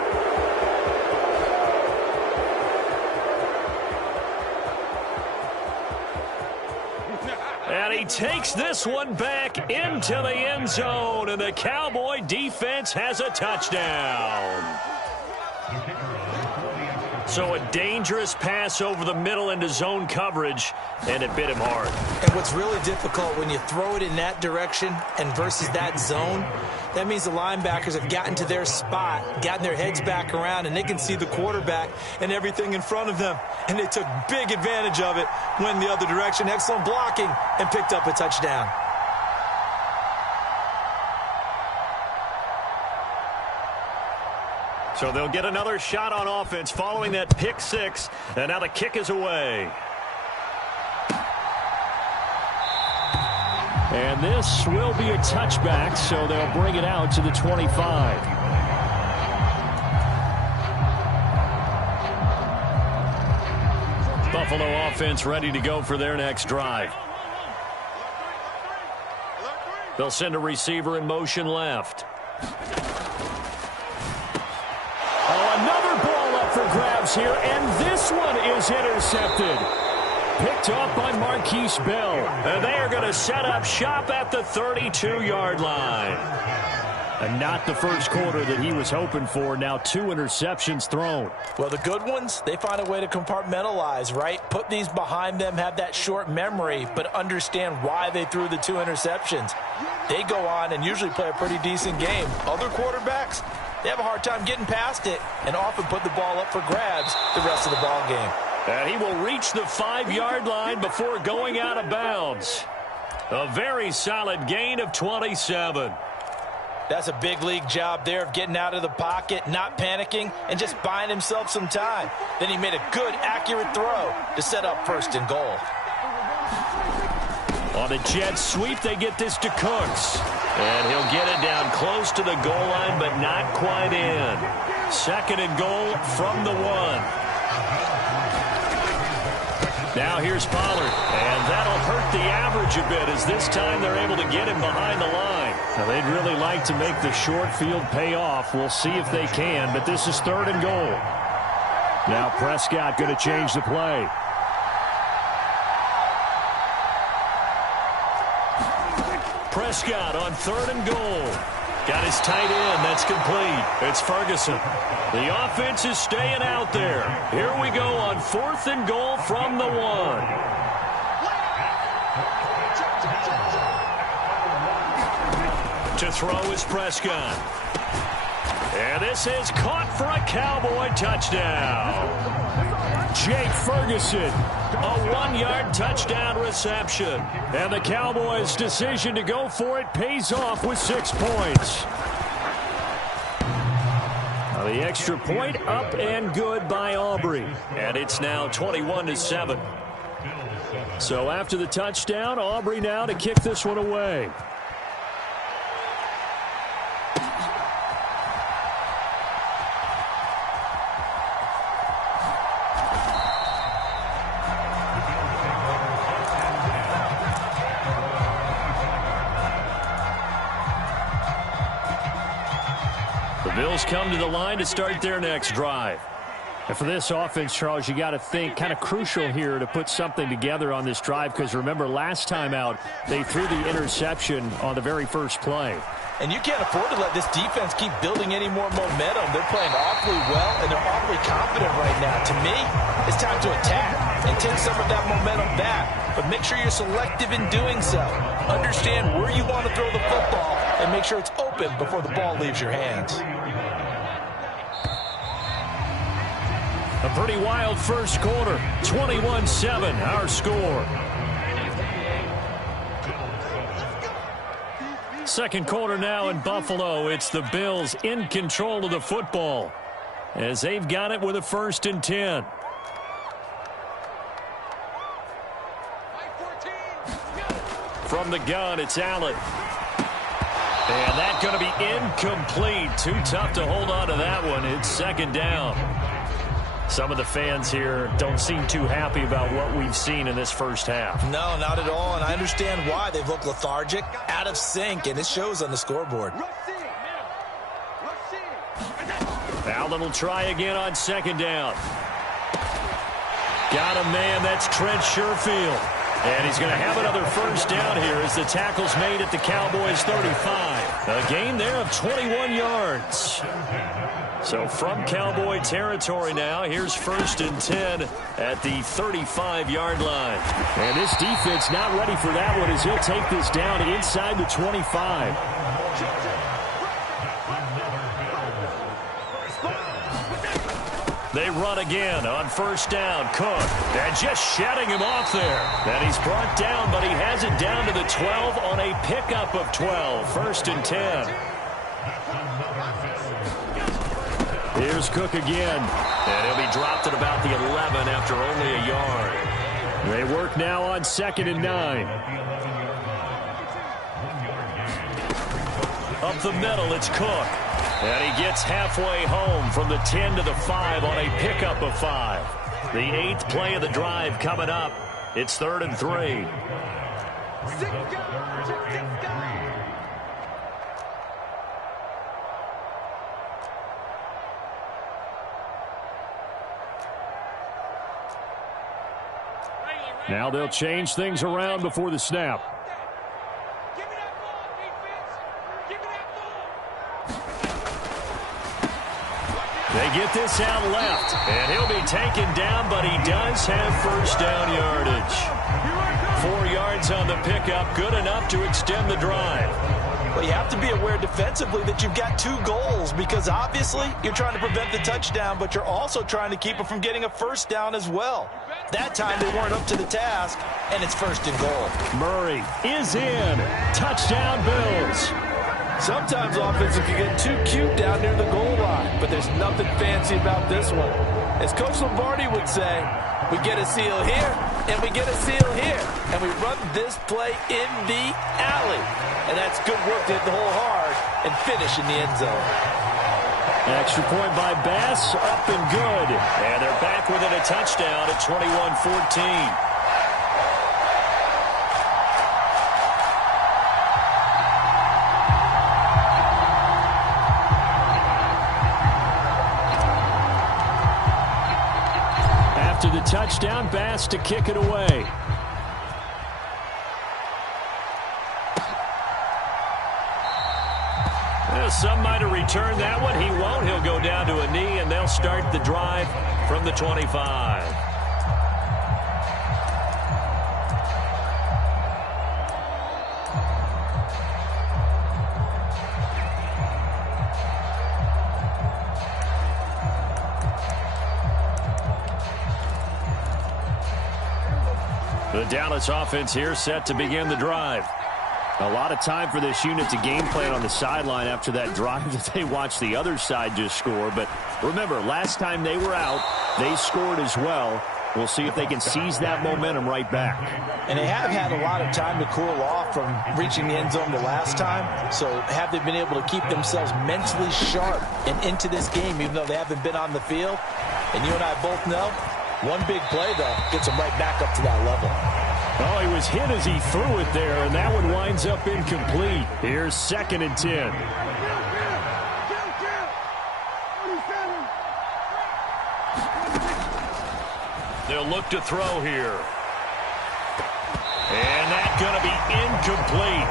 And he takes this one back into the end zone, and the Cowboy defense has a touchdown. So a dangerous pass over the middle into zone coverage, and it bit him hard. And what's really difficult when you throw it in that direction and versus that zone, that means the linebackers have gotten to their spot, gotten their heads back around, and they can see the quarterback and everything in front of them. And they took big advantage of it, went the other direction, excellent blocking, and picked up a touchdown. So they'll get another shot on offense following that pick six, and now the kick is away. And this will be a touchback, so they'll bring it out to the 25. Buffalo offense ready to go for their next drive. They'll send a receiver in motion left. Another ball up for grabs here, and this one is intercepted. Picked off by Marquise Bell. And they are going to set up shop at the 32-yard line. And not the first quarter that he was hoping for. Now 2 interceptions thrown. Well, the good ones, they find a way to compartmentalize, right? Put these behind them, have that short memory, but understand why they threw the 2 interceptions. They go on and usually play a pretty decent game. Other quarterbacks, they have a hard time getting past it and often put the ball up for grabs the rest of the ball game. And he will reach the 5-yard line before going out of bounds. A very solid gain of 27. That's a big league job there of getting out of the pocket, not panicking, and just buying himself some time. Then he made a good, accurate throw to set up 1st and goal. On a jet sweep, they get this to Cooks. And he'll get it down close to the goal line, but not quite in. 2nd and goal from the 1. Now here's Pollard, and that'll hurt the average a bit as this time they're able to get him behind the line. Now they'd really like to make the short field pay off. We'll see if they can, but this is 3rd and goal. Now Prescott going to change the play. Prescott on 3rd and goal. Got his tight end. That's complete. It's Ferguson. The offense is staying out there. Here we go on 4th and goal from the 1. To throw is Prescott. And this is caught for a Cowboy touchdown. Jake Ferguson. A 1-yard touchdown reception. And the Cowboys' decision to go for it pays off with 6 points. Now the extra point up and good by Aubrey. And it's now 21-7. So after the touchdown, Aubrey now to kick this one away. Bills come to the line to start their next drive. And for this offense, Charles, you got to think kind of crucial here to put something together on this drive, because remember last time out they threw the interception on the very first play. And you can't afford to let this defense keep building any more momentum. They're playing awfully well, and they're awfully confident right now. To me, it's time to attack and take some of that momentum back. But make sure you're selective in doing so. Understand where you want to throw the football and make sure it's open open before the ball leaves your hands. A pretty wild first quarter. 21-7, our score. Second quarter now in Buffalo. It's the Bills in control of the football as they've got it with a 1st and 10. From the gun, it's Allen. And that's going to be incomplete. Too tough to hold on to that one. It's 2nd down. Some of the fans here don't seem too happy about what we've seen in this first half. No, not at all, and I understand why. They've looked lethargic, out of sync, and it shows on the scoreboard. Allen will try again on 2nd down. Got a man, that's Trent Sherfield. And he's going to have another 1st down here as the tackle's made at the Cowboys' 35. A gain there of 21 yards. So from Cowboy territory now, here's 1st and 10 at the 35-yard line. And this defense not ready for that one as he'll take this down inside the 25. They run again on 1st down. Cook, and just shedding him off there. And he's brought down, but he has it down to the 12 on a pickup of 12. 1st and 10. Here's Cook again. And he'll be dropped at about the 11 after only a yard. They work now on 2nd and 9. Up the middle, it's Cook. And he gets halfway home from the 10 to the 5 on a pickup of 5. The 8th play of the drive coming up. It's 3rd and 3. Now they'll change things around before the snap. They get this out left, and he'll be taken down, but he does have 1st down yardage. 4 yards on the pickup, good enough to extend the drive. Well, you have to be aware defensively that you've got 2 goals because obviously you're trying to prevent the touchdown, but you're also trying to keep it from getting a 1st down as well. That time they weren't up to the task, and it's 1st and goal. Murray is in. Touchdown, Bills. Sometimes offenses can get too cute down near the goal line, but there's nothing fancy about this one. As Coach Lombardi would say, we get a seal here, and we get a seal here, and we run this play in the alley. And that's good work to hit the hole hard and finish in the end zone. Extra point by Bass, up and good. And they're back within a touchdown at 21-14. After the touchdown, Bass to kick it away. Some might have returned that one. He won't. He'll go down to a knee, and they'll start the drive from the 25. The Dallas offense here set to begin the drive. A lot of time for this unit to game plan on the sideline after that drive that they watched the other side just score. But remember, last time they were out, they scored as well. We'll see if they can seize that momentum right back. And they have had a lot of time to cool off from reaching the end zone the last time. So have they been able to keep themselves mentally sharp and into this game, even though they haven't been on the field? And you and I both know, one big play, though, gets them right back up to that level. Oh, he was hit as he threw it there, and that one winds up incomplete. Here's 2nd and 10. They'll look to throw here. And that's going to be incomplete.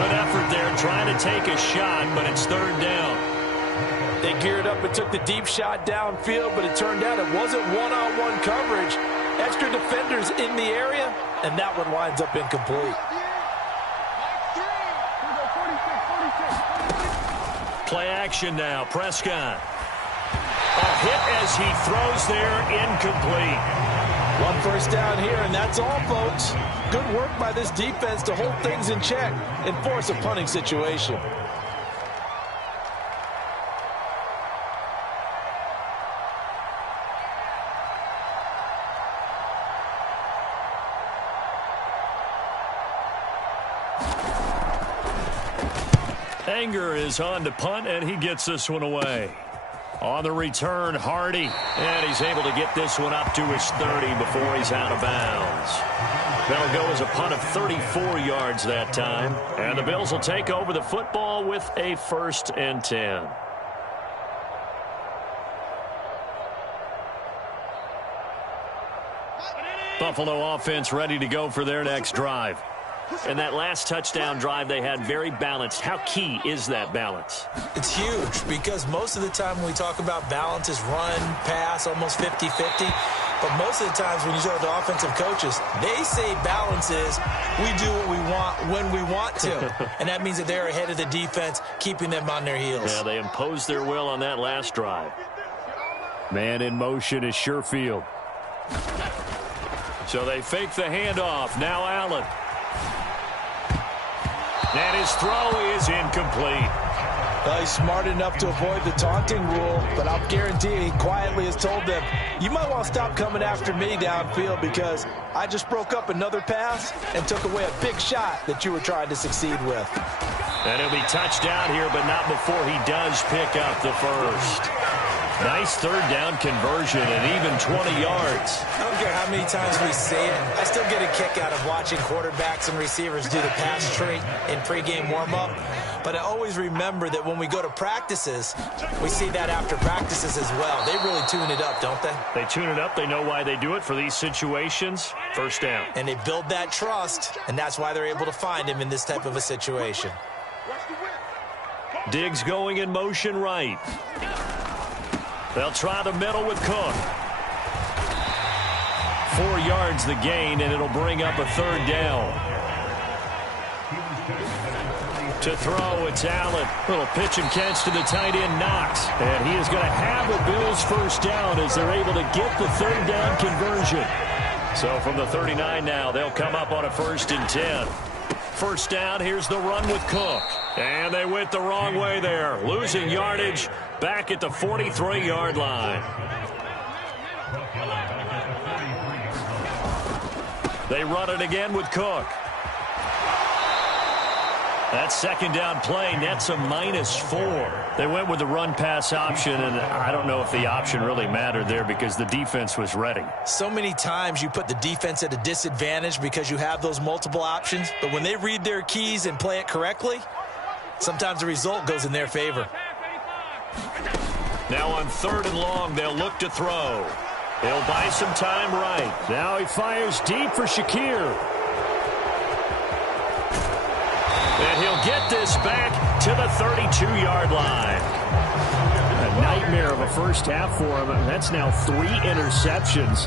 Good effort there trying to take a shot, but it's 3rd down. They geared up and took the deep shot downfield, but it turned out it wasn't one-on-one coverage. Extra defenders in the area, and that one winds up incomplete. action now. Prescott. A hit as he throws there, incomplete. One first down here, and that's all, folks. Good work by this defense to hold things in check and force a punting situation. Anger is on to punt, and he gets this one away. On the return, Hardy, and he's able to get this one up to his 30 before he's out of bounds. That'll go as a punt of 34 yards that time, and the Bills will take over the football with a 1st and 10. Buffalo offense ready to go for their next drive. And that last touchdown drive they had very balanced. How key is that balance? It's huge because most of the time when we talk about balance is run, pass, almost 50-50. But most of the times when you talk to offensive coaches, they say balance is we do what we want when we want to. And that means that they're ahead of the defense, keeping them on their heels. Yeah, they imposed their will on that last drive. Man in motion is Sherfield. So they fake the handoff. Now Allen. And his throw is incomplete. Well, he's smart enough to avoid the taunting rule, but I'll guarantee he quietly has told them, you might want to stop coming after me downfield because I just broke up another pass and took away a big shot that you were trying to succeed with. And he'll be touched down here, but not before he does pick up the first. Nice 3rd down conversion and even 20 yards. I don't care how many times we say it. I still get a kick out of watching quarterbacks and receivers do the pass tree in pregame warm-up. But I always remember that when we go to practices, we see that after practices as well. They really tune it up, don't they? They tune it up. They know why they do it for these situations. 1st down. And they build that trust, and that's why they're able to find him in this type of a situation. Diggs going in motion right. They'll try the middle with Cook. 4 yards the gain, and it'll bring up a 3rd down. To throw, it's Allen. Little pitch and catch to the tight end, Knox. And he is going to have a Bills 1st down as they're able to get the 3rd down conversion. So from the 39 now, they'll come up on a 1st and 10. 1st down, here's the run with Cook. And they went the wrong way there. Losing yardage back at the 43-yard line. They run it again with Cook. That 2nd down play nets a -4. They went with the run-pass option, and I don't know if the option really mattered there because the defense was ready. So many times you put the defense at a disadvantage because you have those multiple options, but when they read their keys and play it correctly, sometimes the result goes in their favor. Now on 3rd and long, they'll look to throw. He'll buy some time right. Now he fires deep for Shakir. And he'll get this back to the 32-yard line. A nightmare of a 1st half for him. That's now 3 interceptions.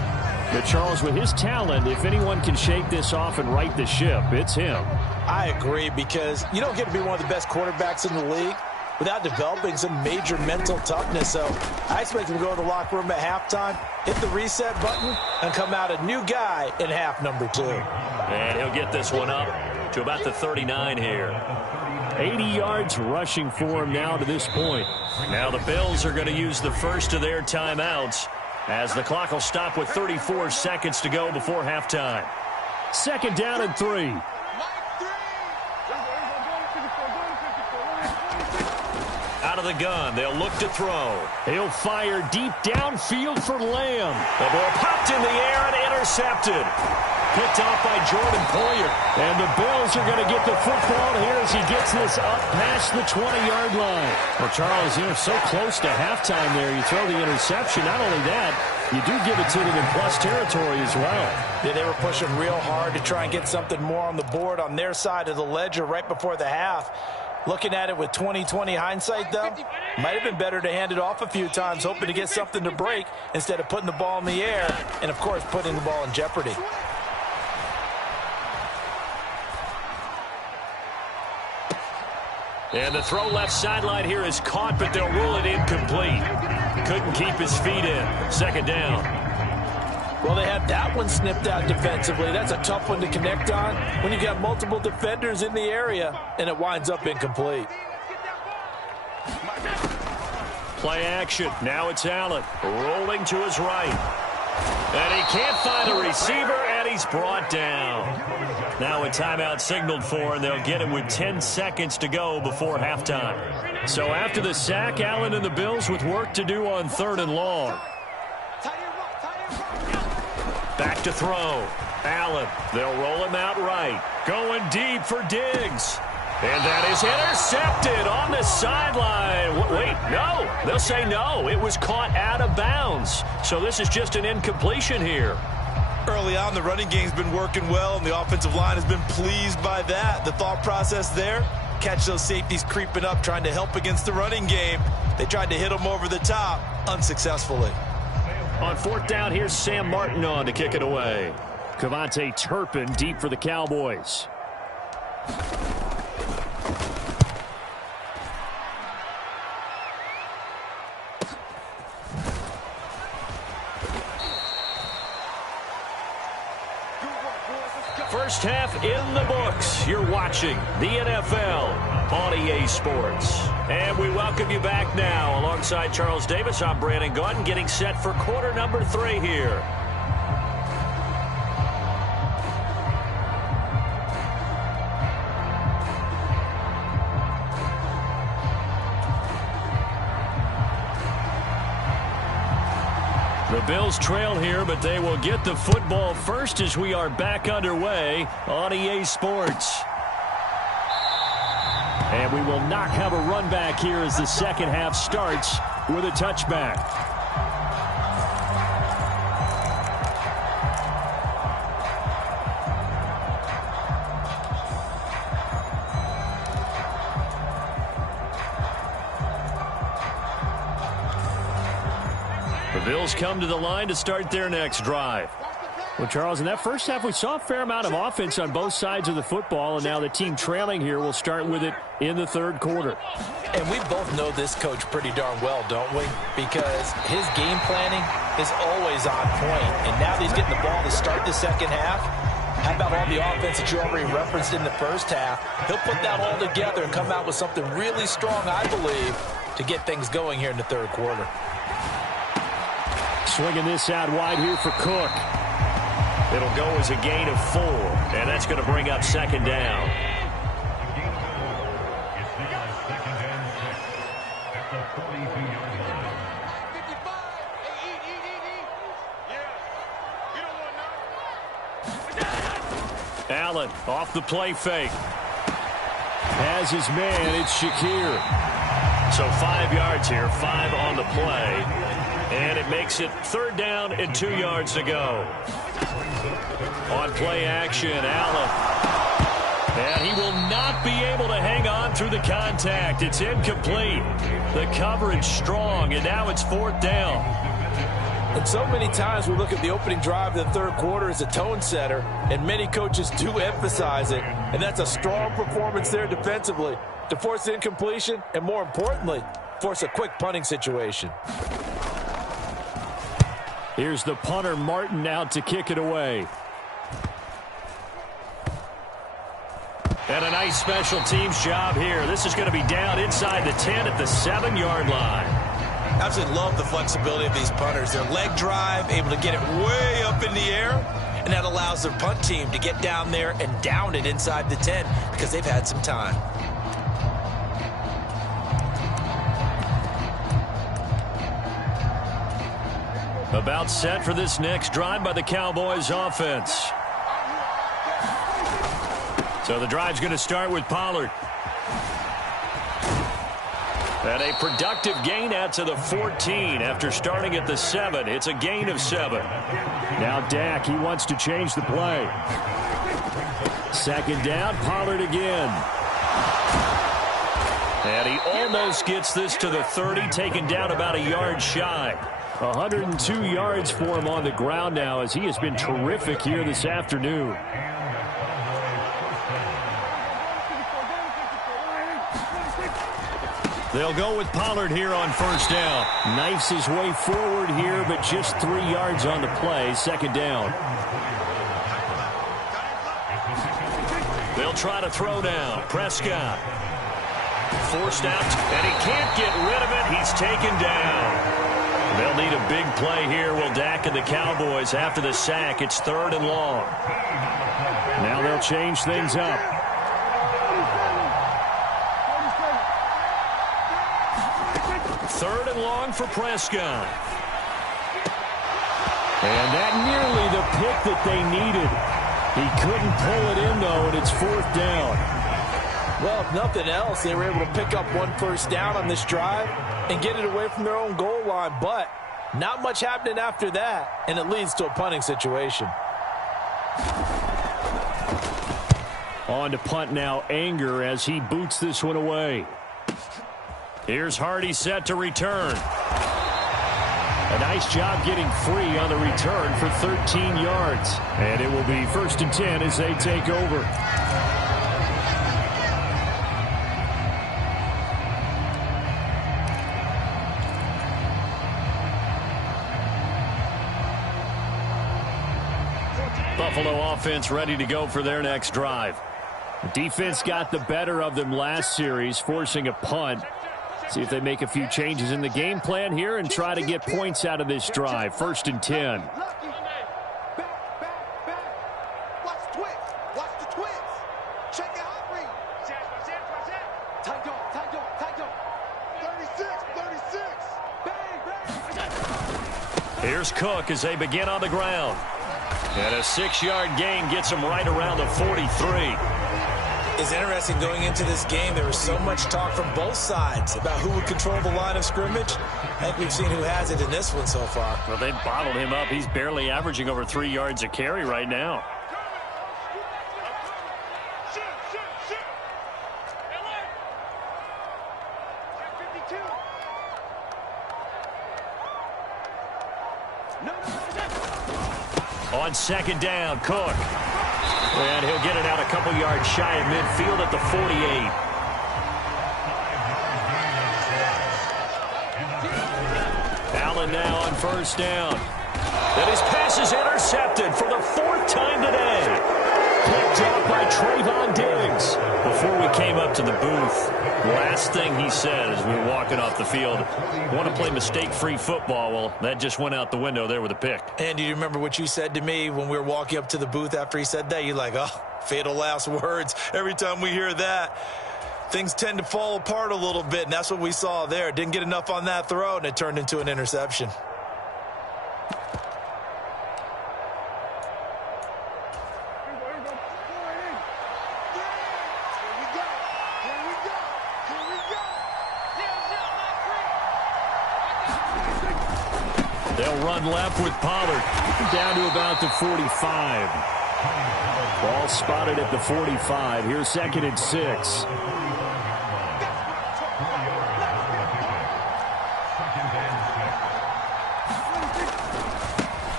But Charles, with his talent, if anyone can shake this off and right the ship, it's him. I agree, because you don't get to be one of the best quarterbacks in the league without developing some major mental toughness. So I expect him to go to the locker room at halftime, hit the reset button, and come out a new guy in half number 2. And he'll get this one up to about the 39 here. 80 yards rushing for him now to this point. Now the Bills are going to use the first of their timeouts as the clock will stop with 34 seconds to go before halftime. 2nd down and 3. Out of the gun, they'll look to throw. He'll fire deep downfield for Lamb. The ball popped in the air and intercepted. Picked off by Jordan Poyer. And the Bills are going to get the football here as he gets this up past the 20-yard line. Well, Charles, you're so close to halftime there. You throw the interception. Not only that, you do give it to them in plus territory as well. Yeah, they were pushing real hard to try and get something more on the board on their side of the ledger right before the half. Looking at it with 20/20 hindsight, though, might have been better to hand it off a few times, hoping to get something to break instead of putting the ball in the air and, of course, putting the ball in jeopardy. And the throw left sideline here is caught, but they'll rule it incomplete. Couldn't keep his feet in. Second down. Well, they had that one snipped out defensively. That's a tough one to connect on when you got multiple defenders in the area, and it winds up incomplete. Play action. Now it's Allen rolling to his right. And he can't find a receiver, and he's brought down. Now a timeout signaled for, and they'll get him with 10 seconds to go before halftime. So after the sack, Allen and the Bills with work to do on 3rd and long. Back to throw. Allen, they'll roll him out right. Going deep for Diggs. And that is intercepted on the sideline. Wait, no. They'll say no. It was caught out of bounds. So this is just an incompletion here. Early on, the running game's been working well, and the offensive line has been pleased by that. The thought process there, catch those safeties creeping up, trying to help against the running game. They tried to hit them over the top, unsuccessfully. On 4th down, here's Sam Martin on to kick it away. Kevontae Turpin deep for the Cowboys. First half in the books. You're watching the NFL on EA Sports. And we welcome you back now. Alongside Charles Davis, I'm Brandon Gaudin, getting set for quarter number 3 here. The Bills trail here, but they will get the football first as we are back underway on EA Sports. And we will not have a run back here as the second half starts with a touchback. The Bills come to the line to start their next drive. Well, Charles, in that first half, we saw a fair amount of offense on both sides of the football, and now the team trailing here will start with it in the 3rd quarter. And we both know this coach pretty darn well, don't we? Because his game planning is always on point. And now that he's getting the ball to start the second half, how about all the offense that you already referenced in the first half? He'll put that all together and come out with something really strong, I believe, to get things going here in the 3rd quarter. Swinging this out wide here for Cook. It'll go as a gain of 4, and that's going to bring up 2nd down. Allen off the play fake. Has his man, it's Shakir. So 5 yards here, 5 on the play. And it makes it 3rd down and 2 yards to go. On play action, Allen. And he will not be able to hang on through the contact. It's incomplete. The coverage strong, and now it's 4th down. And so many times we look at the opening drive of the 3rd quarter as a tone setter, and many coaches do emphasize it. And that's a strong performance there defensively to force incompletion and, more importantly, force a quick punting situation. Here's the punter, Martin, out to kick it away. And a nice special teams job here. This is going to be down inside the 10 at the 7-yard line. Absolutely love the flexibility of these punters. Their leg drive, able to get it way up in the air, and that allows their punt team to get down there and down it inside the 10 because they've had some time. About set for this next drive by the Cowboys offense. So the drive's going to start with Pollard. And a productive gain out to the 14 after starting at the 7. It's a gain of 7. Now Dak, he wants to change the play. 2nd down, Pollard again. And he almost gets this to the 30, taken down about a yard shy. 102 yards for him on the ground now as he has been terrific here this afternoon. They'll go with Pollard here on first down. Knifes his way forward here, but just 3 yards on the play. Second down. They'll try to throw down. Prescott. Forced out, and he can't get rid of it. He's taken down. They'll need a big play here, will Dak and the Cowboys after the sack. It's 3rd and long. Now they'll change things up. Third and long for Prescott. And that nearly the pick that they needed. He couldn't pull it in, though, and it's 4th down. Well, if nothing else, they were able to pick up 1 first down on this drive and get it away from their own goal line. But not much happening after that, and it leads to a punting situation. On to punt now, Anger, as he boots this one away. Here's Hardy set to return. A nice job getting free on the return for 13 yards. And it will be 1st and 10 as they take over. Buffalo offense ready to go for their next drive. Defense got the better of them last series, forcing a punt. See if they make a few changes in the game plan here and try to get points out of this drive. 1st and 10. Here's Cook as they begin on the ground. And a 6-yard gain gets him right around the 43. It's interesting going into this game. There was so much talk from both sides about who would control the line of scrimmage. I think we've seen who has it in this one so far. Well, they've bottled him up. He's barely averaging over 3 yards a carry right now. On 2nd down, Cook. And he'll get it out a couple yards shy of midfield at the 48. Allen now on 1st down. And his pass is intercepted for the 4th time today. Picked up by Trayvon Diggs. Before we came up to the booth, last thing he said as we were walking off the field, want to play mistake-free football. Well, that just went out the window there with a pick. And do you remember what you said to me when we were walking up to the booth after he said that? You're like, oh, fatal last words. Every time we hear that, things tend to fall apart a little bit, and that's what we saw there. Didn't get enough on that throw, and it turned into an interception. They'll run left with Pollard down to about the 45. Ball spotted at the 45. Here's 2nd and 6.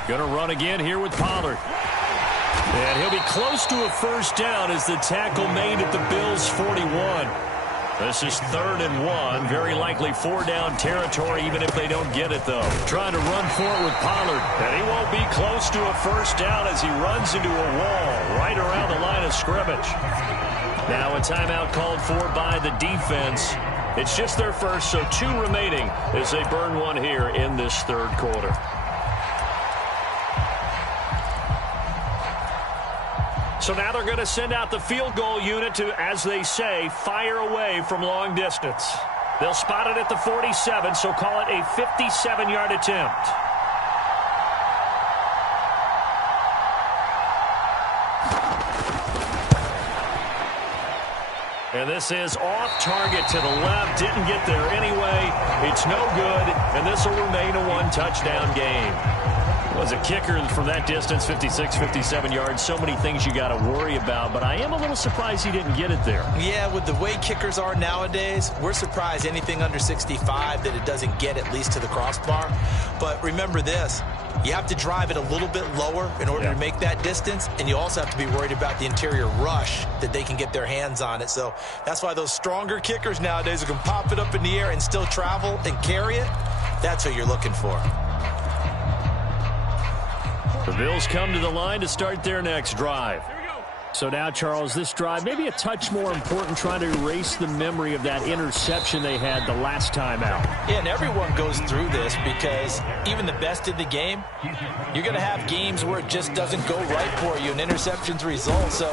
Going to run again here with Pollard. And he'll be close to a first down as the tackle made at the Bills' 41. This is 3rd and 1. Very likely 4-down territory, even if they don't get it, though. Trying to run for it with Pollard. And he won't be close to a first down as he runs into a wall right around the line of scrimmage. Now a timeout called for by the defense. It's just their first, so 2 remaining as they burn one here in this 3rd quarter. So now they're going to send out the field goal unit to, as they say, fire away from long distance. They'll spot it at the 47, so call it a 57-yard attempt. And this is off target to the left. Didn't get there anyway. It's no good, and this will remain a 1-touchdown game. As a kicker from that distance, 56, 57 yards, so many things you got to worry about, but I am a little surprised he didn't get it there. Yeah, with the way kickers are nowadays, we're surprised anything under 65 that it doesn't get at least to the crossbar. But remember this, you have to drive it a little bit lower in order to make that distance, and you also have to be worried about the interior rush that they can get their hands on it. So that's why those stronger kickers nowadays who can pop it up in the air and still travel and carry it, that's what you're looking for. The Bills come to the line to start their next drive. So now, Charles, this drive maybe a touch more important, trying to erase the memory of that interception they had the last time out. Yeah, and everyone goes through this because even the best in the game, you're going to have games where it just doesn't go right for you, and interceptions result. So,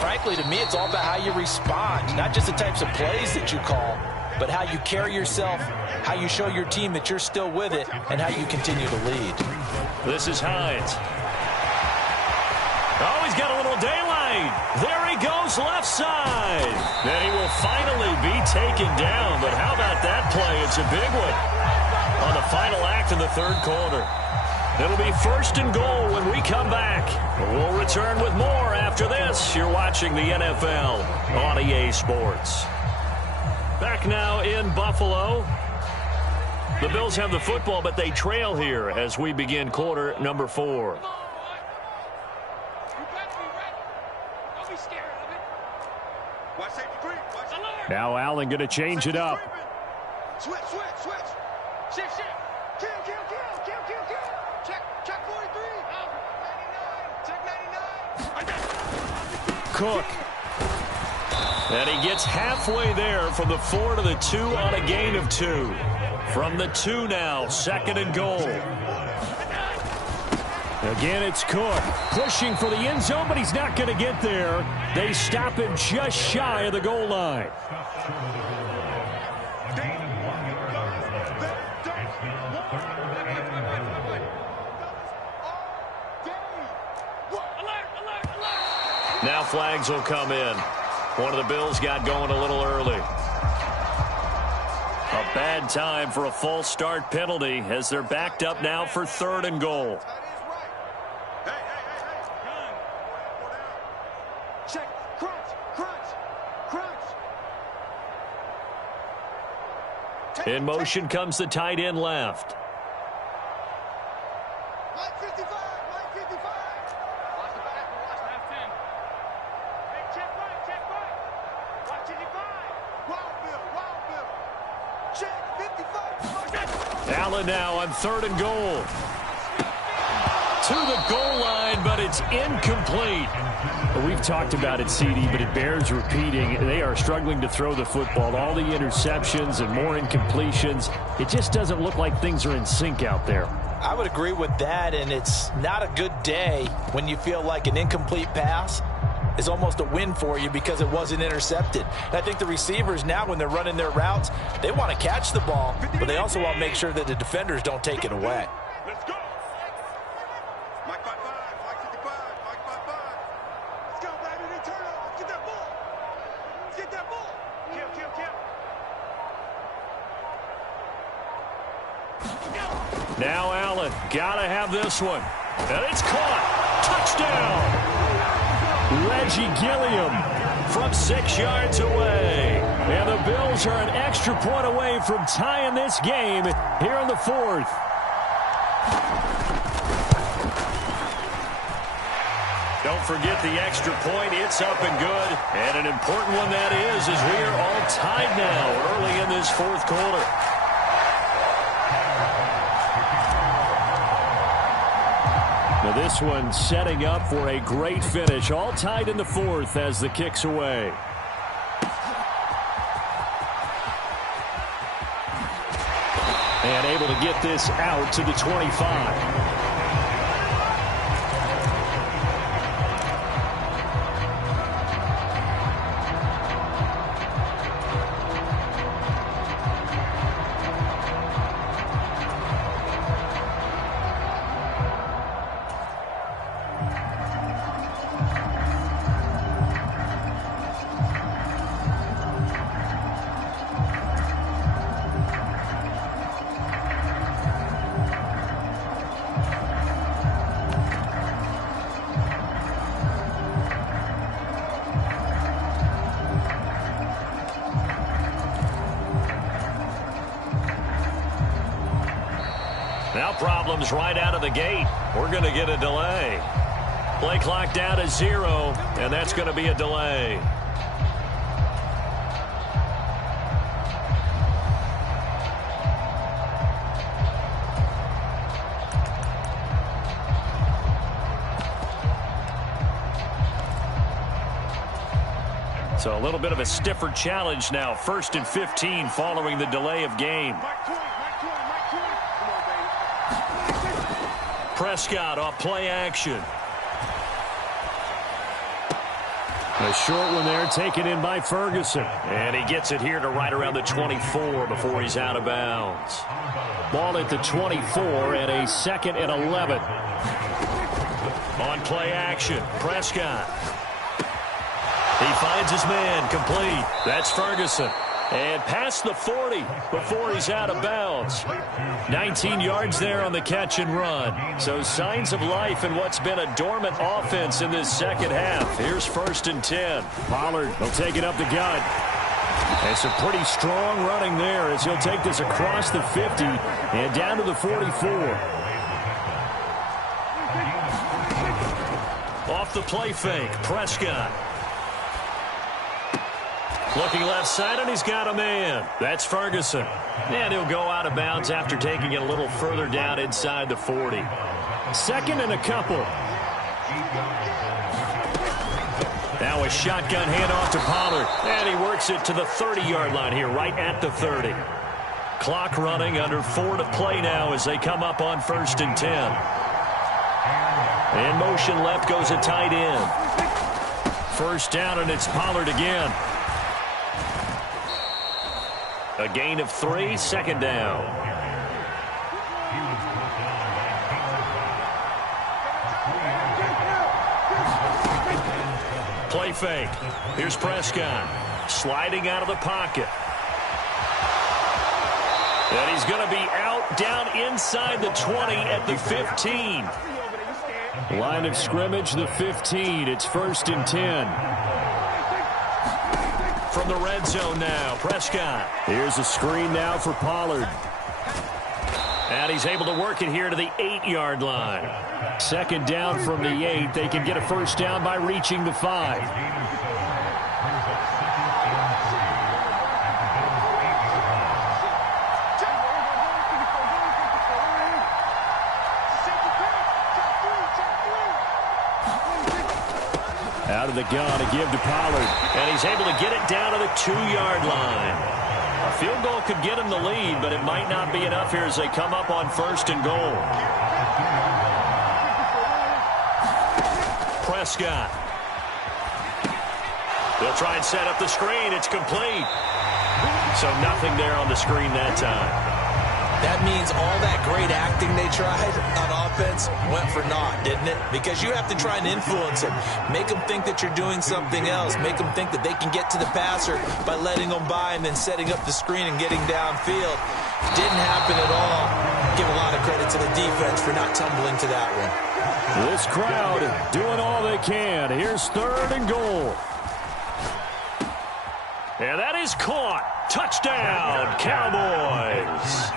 frankly, to me, it's all about how you respond, not just the types of plays that you call, but how you carry yourself, how you show your team that you're still with it, and how you continue to lead. This is Hines. Oh, he's got a little daylight. There he goes left side. Then he will finally be taken down. But how about that play? It's a big one on the final act of the third quarter. It'll be 1st and goal when we come back. We'll return with more after this. You're watching the NFL on EA Sports. Back now in Buffalo. The Bills have the football, but they trail here as we begin quarter number 4. Now Allen going to change it up. Switch. Shift. Kill. Check 43. 99. Check 99. Cook. And he gets halfway there from the 4 to the 2 on a gain of 2. From the 2 now, 2nd and goal. Again, it's Cook pushing for the end zone, but he's not going to get there. They stop him just shy of the goal line. Now flags will come in. One of the Bills got going a little early. A bad time for a false start penalty as they're backed up now for 3rd and goal. Check. Crunch. In motion comes the tight end left. Line 55. Watch the back. Watch left 10. Hey, check right. Watch 55. Wild Bill. Check 55. Allen now on 3rd and goal. To the goal line, but it's incomplete. We've talked about it, CD, but it bears repeating. They are struggling to throw the football. All the interceptions and more incompletions. It just doesn't look like things are in sync out there. I would agree with that, and it's not a good day when you feel like an incomplete pass is almost a win for you because it wasn't intercepted. And I think the receivers now, when they're running their routes, they want to catch the ball, but they also want to make sure that the defenders don't take it away. Let's go. Mike 55. Let's go, baby. They turn over. Let's get that ball. Kill. Now Allen, gotta have this one. And it's caught. Touchdown. Reggie Gilliam from 6 yards away. And the Bills are an extra point away from tying this game here in the 4th. Don't forget the extra point. It's up and good. And an important one that is, as we are all tied now early in this 4th quarter. Now this one setting up for a great finish. All tied in the 4th as the kick's away. And able to get this out to the 25. problems right out of the gate. We're going to get a delay. Play clock down to 0, and that's going to be a delay. So a little bit of a stiffer challenge now. 1st and 15 following the delay of game. Prescott off play action. A short one there taken in by Ferguson. And he gets it here to right around the 24 before he's out of bounds. Ball at the 24 and a 2nd and 11. On play action, Prescott. He finds his man, complete. That's Ferguson. And past the 40 before he's out of bounds. 19 yards there on the catch and run. So signs of life in what's been a dormant offense in this second half. Here's 1st and 10. Pollard will take it up the gut. And some pretty strong running there as he'll take this across the 50 and down to the 44. Off the play fake, Prescott. Looking left side, and he's got a man. That's Ferguson. And he'll go out of bounds after taking it a little further down inside the 40. 2nd and a couple. Now a shotgun handoff to Pollard. And he works it to the 30-yard line here, right at the 30. Clock running, under 4 to play now as they come up on 1st and 10. In motion left goes a tight end. 1st down, and it's Pollard again. A gain of 3, 2nd down. Play fake. Here's Prescott. Sliding out of the pocket. And he's going to be out down inside the 20 at the 15. Line of scrimmage, the 15. It's 1st and 10. From the red zone now, Prescott. Here's a screen now for Pollard. And he's able to work it here to the 8-yard line. 2nd down from the 8. They can get a 1st down by reaching the 5. Out of the gun to give to Pollard. And he's able to get it down to the 2-yard line. A field goal could get him the lead, but it might not be enough here as they come up on 1st and goal. Prescott. They'll try and set up the screen. It's complete. So nothing there on the screen that time. That means all that great acting they tried on offense went for naught, didn't it? Because you have to try and influence them. Make them think that you're doing something else. Make them think that they can get to the passer by letting them by and then setting up the screen and getting downfield. Didn't happen at all. Give a lot of credit to the defense for not tumbling to that one. This crowd doing all they can. Here's 3rd and goal. And that is caught. Touchdown, Cowboys.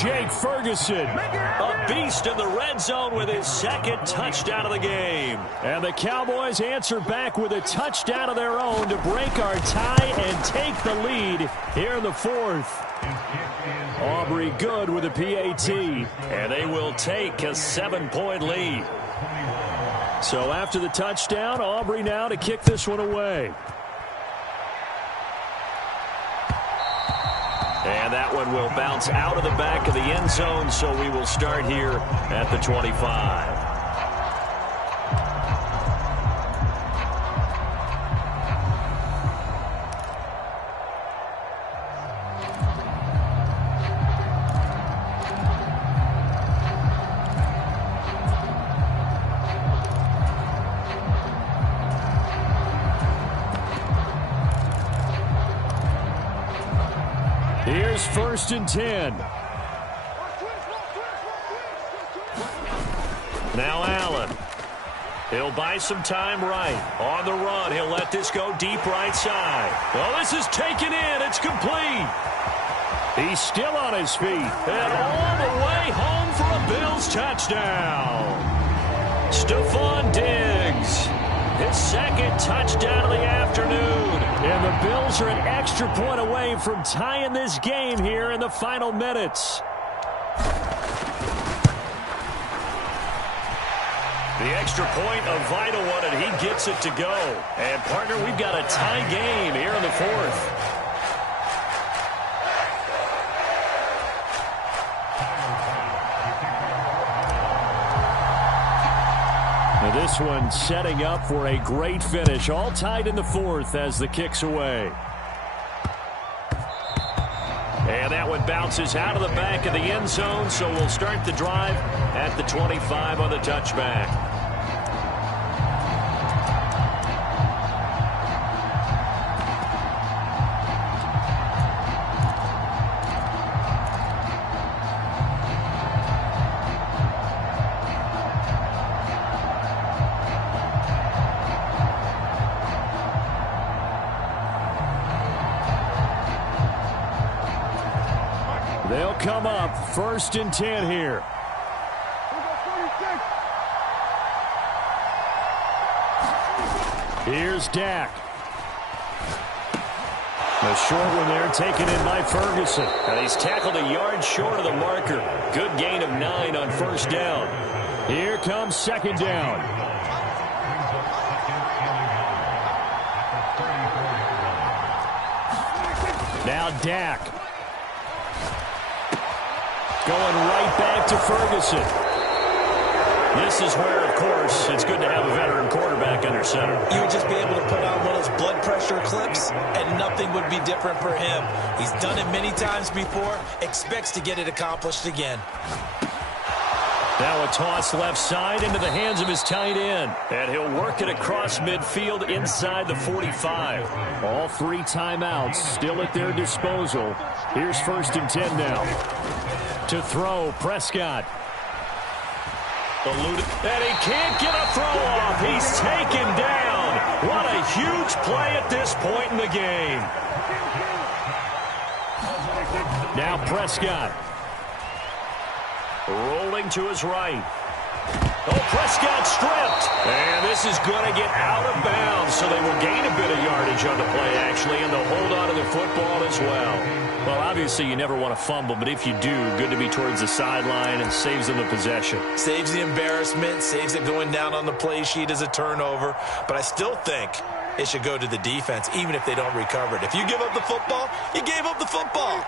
Jake Ferguson. A beast in the red zone with his 2nd touchdown of the game. And the Cowboys answer back with a touchdown of their own to break our tie and take the lead here in the 4th. Aubrey good with a PAT. And they will take a 7-point lead. So after the touchdown, Aubrey now to kick this one away. And that one will bounce out of the back of the end zone, so we will start here at the 25. Here's 1st and 10. Now Allen. He'll buy some time right. On the run, he'll let this go deep right side. Well, this is taken in. It's complete. He's still on his feet. And all the way home for a Bills touchdown. Stephon Diggs. His second touchdown of the afternoon. And the Bills are an extra point away from tying this game here in the final minutes. The extra point, a vital one, and he gets it to go. And, partner, we've got a tie game here in the fourth. Now this one setting up for a great finish. All tied in the fourth as the kick's away. And that one bounces out of the back of the end zone, so we'll start the drive at the 25 on the touchback. They'll come up 1st and 10 here. Here's Dak. A short one there taken in by Ferguson. And he's tackled a yard short of the marker. Good gain of 9 on 1st down. Here comes 2nd down. Now Dak. Going right back to Ferguson. This is where, of course, it's good to have a veteran quarterback under center. You would just be able to put on one of those blood pressure clips, and nothing would be different for him. He's done it many times before, expects to get it accomplished again. Now a toss left side into the hands of his tight end. And he'll work it across midfield inside the 45. All 3 timeouts still at their disposal. Here's 1st and 10 now. To throw, Prescott. Eluded, and he can't get a throw off. He's taken down. What a huge play at this point in the game. Now Prescott. Rolling to his right. Oh, Prescott stripped. And this is going to get out of bounds, so they will gain a bit of yardage on the play, actually, and they'll hold on to the football as well. Well, obviously, you never want to fumble, but if you do, good to be towards the sideline and saves them the possession. Saves the embarrassment, saves it going down on the play sheet as a turnover. But I still think it should go to the defense, even if they don't recover it. If you give up the football, you gave up the football.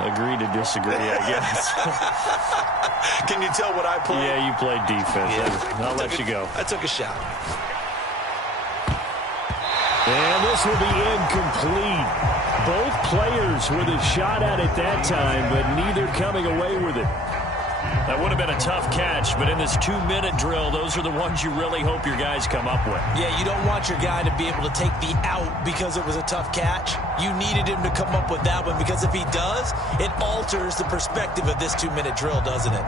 Agree to disagree, I guess. Can you tell what I played? Yeah, you played defense. Yeah. I'll let you go. I took a shot. And this will be incomplete. Both players with a shot at it that time, but neither coming away with it. That would have been a tough catch, but in this 2-minute drill, those are the ones you really hope your guys come up with. Yeah, you don't want your guy to be able to take the out because it was a tough catch. You needed him to come up with that one, because if he does, it alters the perspective of this 2-minute drill, doesn't it?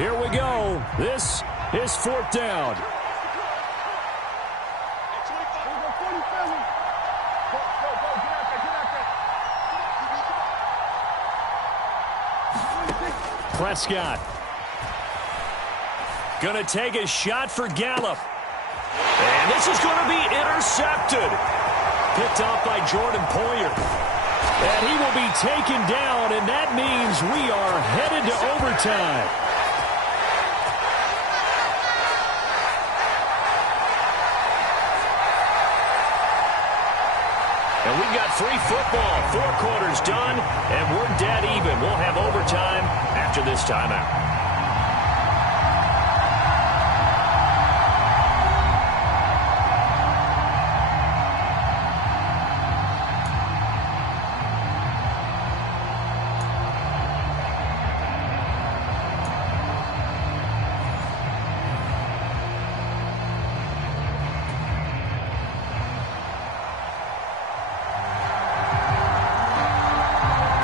Here we go. This is 4th down. Prescott. Going to take a shot for Gallup. And this is going to be intercepted. Picked off by Jordan Poyer. And he will be taken down, and that means we are headed to overtime. And we've got free football, 4 quarters done, and we're dead even. We'll have overtime after this timeout.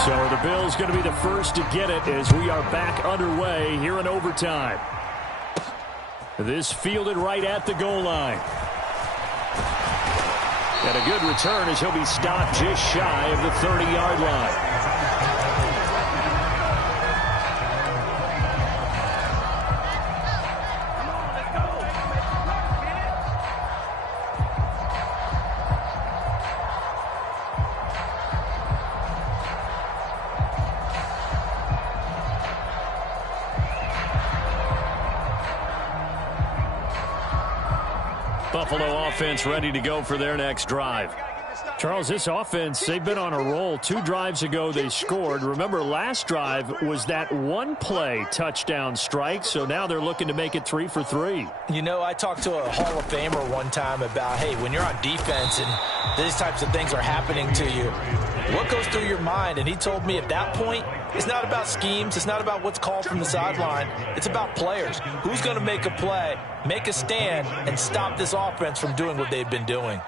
So the Bills going to be the first to get it as we are back underway here in overtime. This fielded right at the goal line. And a good return as he'll be stopped just shy of the 30-yard line. Buffalo offense ready to go for their next drive. Charles, this offense, they've been on a roll. 2 drives ago, they scored. Remember, last drive was that one-play touchdown strike, so now they're looking to make it 3 for 3. You know, I talked to a Hall of Famer one time about, hey, when you're on defense and these types of things are happening to you, what goes through your mind? And he told me at that point, it's not about schemes. It's not about what's called from the sideline. It's about players. Who's going to make a play, make a stand, and stop this offense from doing what they've been doing?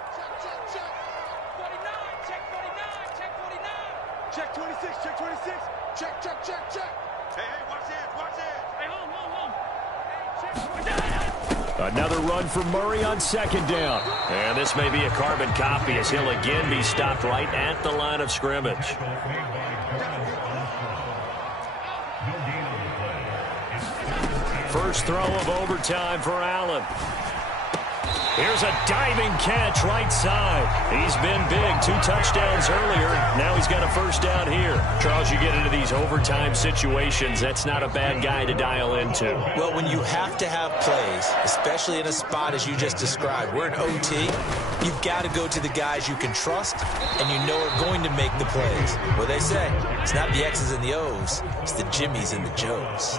Check 26, check 26. Check, check, check, check. Hey, watch this. Hey, home. Hey, check. Another run for Murray on 2nd down. And this may be a carbon copy as he'll again be stopped right at the line of scrimmage. First throw of overtime for Allen. Here's a diving catch right side. He's been big. 2 touchdowns earlier. Now he's got a first down here. Charles, you get into these overtime situations, that's not a bad guy to dial into. Well, when you have to have plays, especially in a spot as you just described, we're in OT, you've got to go to the guys you can trust and you know are going to make the plays. What they say, it's not the X's and the O's, it's the Jimmys and the Joes.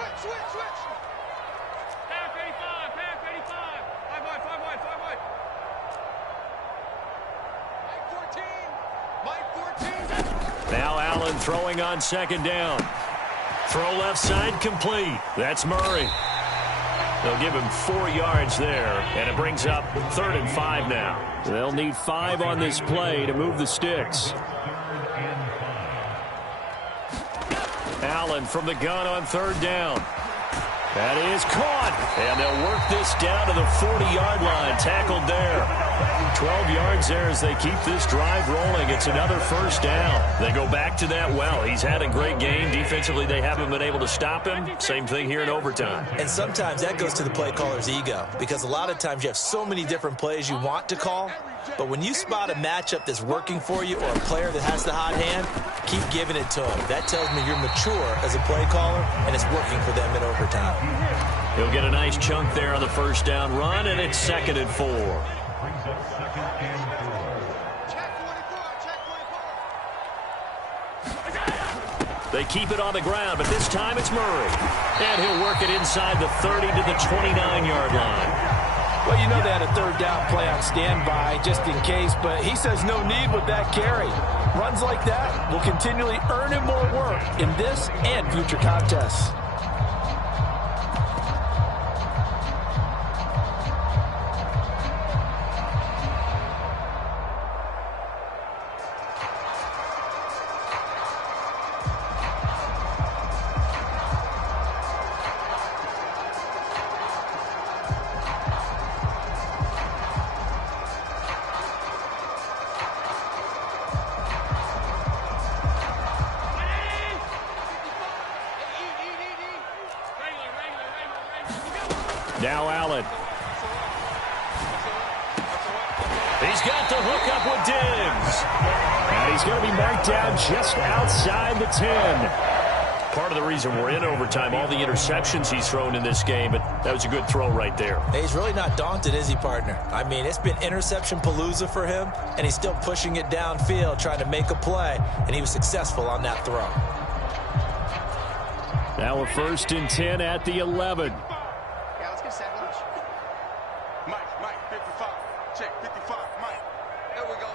Switch. Pass 85. 5 wide. Mike 14. Now Allen throwing on 2nd down. Throw left side complete. That's Murray. They'll give him 4 yards there, and it brings up 3rd and 5 now. They'll need 5 on this play to move the sticks. Allen from the gun on 3rd down. That is caught, and they'll work this down to the 40-yard line. Tackled there. 12 yards there as they keep this drive rolling. It's another first down. They go back to that well. He's had a great game. Defensively, they haven't been able to stop him. Same thing here in overtime. And sometimes that goes to the play caller's ego, because a lot of times you have so many different plays you want to call, but when you spot a matchup that's working for you or a player that has the hot hand, keep giving it to him. That tells me you're mature as a play caller, and it's working for them in overtime. He'll get a nice chunk there on the first down run, and it's 2nd and 4. They keep it on the ground, but this time it's Murray. And he'll work it inside the 30 to the 29-yard line. Well, you know they had a 3rd down play on standby just in case, but he says no need with that carry. Runs like that will continually earn him more work in this and future contests. Now Allen. He's got the hook up with Diggs. And he's going to be marked down just outside the 10. Part of the reason we're in overtime, all the interceptions he's thrown in this game, but that was a good throw right there. Hey, he's really not daunted, is he, partner? I mean, it's been interception palooza for him, and he's still pushing it downfield, trying to make a play, and he was successful on that throw. Now a 1st and 10 at the 11. Yeah, let's get set. Mike, 55. Check, 55, Mike. There we go.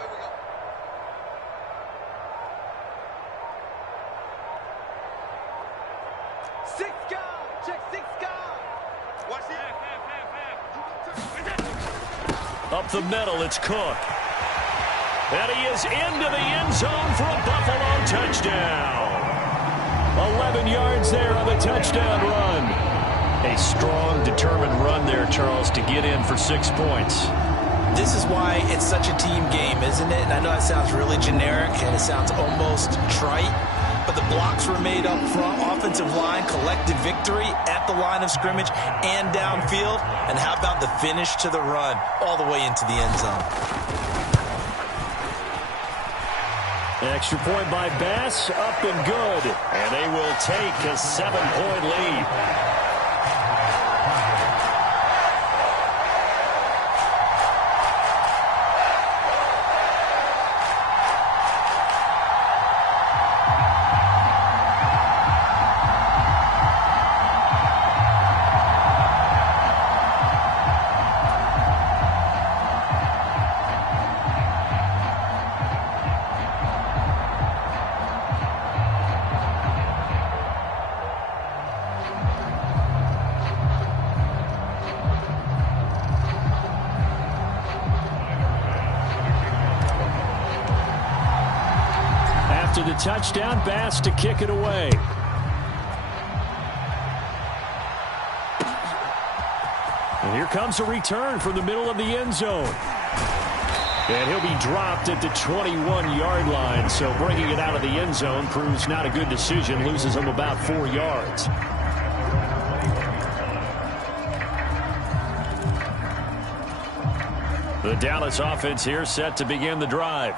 Six guard. Check, 6 guard. Watch it. Half. Up the middle, it's Cook. And he is into the end zone for a Buffalo touchdown. 11 yards there on the touchdown run. A strong, determined run there, Charles, to get in for 6 points. This is why it's such a team game, isn't it? And I know that sounds really generic and it sounds almost trite, but the blocks were made up front. Offensive line collected victory at the line of scrimmage and downfield. And how about the finish to the run all the way into the end zone? Extra point by Bass, up and good. And they will take a 7-point lead. After the touchdown, Bass to kick it away. And here comes a return from the middle of the end zone. And he'll be dropped at the 21-yard line. So bringing it out of the end zone proves not a good decision. Loses him about 4 yards. The Dallas offense here set to begin the drive.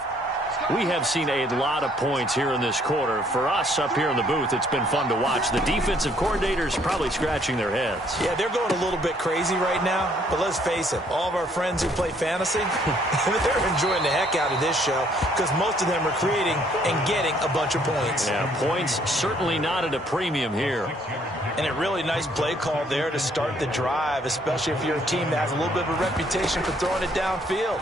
We have seen a lot of points here in this quarter. For us up here in the booth, it's been fun to watch. The defensive coordinators probably scratching their heads. Yeah, they're going a little bit crazy right now. But let's face it, all of our friends who play fantasy, they're enjoying the heck out of this show because most of them are creating and getting a bunch of points. Yeah, points certainly not at a premium here. And a really nice play call there to start the drive, especially if you're a team that has a little bit of a reputation for throwing it downfield.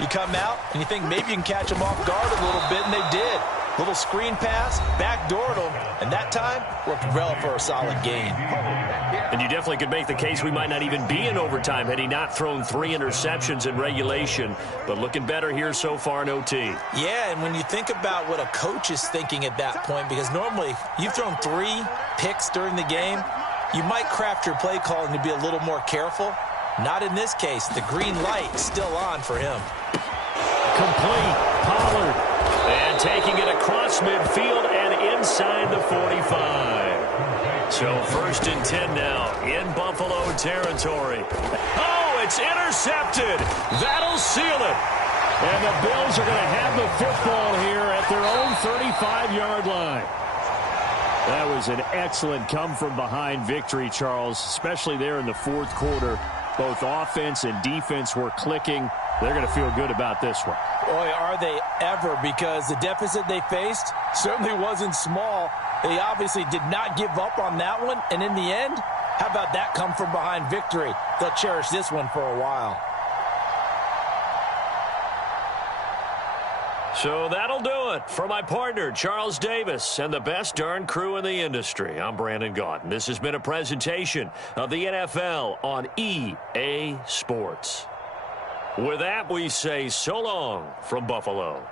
You come out and you think maybe you can catch them off guard a little bit, and they did. Little screen pass, backdoored them, and that time worked well for a solid gain. And you definitely could make the case we might not even be in overtime had he not thrown 3 interceptions in regulation. But looking better here so far in OT. Yeah, and when you think about what a coach is thinking at that point, because normally you've thrown 3 picks during the game, you might craft your play calling to be a little more careful. Not in this case. The green light still on for him. Complete. Pollard. And taking it across midfield and inside the 45. So 1st and 10 now in Buffalo territory. Oh, it's intercepted. That'll seal it. And the Bills are going to have the football here at their own 35-yard line. That was an excellent come-from-behind victory, Charles, especially there in the 4th quarter. Both offense and defense were clicking. They're going to feel good about this one. Boy, are they ever, because the deficit they faced certainly wasn't small. They obviously did not give up on that one. And in the end, how about that come-from-behind victory? They'll cherish this one for a while. So that'll do it for my partner, Charles Davis, and the best darn crew in the industry. I'm Brandon Gaudin. This has been a presentation of the NFL on EA Sports. With that, we say so long from Buffalo.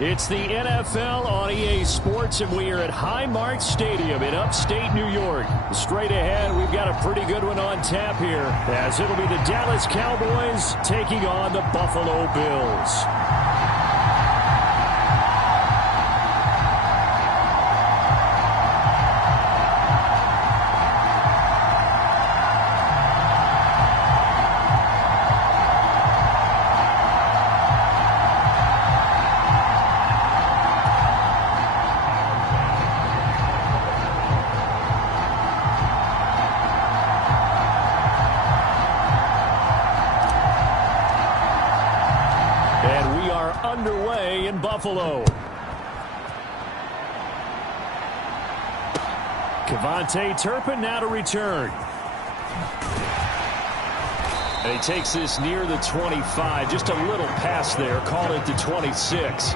It's the NFL on EA Sports, and we are at Highmark Stadium in upstate New York. Straight ahead, we've got a pretty good one on tap here, as it'll be the Dallas Cowboys taking on the Buffalo Bills. Underway in Buffalo. Kevontae Turpin now to return. And he takes this near the 25. Just a little pass there. Call it the 26.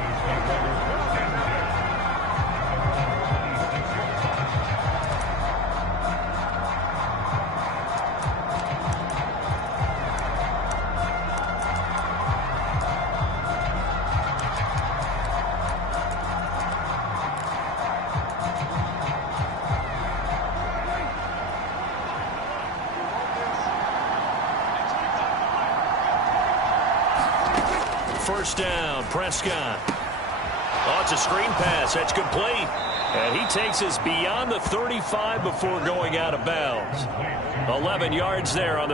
First down, Prescott. Oh, it's a screen pass. That's complete. And he takes us beyond the 35 before going out of bounds. 11 yards there on the